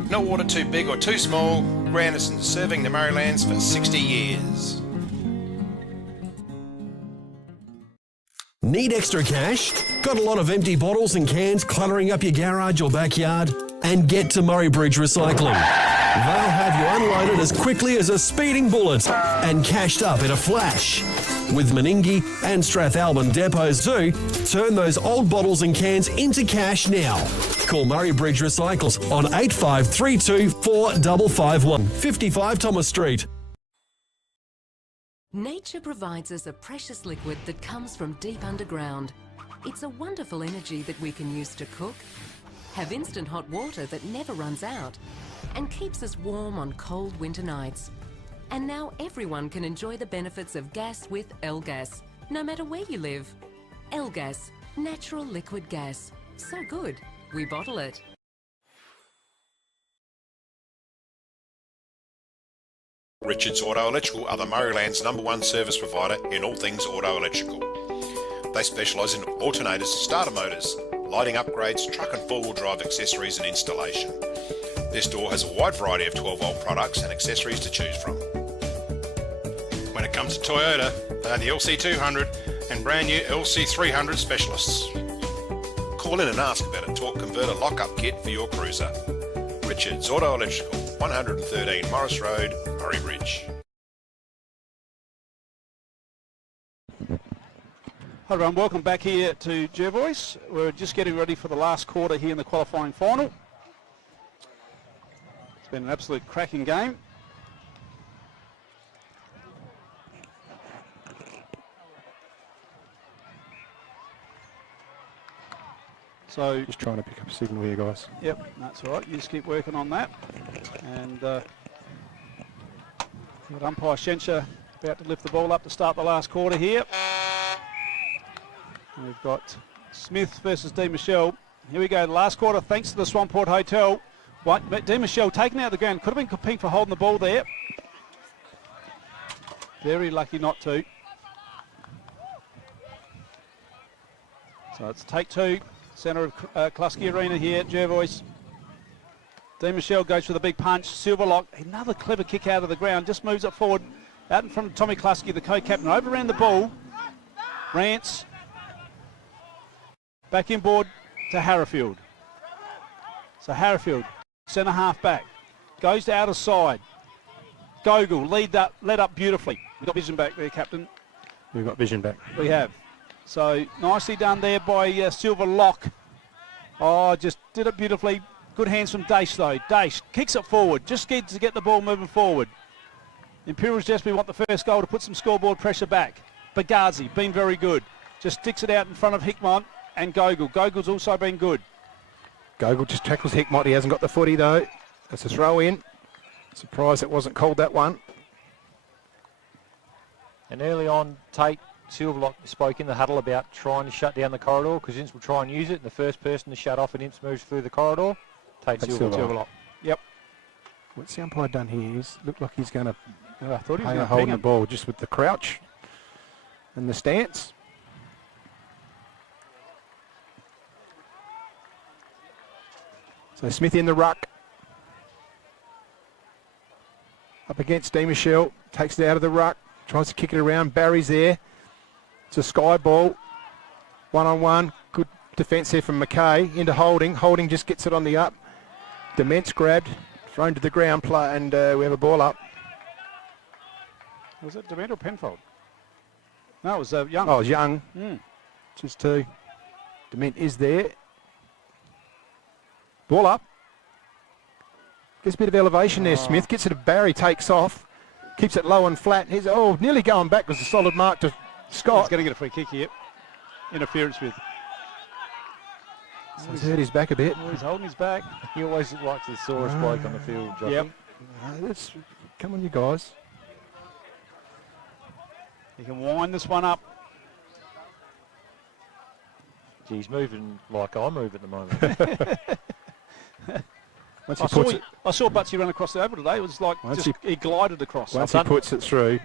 No order too big or too small, Grandisons serving the Murraylands for 60 years. Need extra cash? Got a lot of empty bottles and cans cluttering up your garage or backyard? And get to Murray Bridge Recycling. They'll have you unloaded as quickly as a speeding bullet and cashed up in a flash. With Meningie and Strathalbyn depots too, turn those old bottles and cans into cash now. Call Murray Bridge Recycles on 8532 4551, 55 Thomas Street. Nature provides us a precious liquid that comes from deep underground. It's a wonderful energy that we can use to cook, have instant hot water that never runs out, and keeps us warm on cold winter nights. And now everyone can enjoy the benefits of gas with L-Gas, no matter where you live. L-Gas, natural liquid gas. So good, we bottle it. Richards Auto Electrical are the Murrayland's #1 service provider in all things auto electrical. They specialise in alternators, starter motors, lighting upgrades, truck and four-wheel drive accessories and installation. Their store has a wide variety of 12-volt products and accessories to choose from. When it comes to Toyota, they are the LC200 and brand new LC300 specialists. Call in and ask about a torque converter lock-up kit for your cruiser. Richards Auto Electrical, 113 Morris Road, Murray Bridge. Hi everyone, welcome back here to Jervois. We're just getting ready for the last quarter here in the qualifying final. It's been an absolute cracking game. So just trying to pick up a signal here, guys. Yep, that's all right. You just keep working on that. And got umpire Schenscher about to lift the ball up to start the last quarter here. We've got Smith versus Di Michelle. Here we go, the last quarter, thanks to the Swamport Hotel. Di Michelle taken out of the ground. Could have been competing for holding the ball there. Very lucky not to. So it's take two. Centre of Kluski Arena here, Jervois. Di Michelle goes for the big punch. Silverlock, another clever kick out of the ground, just moves it forward. Out in front of Tommy Kluski, the co-captain, overran the ball. Rance. Back inboard to Harrifield. So Harrifield, centre half back. Goes to outer side. Gogol, led up beautifully. We've got vision back there, Captain. We've got vision back. We have. So nicely done there by Silver Lock. Oh, just did it beautifully. Good hands from Dace though. Dace kicks it forward. Just needs to get the ball moving forward. Imperials just want the first goal to put some scoreboard pressure back. Bagazi, been very good. Just sticks it out in front of Hickmott and Gogol. Gogol's also been good. Gogol just tackles Hickmott. He hasn't got the footy though. That's a throw in. Surprised it wasn't called that one. And early on, Silverlock spoke in the huddle about trying to shut down the corridor because Ince will try and use it. And the first person to shut off and Ince moves through the corridor. Silverlock. Yep. What's the umpire done here? Looked like he's going to I thought he was holding the ball just with the crouch and the stance. So Smith in the ruck. Up against Di Michelle. Takes it out of the ruck. Tries to kick it around. Barry's there. It's a sky ball. 1-on-1. Good defence there from McKay. Into Holding. Holding just gets it on the up. Dement's grabbed. Thrown to the ground. And we have a ball up. Was it Dement or Penfold? No, it was Young. Oh, it was Young. Just two. Dement is there. Ball up. Gets a bit of elevation there, Smith. Gets it to Barry, takes off. Keeps it low and flat. He's nearly going back. Was a solid mark to Scott. He's going to get a free kick here. Interference with. So he's hurt his back a bit. Oh, he's holding his back. He always likes the sorest bloke on the field, Johnny. Yep. Come on, you guys. He can wind this one up. Gee, he's moving like I move at the moment. I saw Butsy run across the oval today. It was like he glided across. Once he puts it through,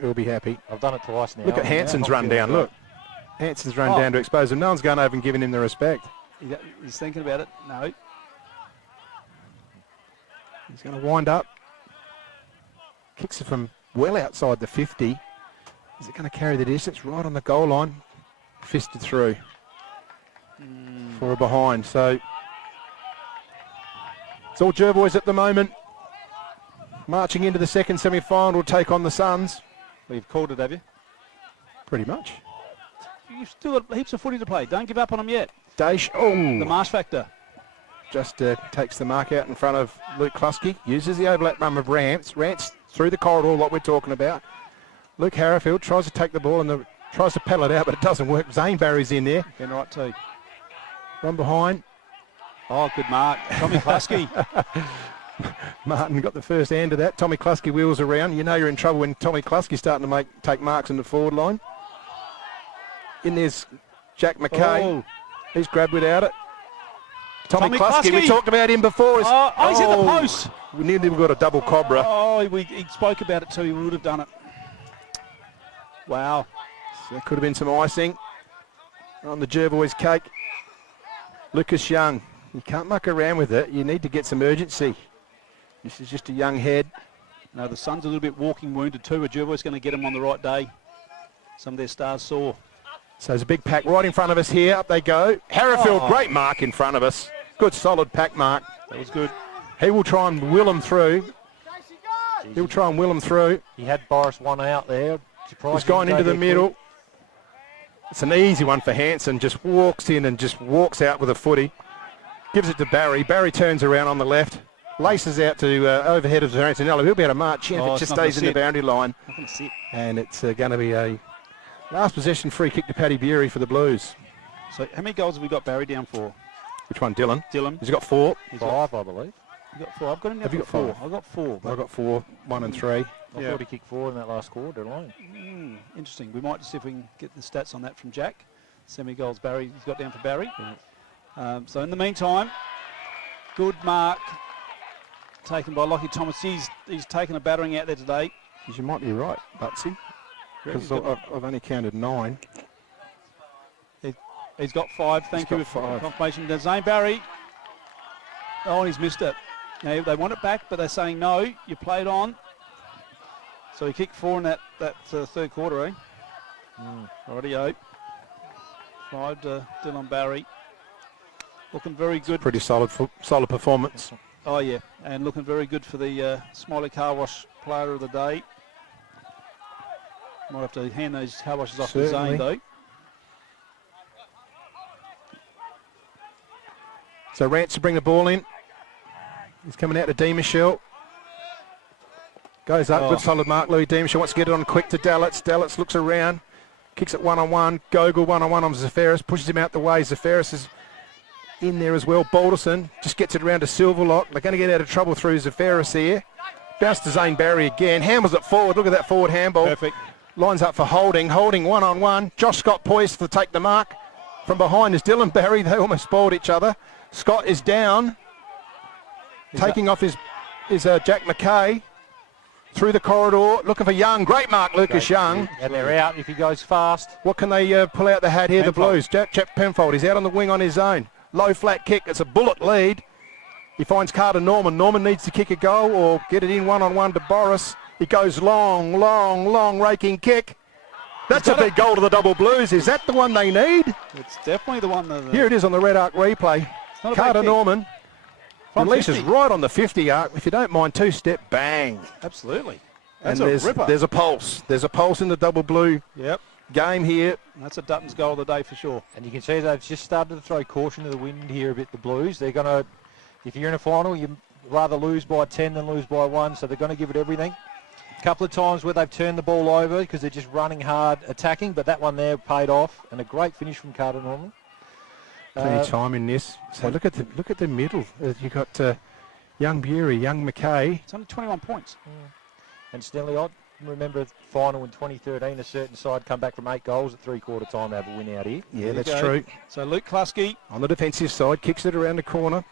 he'll be happy. I've done it twice now. Look at Hanson's run down. Look. Hanson's run down to expose him. No one's gone over and given him the respect. He's thinking about it. No. He's going to wind up. Kicks it from well outside the 50. Is it going to carry the distance? Right on the goal line. Fisted through. For a behind. So it's all Jervois at the moment. Marching into the second semi-final to take on the Suns. Well, you've called it, have you? Pretty much. You've still got heaps of footy to play. Don't give up on them yet. Daesh, the Marsh factor. Just takes the mark out in front of Luke Kluski. Uses the overlap run of Rance. Rance through the corridor, what we're talking about. Luke Harrifield tries to take the ball and tries to pedal it out, but it doesn't work. Zane Barry's in there. Been right too. Run behind. Oh, good mark. Tommy Kluski. Martin got the first hand of that. Tommy Kluski wheels around. You know you're in trouble when Tommy Kluski's starting to take marks in the forward line. In there's Jack McKay. Oh. He's grabbed without it. Tommy Kluski, we talked about him before. He's in the post. We nearly got a double cobra. Oh, he spoke about it too. He would have done it. Wow. So there could have been some icing on the Jervois cake. Lucas Young, you can't muck around with it. You need to get some urgency. This is just a young head. No, the Suns a little bit walking wounded too. Jervois going to get him on the right day. Some of their stars saw. So there's a big pack right in front of us here. Up they go. Harrifield, great mark in front of us. Good solid pack mark. That was good. He will try and will him through. He'll try and will him through. He had Boris one out there. He's gone into the middle. It's an easy one for Hanson. Just walks in and just walks out with a footy. Gives it to Barry. Barry turns around on the left. Laces out to overhead of Zarantinello. He'll be able to march in if it just stays in the boundary line. And it's going to be a last possession free kick to Paddy Bury for the Blues. So how many goals have we got Barry down for? Which one, Dylan? Dylan. He's got 4. Five, I believe. You got 4. I've got him. Have you got 4? 5? I've got 4. I've got 4, 1 and 3. I thought he kicked 4 in that last quarter alone. Interesting. We might see if we can get the stats on that from Jack. Semi-goals Barry. He's got down for Barry. So in the meantime, good mark taken by Lockie Thomas. He's taken a battering out there today. You might be right, Butsy. Because I've only counted 9. He's got 5. Thank you for confirmation. Zane Barry. Oh, and he's missed it. Now they want it back, but they're saying no. You played on. So he kicked 4 in that third quarter, eh? Rightio. 5 to Dylan Barry. Looking very good. Pretty solid performance. Oh yeah, and looking very good for the Smiley Car Wash Player of the Day. Might have to hand those car washes off to Zane though. So Rance to bring the ball in. He's coming out to D. Michelle. Goes up, good solid mark. Louis D. Michelle wants to get it on quick to Dallitz. Dallitz looks around, kicks it 1-on-1. Gogol 1-on-1 on Zaferis, pushes him out the way. Zaferis is in there as well. Balderson just gets it around to Silverlock. They're going to get out of trouble through Zaferis here. Bounce to Zane Barry again. Handles it forward. Look at that forward handball. Perfect. Lines up for Holding. Holding 1-on-1. Josh Scott poised to take the mark. From behind is Dylan Barry. They almost spoiled each other. Scott is down. Taking off is Jack McKay. Through the corridor, looking for Young. Great mark, Lucas Young. And they're out if he goes fast. What can they pull out the hat here, the Blues? Jack Penfold, he's out on the wing on his own. Low flat kick, it's a bullet lead. He finds Carter Norman. Norman needs to kick a goal or get it in 1-on-1 to Boris. He goes long raking kick. That's a big goal to the Double Blues. Is that the one they need? It's definitely the one. Here it is on the Red Arc replay. Carter Norman. Releases right on the 50 arc. If you don't mind, 2-step, bang. Absolutely. And That's a ripper. There's a pulse. There's a pulse in the Double Blue game here. That's a Dutton's goal of the day for sure. And you can see they've just started to throw caution to the wind here a bit, the Blues. They're going to, if you're in a final, you'd rather lose by 10 than lose by 1, so they're going to give it everything. A couple of times where they've turned the ball over because they're just running hard, attacking, but that one there paid off, and a great finish from Carter Norman. Plenty of time in this. So look at the middle. You've got Young Bury, Young McKay. It's only 21 points. And Stanley, I remember a final in 2013, a certain side come back from 8 goals at three-quarter time to have a win out here. Yeah, that's true. So Luke Klusky. On the defensive side, kicks it around the corner.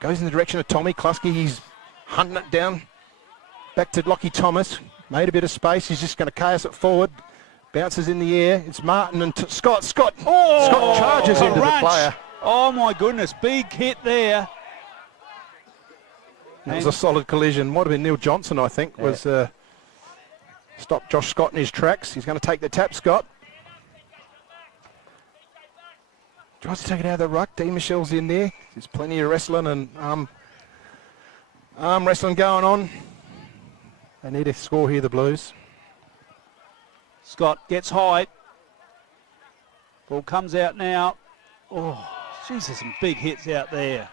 Goes in the direction of Tommy Klusky. He's hunting it down. Back to Lockie Thomas. Made a bit of space. He's just going to chaos it forward. Bounces in the air. It's Martin and Scott. Scott charges into the player. Oh my goodness, big hit there. That was a solid collision. Might have been Neil Johnson, I think, was stopped Josh Scott in his tracks. He's going to take the tap, Scott. Tries to take it out of the ruck. D. Michelle's in there. There's plenty of wrestling and arm wrestling going on. They need a score here, the Blues. Scott gets high. Ball comes out now. Oh, geez, there's some big hits out there.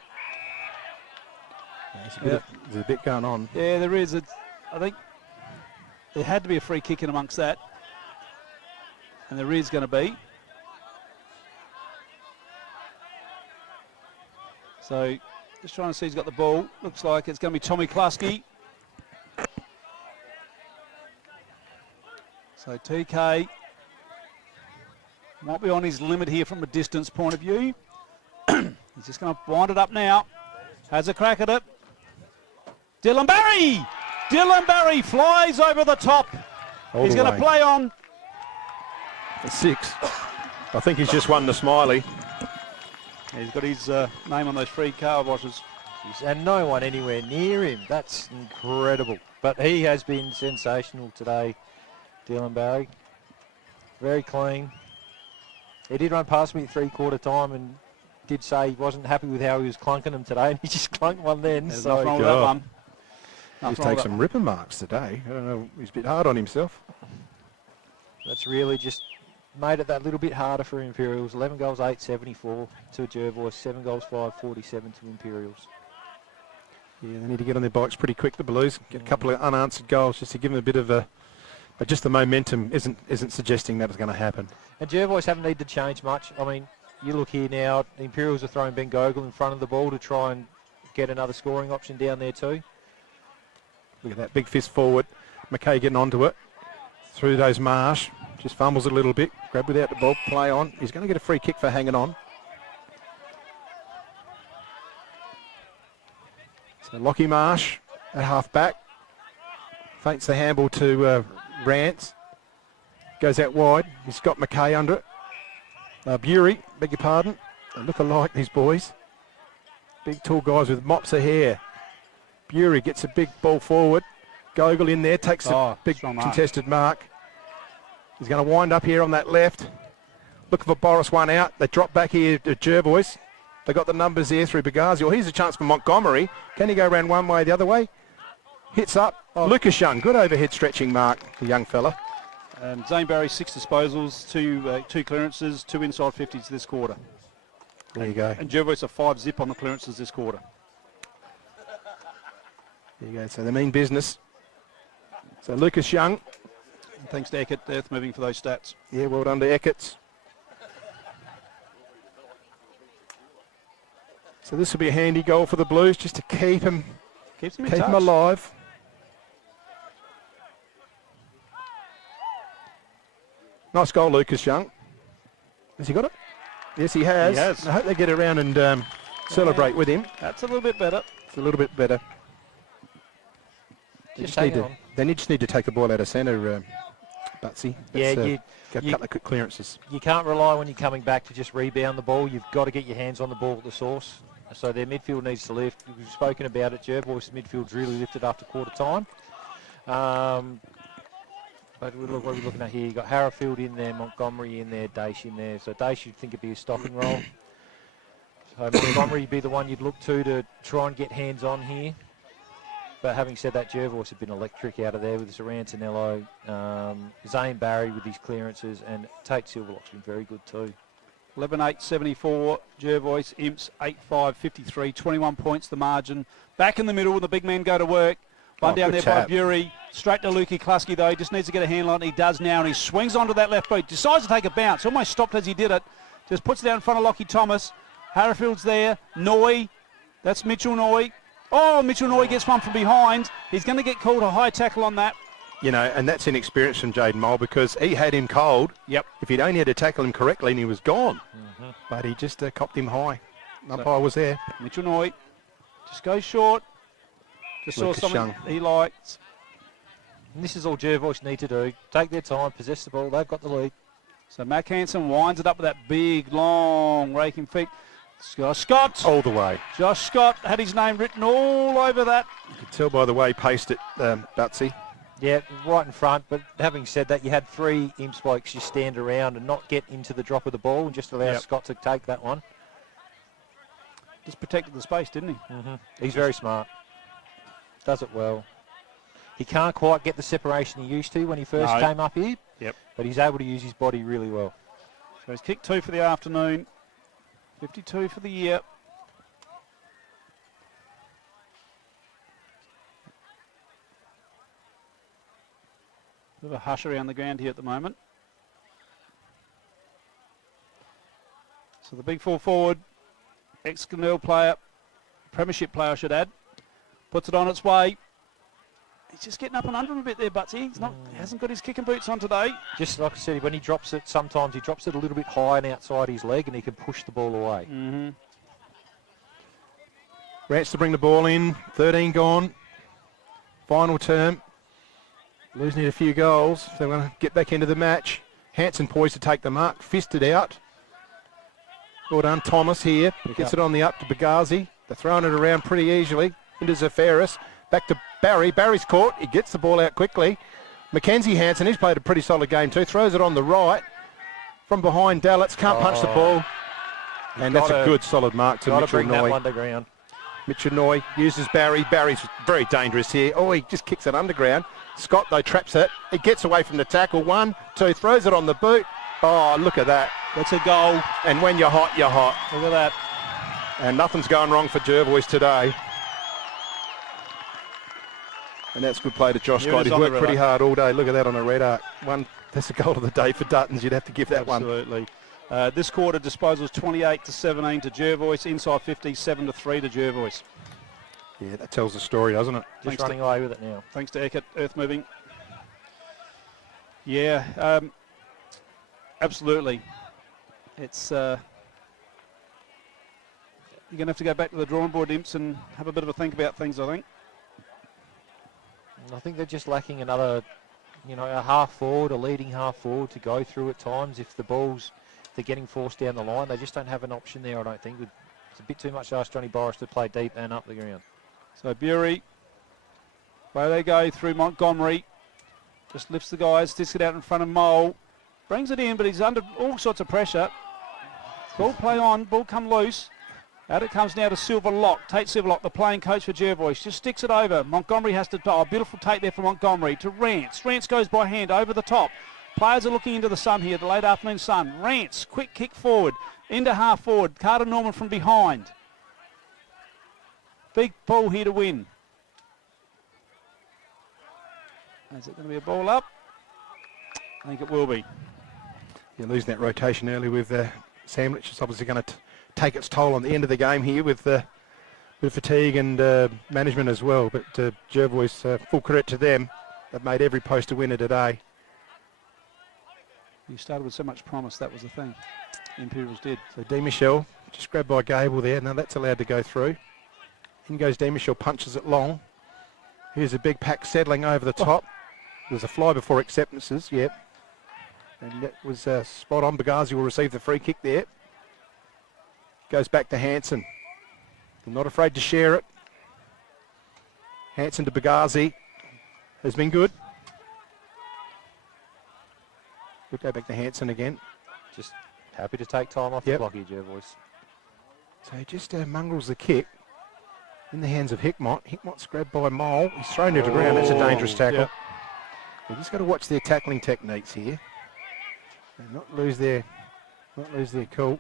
There's a bit going on. Yeah, there is. I think there had to be a free kick in amongst that. And there is going to be. So, just trying to see who's got the ball. Looks like it's going to be Tommy Klusky. So TK might be on his limit here from a distance point of view. He's just going to wind it up now. Has a crack at it. Dylan Barry! Dylan Barry flies over the top. He's going to play on. 6. I think he's just won the Smiley. He's got his name on those free car washes. And no one anywhere near him. That's incredible. But he has been sensational today, Dylan Barry. Very clean. He did run past me at three-quarter time and did say he wasn't happy with how he was clunking them today. And he just clunked one then. There's so nothing wrong with that one. He's taken some ripper marks today. I don't know, he's a bit hard on himself. That's really just made it that little bit harder for Imperials. 11 goals, 874 to Jervois. 7 goals, 547 to Imperials. Yeah, they need to get on their bikes pretty quick, the Blues. Get a couple of unanswered goals just to give them a bit of a... But just the momentum isn't suggesting that it's going to happen. And Jervois haven't needed to change much. I mean, you look here now, the Imperials are throwing Ben Gogol in front of the ball to try and get another scoring option down there too. Look at that big fist forward. McKay getting onto it. Through those Marsh. Just fumbles a little bit. Grab without the ball. Play on. He's going to get a free kick for hanging on. So Lockie Marsh at half back. Feints the handball to Rance. Goes out wide. He's got McKay under it. Bury, beg your pardon. They look alike, these boys. Big tall guys with mops of hair. Bury gets a big ball forward. Gogol in there, takes a big contested mark. He's going to wind up here on that left. Looking for Boris one out. They drop back here to Jervois. They got the numbers there through Bagazi. Well, here's a chance for Montgomery. Can he go around one way, the other way? Hits up. Lucas Young, good overhead stretching mark, the young fella. Zane Barry, 6 disposals, 2 clearances, 2 inside 50s this quarter. There you go. And Jervois a 5 zip on the clearances this quarter. There you go. So they mean business. So Lucas Young. And thanks to Eckert, Earth moving for those stats. Yeah, well done to Eckerts. So this will be a handy goal for the Blues just to keep them alive. Nice goal, Lucas Young. Has he got it? Yes, he has. He has. I hope they get around and celebrate with him. That's a little bit better. It's a little bit better. They just need to take the ball out of centre, Butsy. Yeah, got a couple of quick clearances. You can't rely when you're coming back to just rebound the ball. You've got to get your hands on the ball at the source. So their midfield needs to lift. We've spoken about it. Jervois' midfield's really lifted after quarter time. But what are we looking at here? You've got Harrowfield in there, Montgomery in there, Daesh in there. So Daesh you'd think it'd be a stopping role. So Montgomery would be the one you'd look to try and get hands on here. But having said that, Jervois has been electric out of there with Sarantanello, Zane Barry with his clearances, and Tate Silverlock's been very good too. 11-8-74, Jervois, Imps, 8-5-53, 21 points the margin. Back in the middle, the big men go to work. One down there by Bury. Straight to Lukey Klasky though. He just needs to get a handle on it. He does now, and he swings onto that left boot. Decides to take a bounce. Almost stopped as he did it. Just puts it down in front of Lockie Thomas. Harrowfield's there. Noy. That's Mitchell Noy. Oh, Mitchell Noy gets one from behind. He's going to get called a high tackle on that. You know, and that's inexperience from Jaden Mole because he had him cold. Yep. If he'd only had to tackle him correctly, and he was gone. But he just copped him high. Umpire was there. Mitchell Noy just goes short. Just saw something he liked. And this is all Jervois need to do. Take their time, possess the ball. They've got the lead. So Mac Hansen winds it up with that big, long, raking feet. Josh Scott. All the way. Josh Scott had his name written all over that. You could tell by the way he paced it, Butsy. Yeah, right in front. But having said that, you had 3 Imps blokes just stand around and not get into the drop of the ball and just allow Scott to take that one. Just protected the space, didn't he? He's very smart. Does it well. He can't quite get the separation he used to when he first came up here. Yep. But he's able to use his body really well. So he's kicked 2 for the afternoon. 52 for the year. Bit of a hush around the ground here at the moment. So the big 4 forward, ex-Glenelg player, premiership player I should add, puts it on its way. He's just getting up and under him a bit there, Butsy. He hasn't got his kicking boots on today. Just like I said, when he drops it, sometimes he drops it a little bit high and outside his leg and he can push the ball away. Rats to bring the ball in. 13 gone. Final term. Blues need a few goals if they want to get back into the match. Hansen poised to take the mark. Fisted out. Well done, Thomas here. Gets it on the up to Bagazi. They're throwing it around pretty easily. Into Zafaris. Back to Barry. Barry's caught. He gets the ball out quickly. Mackenzie Hansen, he's played a pretty solid game too. Throws it on the right. From behind Dallets. Can't punch the ball. And that's a good solid mark to Mitchell Noy. That one to ground. Mitchell Noy uses Barry. Barry's very dangerous here. Oh, he just kicks it underground. Scott, though, traps it. He gets away from the tackle. 1, 2, throws it on the boot. Oh, look at that. That's a goal. And when you're hot, you're hot. Look at that. And nothing's going wrong for Jervois today. And that's good play to Josh Scott. He's worked pretty hard all day. Look at that on a red arc. That's a goal of the day for Duttons. You'd have to give that one. Absolutely. This quarter disposals 28-17 to Jervois. Inside 50, 7-3 to Jervois. Yeah, that tells the story, doesn't it? Just running away with it now. Thanks to Eckert, earth moving. Yeah, absolutely. It's you're going to have to go back to the drawing board, Imps, and have a bit of a think about things, I think. I think they're just lacking another, a half forward, a leading half forward to go through at times. If the balls, they're getting forced down the line, they just don't have an option there, I don't think. It's a bit too much to ask Johnny Boris to play deep and up the ground. So Bury, away they go through Montgomery. Just lifts the guys, sticks it out in front of Mole. Brings it in, but he's under all sorts of pressure. Ball play on, ball come loose. Out it comes now to Silverlock. Tate Silverlock, the playing coach for Jervois. Just sticks it over. Montgomery has to... Oh, beautiful take there for Montgomery to Rance. Rance goes by hand over the top. Players are looking into the sun here, the late afternoon sun. Rance, quick kick forward. Into half forward. Carter Norman from behind. Big ball here to win. Is it going to be a ball up? I think it will be. You're losing that rotation early with Sandwich. It's obviously going to take its toll on the end of the game here with fatigue and management as well. But Jervois, full credit to them. They've made every post a winner today. You started with so much promise, that was the thing. The Imperials did. So D. Michelle, just grabbed by Gable there. Now that's allowed to go through. In goes D. Michelle, punches it long. Here's a big pack settling over the top. There's a fly before acceptances, yep. And that was spot on. Bagazi will receive the free kick there. Goes back to Hansen. They're not afraid to share it. Hansen to Bagazi. Has been good. We'll go back to Hansen again. Just happy to take time off the clock here, Jervois. So he just mongrels the kick in the hands of Hickmott. Hickmott's grabbed by Mole. He's thrown to the ground. That's a dangerous tackle. Yep. We've just got to watch their tackling techniques here. And not lose their cool.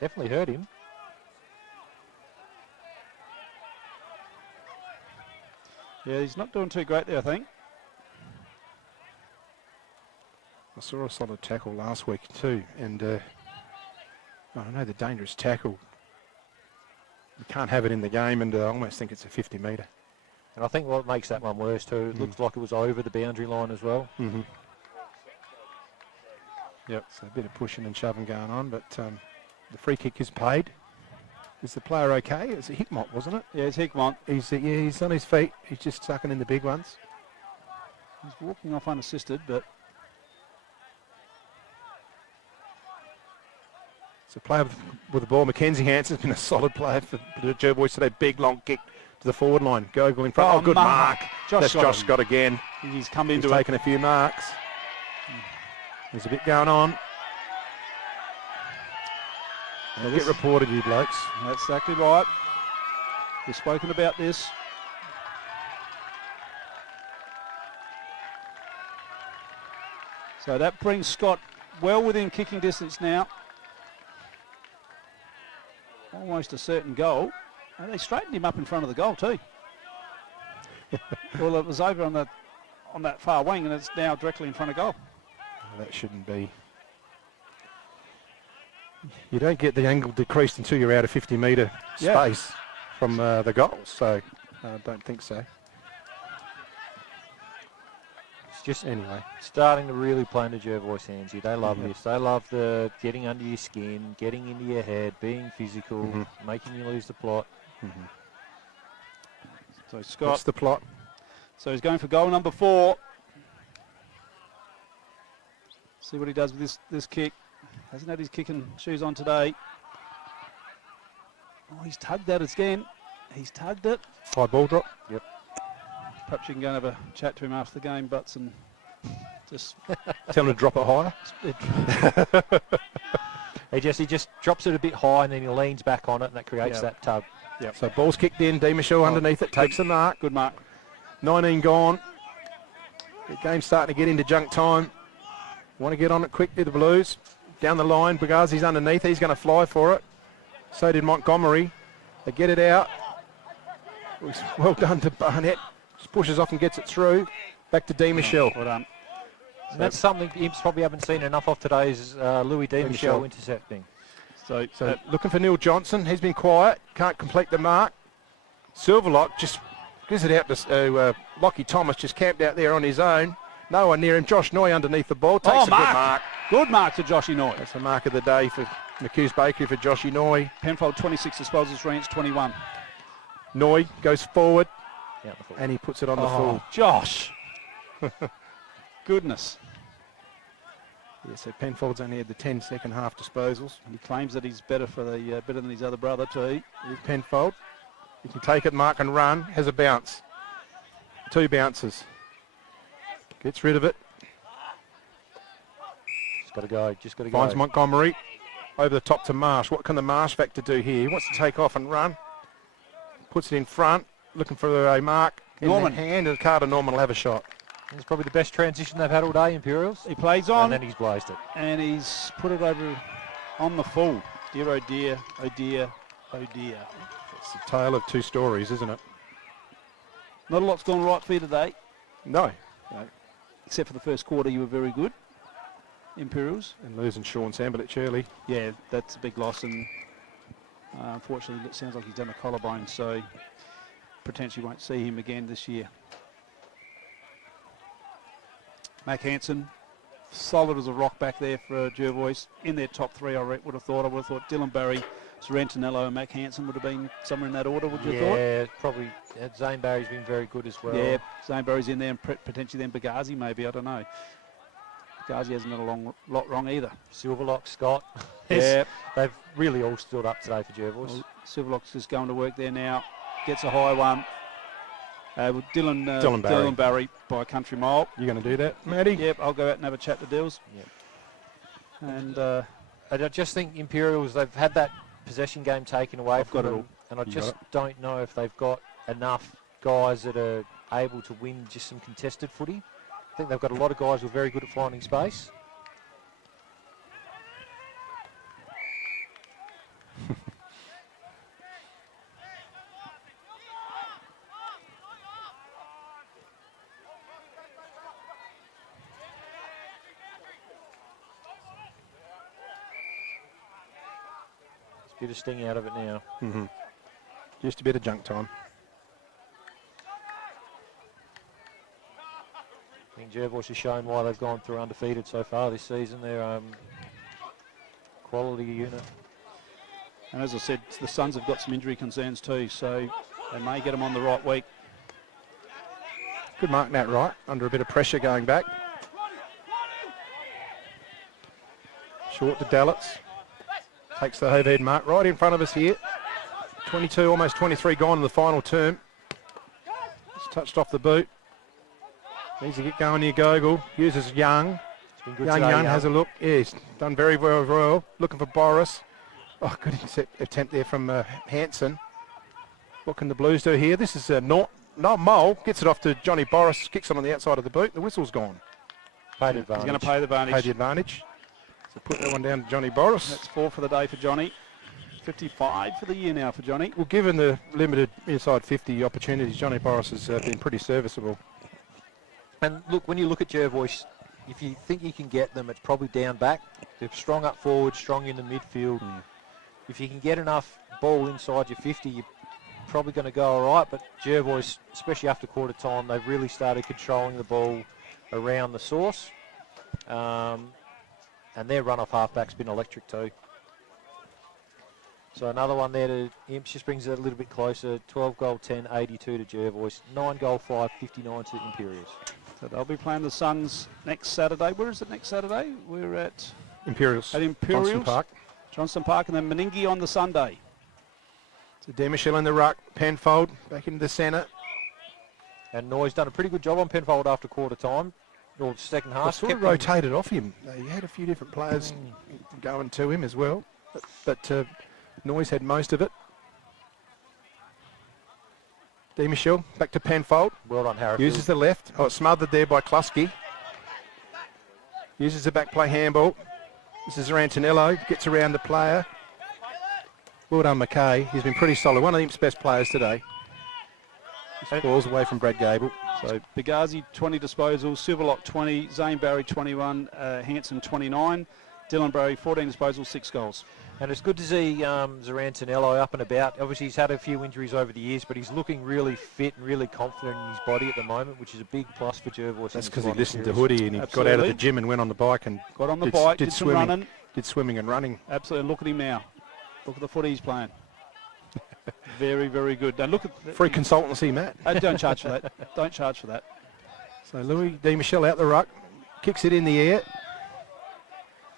Definitely hurt him. Yeah, he's not doing too great there, I think. I saw a solid tackle last week too, and I know the dangerous tackle. You can't have it in the game, and I almost think it's a 50 metre. And I think what makes that one worse too, it looks like it was over the boundary line as well. Mm-hmm. Yep, so a bit of pushing and shoving going on, but the free kick is paid. Is the player okay? It's a Hickmott, wasn't it? Yeah, it's Hickmott. He's on his feet. He's just sucking in the big ones. He's walking off unassisted, but... So player with the ball, Mackenzie Hansen's been a solid player for the Jervois today. Big long kick to the forward line. Gogol in front. Oh, good mark. That's Josh Scott again. He's come into taken a few marks. There's a bit going on. Get reported, you blokes. That's exactly right. We've spoken about this. So that brings Scott well within kicking distance now. Almost a certain goal. And they straightened him up in front of the goal too. Well, it was over on that far wing, and it's now directly in front of goal. Well, that shouldn't be. You don't get the angle decreased until you're out of 50 metre space from the goals, so I don't think so. It's just anyway starting to really play into Jervois' hands here. They love this. They love the getting under your skin, getting into your head, being physical, making you lose the plot. So Scott. What's the plot? So he's going for goal number 4. See what he does with this kick. Hasn't had his kicking shoes on today. Oh, he's tugged that again. He's tugged it. High ball drop. Yep. Perhaps you can go and have a chat to him after the game, Butts, and just tell him to drop it higher. He just drops it a bit high, and then he leans back on it, and that creates that tug. Yep. So ball's kicked in. D. Michelle underneath it, takes the mark. Good mark. 19 gone. The game's starting to get into junk time. Want to get on it quickly, the Blues. Down the line, Bagazi's underneath. He's going to fly for it. So did Montgomery. They get it out. Well done to Barnett. Just pushes off and gets it through. Back to D. Michelle. Well done. And that's something Imps probably haven't seen enough of today is Louis D. Michel Michel. intercepting. So looking for Neil Johnson. He's been quiet. Can't complete the mark. Silverlock just gives it out to Lockie Thomas, just camped out there on his own. No one near him. Josh Noy underneath the ball. Takes a good mark. Good mark to Joshy Noy. That's the mark of the day for McHugh's Bakery for Joshy Noy. Penfold 26 disposals, Rance 21. Noy goes forward Yeah, the full. and he puts it on the full. Josh. Goodness. Yeah, so Penfold's only had the 10 second half disposals. He claims that he's better for the better than his other brother too. Here's Penfold. He can take it, mark and run. Has a bounce. 2 bounces. Gets rid of it. Just got to go. Just got to Finds go. Montgomery. Over the top to Marsh. What can the Marsh factor do here? He wants to take off and run. Puts it in front. Looking for a mark. In Norman. the hand, and Carter Norman will have a shot. It's probably the best transition they've had all day, Imperials. He plays on. And then he's blazed it. And he's put it over on the full. Dear, oh dear, oh dear, oh dear. It's a tale of 2 stories, isn't it? Not a lot's gone right for you today. No. Except for the first quarter, you were very good. Imperials. And losing Sean Sambulich early. Yeah, that's a big loss. And unfortunately, it sounds like he's done a collarbone. So potentially won't see him again this year. Mac Hansen, solid as a rock back there for Jervois. In their top 3, I would have thought. Dylan Barry, Sorrentinello and Mac Hansen would have been somewhere in that order, would you have thought? Yeah, probably. Zane Barry's been very good as well. Yeah, Zane Barry's in there and potentially then Bagazi maybe, I don't know. Bagazi hasn't done a lot wrong either. Silverlock, Scott. Yeah. They've really all stood up today for Jervois. Well, Silverlock's just going to work there now. Gets a high one. With Dylan Barry by a country mile. You going to do that, Matty? Yep, I'll go out and have a chat to Dills. Yep. And I just think Imperials, they've had that possession game taken away from them. And I just don't know if they've got enough guys that are able to win just some contested footy. I think they've got a lot of guys who are very good at finding space. There's a bit of sting out of it now. Just a bit of junk time. I think Jervois has shown why they've gone through undefeated so far this season. They're quality unit. And as I said, the Suns have got some injury concerns too, so they may get them on the right week. Good mark, Nat Wright, under a bit of pressure going back. Short to Dallets. Takes the overhead mark right in front of us here. 22, almost 23 gone in the final term. Just touched off the boot. Needs to get going here, Gogol. Uses Young. Young has a look. Yeah, he's done very well. Looking for Boris. Oh, good attempt there from Hansen. What can the Blues do here? This is not Mole. Gets it off to Johnny Boris. Kicks it on the outside of the boot. The whistle's gone. Paid advantage. He's going to pay the advantage. Paid the advantage. So put that one down to Johnny Boris. That's 4 for the day for Johnny. 55 for the year now for Johnny. Well, given the limited inside 50 opportunities, Johnny Boris has been pretty serviceable. And look, when you look at Jervois, if you think you can get them, it's probably down back. They're strong up forward, strong in the midfield. If you can get enough ball inside your 50, you're probably going to go all right. But Jervois, especially after quarter time, they've really started controlling the ball around the source. And their run-off halfback's been electric too. So another one there to Imps, just brings it a little bit closer. 12 goal 10, 82 to Jervois. 9 goal 5, 59 to Imperials. So they'll be playing the Suns next Saturday. Where is it next Saturday? We're at Imperials. At Imperials. Johnston Park. Johnston Park, and then Meningie on the Sunday. So Demichel in the ruck. Penfold back into the centre. And Noy's done a pretty good job on Penfold after quarter time, or second half. They sort of rotated off him. They had a few different players going to him as well. But Noy's had most of it. Demichel back to Penfold. Well done, Harrison. Uses the left. Oh, it's smothered there by Klusky. Uses the back play handball. This is Rantinello. Gets around the player. Well done, McKay. He's been pretty solid. One of Imp's best players today. Balls away from Brad Gable. So Bagazi 20 disposals, Silverlock 20, Zane Barry 21, Hanson 29, Dylan Barry 14 disposals, 6 goals. And it's good to see Zarantinello up and about. Obviously, he's had a few injuries over the years, but he's looking really fit and really confident in his body at the moment, which is a big plus for Jervois. That's because he listened to Hoodie and he got out of the gym and went on the bike and got on the bike, did some swimming, running. did swimming and running. Absolutely. Look at him now. Look at the footy he's playing. Very, very good. Now look at free consultancy, Matt. Don't charge for that. Don't charge for that. So Louis Di Michel out the ruck, kicks it in the air,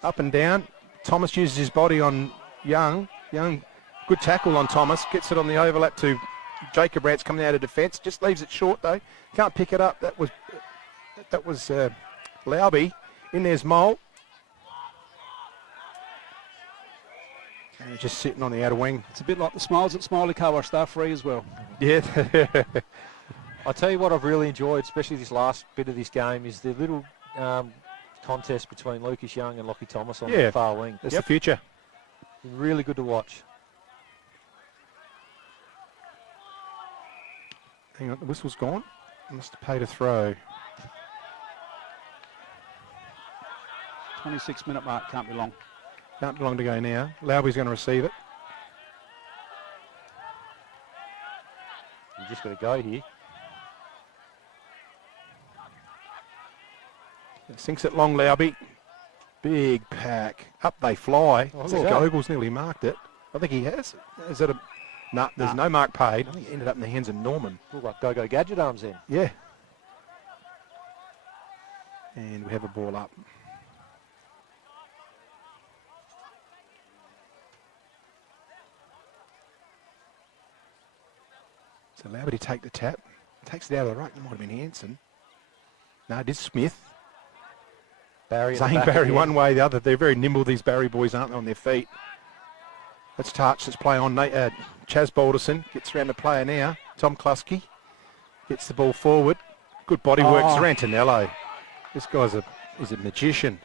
up and down. Thomas uses his body on Young. Young, good tackle on Thomas. Gets it on the overlap to Jacob Rance coming out of defence. Just leaves it short though. Can't pick it up. That was Lauby. In there's Mole. And just sitting on the outer wing. It's a bit like the smiles at Smiley Car Wash. They're free as well. Yeah. I'll tell you what I've really enjoyed, especially this last bit of this game, is the little contest between Lucas Young and Lockie Thomas on the far wing. That's the future. Really good to watch. Hang on, the whistle's gone. Must have paid a throw. 26-minute mark, can't be long. Can't be long to go now. Lauby's going to receive it. You just got to go here. Sinks it long, Lauby. Big pack. Up they fly. Oh, I think Gogol's nearly marked it. I think he has. Is it a... No, there's no mark paid. I think it ended up in the hands of Norman. Look like Go-Go Gadget arms in. Yeah. And we have a ball up. So Lauby to take the tap. Takes it out of the ruck. It might have been Hanson. No, it is Smith. Barry Zane Barry one way, the other. They're very nimble, these Barry boys, aren't they, on their feet. Let's touch. Let's play on. Chaz Balderson gets around the player now. Tom Klusky gets the ball forward. Good body work. Zarantinello. This guy's is a magician.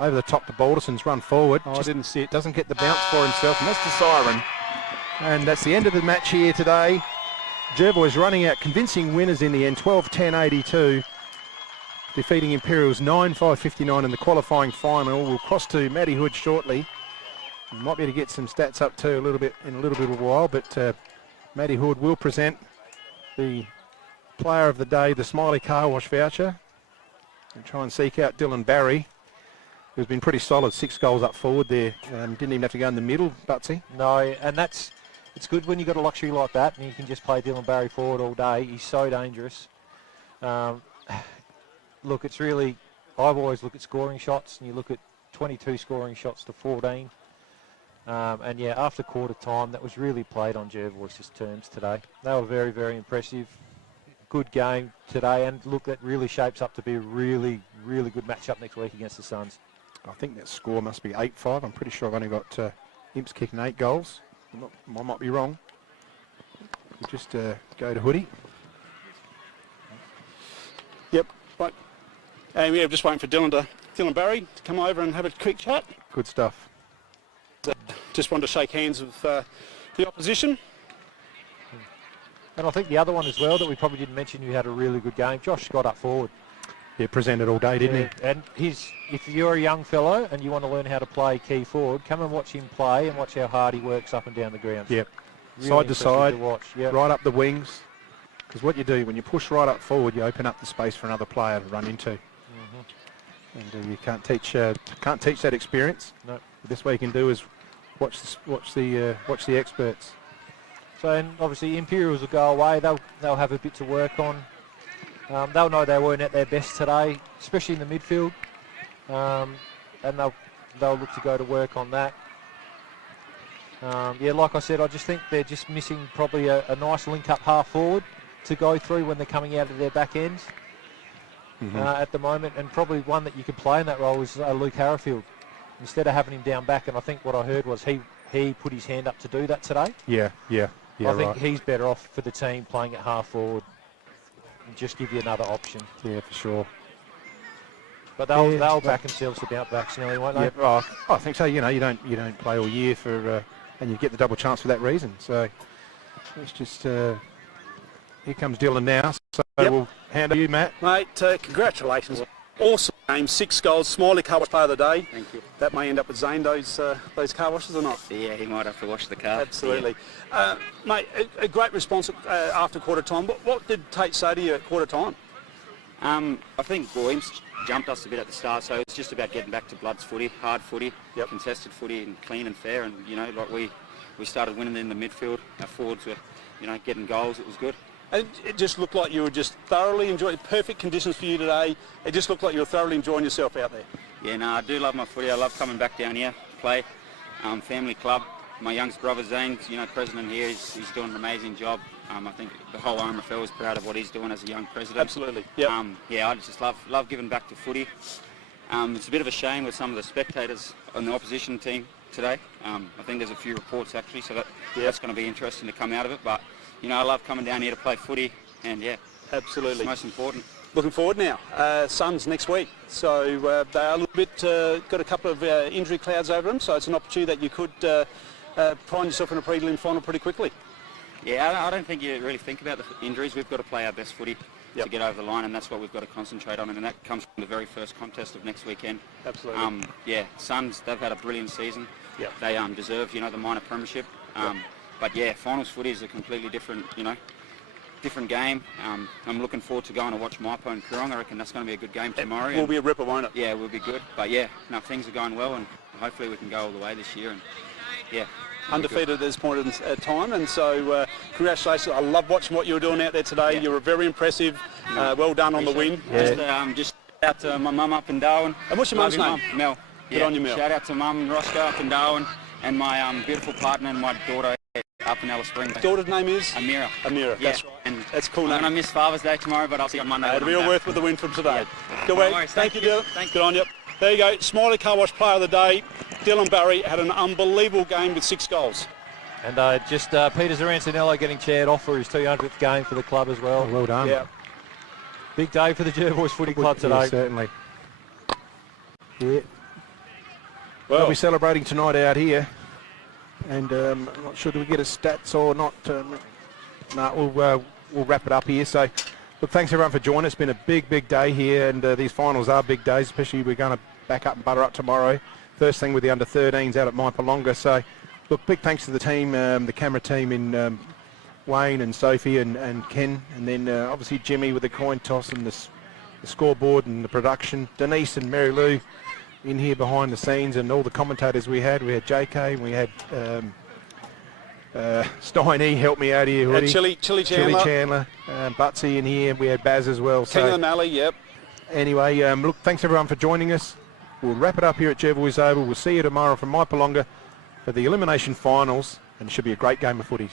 Over the top to Balderson's run forward. I didn't see it. Doesn't get the bounce for himself, and that's the siren. And that's the end of the match here today. Jervois running out convincing winners in the end, 12-10-82. Defeating Imperials 9-5-59 in the qualifying final. We'll cross to Matty Hood shortly. We might be able to get some stats up too in a little bit of a while, but Matty Hood will present the player of the day, the Smiley Car Wash voucher, and try and seek out Dylan Barry, who's been pretty solid, 6 goals up forward there. Didn't even have to go in the middle, Butsy. No, and it's good when you've got a luxury like that and you can just play Dylan Barry forward all day. He's so dangerous. Look, it's really, I've always looked at scoring shots, and you look at 22 scoring shots to 14. And yeah, after quarter time, that was really played on Jervois' terms today. They were very, very impressive. Good game today, and look, that really shapes up to be a really, really good matchup next week against the Suns. I think that score must be 8-5. I'm pretty sure I've only got Imps kicking 8 goals. I might be wrong. We'll just go to Hoodie. Yep, right. And we're just waiting for Dylan Barry to come over and have a quick chat. Good stuff. Just wanted to shake hands with the opposition. And I think the other one as well that we probably didn't mention, who had a really good game, Josh Scott up forward. Yeah, presented all day, didn't he? And if you're a young fellow and you want to learn how to play key forward, come and watch him play and watch how hard he works up and down the ground. Yep. Really Side to side, watch. Yep. right up the wings. Because what you do, when you push right up forward, you open up the space for another player to run into. And you can't teach that experience. No. The best way you can do is watch the experts. So, and obviously Imperials will go away. They'll have a bit to work on. They'll know they weren't at their best today, especially in the midfield, and they'll look to go to work on that. Yeah, like I said, I just think they're just missing probably a nice link-up half forward to go through when they're coming out of their back ends at the moment, and probably one that you could play in that role is Luke Harrowfield, instead of having him down back. And I think what I heard was he put his hand up to do that today. Yeah. I think he's better off for the team playing at half forward and just give you another option. Yeah, for sure. But they'll back themselves to bounce backs nearly, won't they? Yeah, I think so. You know, you don't play all year for, and you get the double chance for that reason. So let's just Here comes Dylan now, so Yep. we'll hand it to you, Matt. Mate, congratulations. Awesome game, 6 goals. Smiley car wash player of the day. Thank you. That may end up with Zane, those car washes or not? Yeah, he might have to wash the car. Absolutely. Mate, a great response after quarter time. What did Tate say to you at quarter time? I think Williams jumped us a bit at the start, so it's just about getting back to Bloods footy, hard footy, contested footy, and clean and fair. And like we started winning in the midfield. Our forwards were, getting goals. It was good. And it just looked like you were just thoroughly enjoying. Perfect conditions for you today. It just looked like you were thoroughly enjoying yourself out there. Yeah, no, I do love my footy. I love coming back down here, play. Family club. My youngest brother Zane's, president here. He's doing an amazing job. I think the whole RMFL is proud of what he's doing as a young president. Absolutely. Yep. I just love giving back to footy. It's a bit of a shame with some of the spectators on the opposition team today. I think there's a few reports actually, so that's going to be interesting to come out of it. But I love coming down here to play footy, and absolutely, it's most important. Looking forward now. Suns next week, so they are a little bit got a couple of injury clouds over them, so it's an opportunity that you could find yourself in a prelim final pretty quickly. Yeah, I don't think you really think about the injuries. We've got to play our best footy to get over the line, and that's what we've got to concentrate on, and that comes from the very first contest of next weekend. Absolutely. Suns, they've had a brilliant season. Yep. They deserve, the minor premiership. But finals footy is a completely different, different game. I'm looking forward to going to watch Maipo and Coorong. I reckon that's going to be a good game tomorrow. It will be a ripper, won't it? Yeah, it will be good. But things are going well, and hopefully we can go all the way this year. And undefeated at this point in time, and so congratulations. I love watching what you were doing out there today. You were very impressive. Well done on the win. Just shout out to my mum up in Darwin. And what's your mum's name? Mel. Good on you, Mel. Shout out to mum Roscoe up in Darwin, and my beautiful partner and my daughter up in Alice Springs. Daughter's name is? Amira. Amira, that's right. And that's cool I'm name. going to miss Father's Day tomorrow, but I'll see you on Monday. It'll be all worth with the win from today. Good No week. worries. Thank you, Dylan. Good on you. There you go. Smiley Car Wash Player of the Day. Dylan Barry had an unbelievable game with 6 goals. And Peter Zarancinello getting chaired off for his 200th game for the club as well. Well done. Yeah. Big day for the Jervois Footy Club today. Yeah, certainly. Yeah. Well, we'll be celebrating tonight out here. And I'm not sure, do we get a stats or not? No, we'll wrap it up here. So, look, thanks everyone for joining us. It's been a big day here, and these finals are big days, especially we're going to back up and butter up tomorrow. First thing with the under-13s out at Maipalonga. So, look, big thanks to the team, the camera team in Wayne and Sophie and Ken, and then obviously Jimmy with the coin toss and the scoreboard and the production. Denise and Mary Lou in here behind the scenes, and all the commentators we had. We had JK, and we had Steiny help me out here. Chili Chandler. Butsy in here. We had Baz as well. King of the Mallee, yep. Anyway, look, thanks everyone for joining us. We'll wrap it up here at Jervois Oval. We'll see you tomorrow from Maipalonga for the elimination finals, and it should be a great game of footy.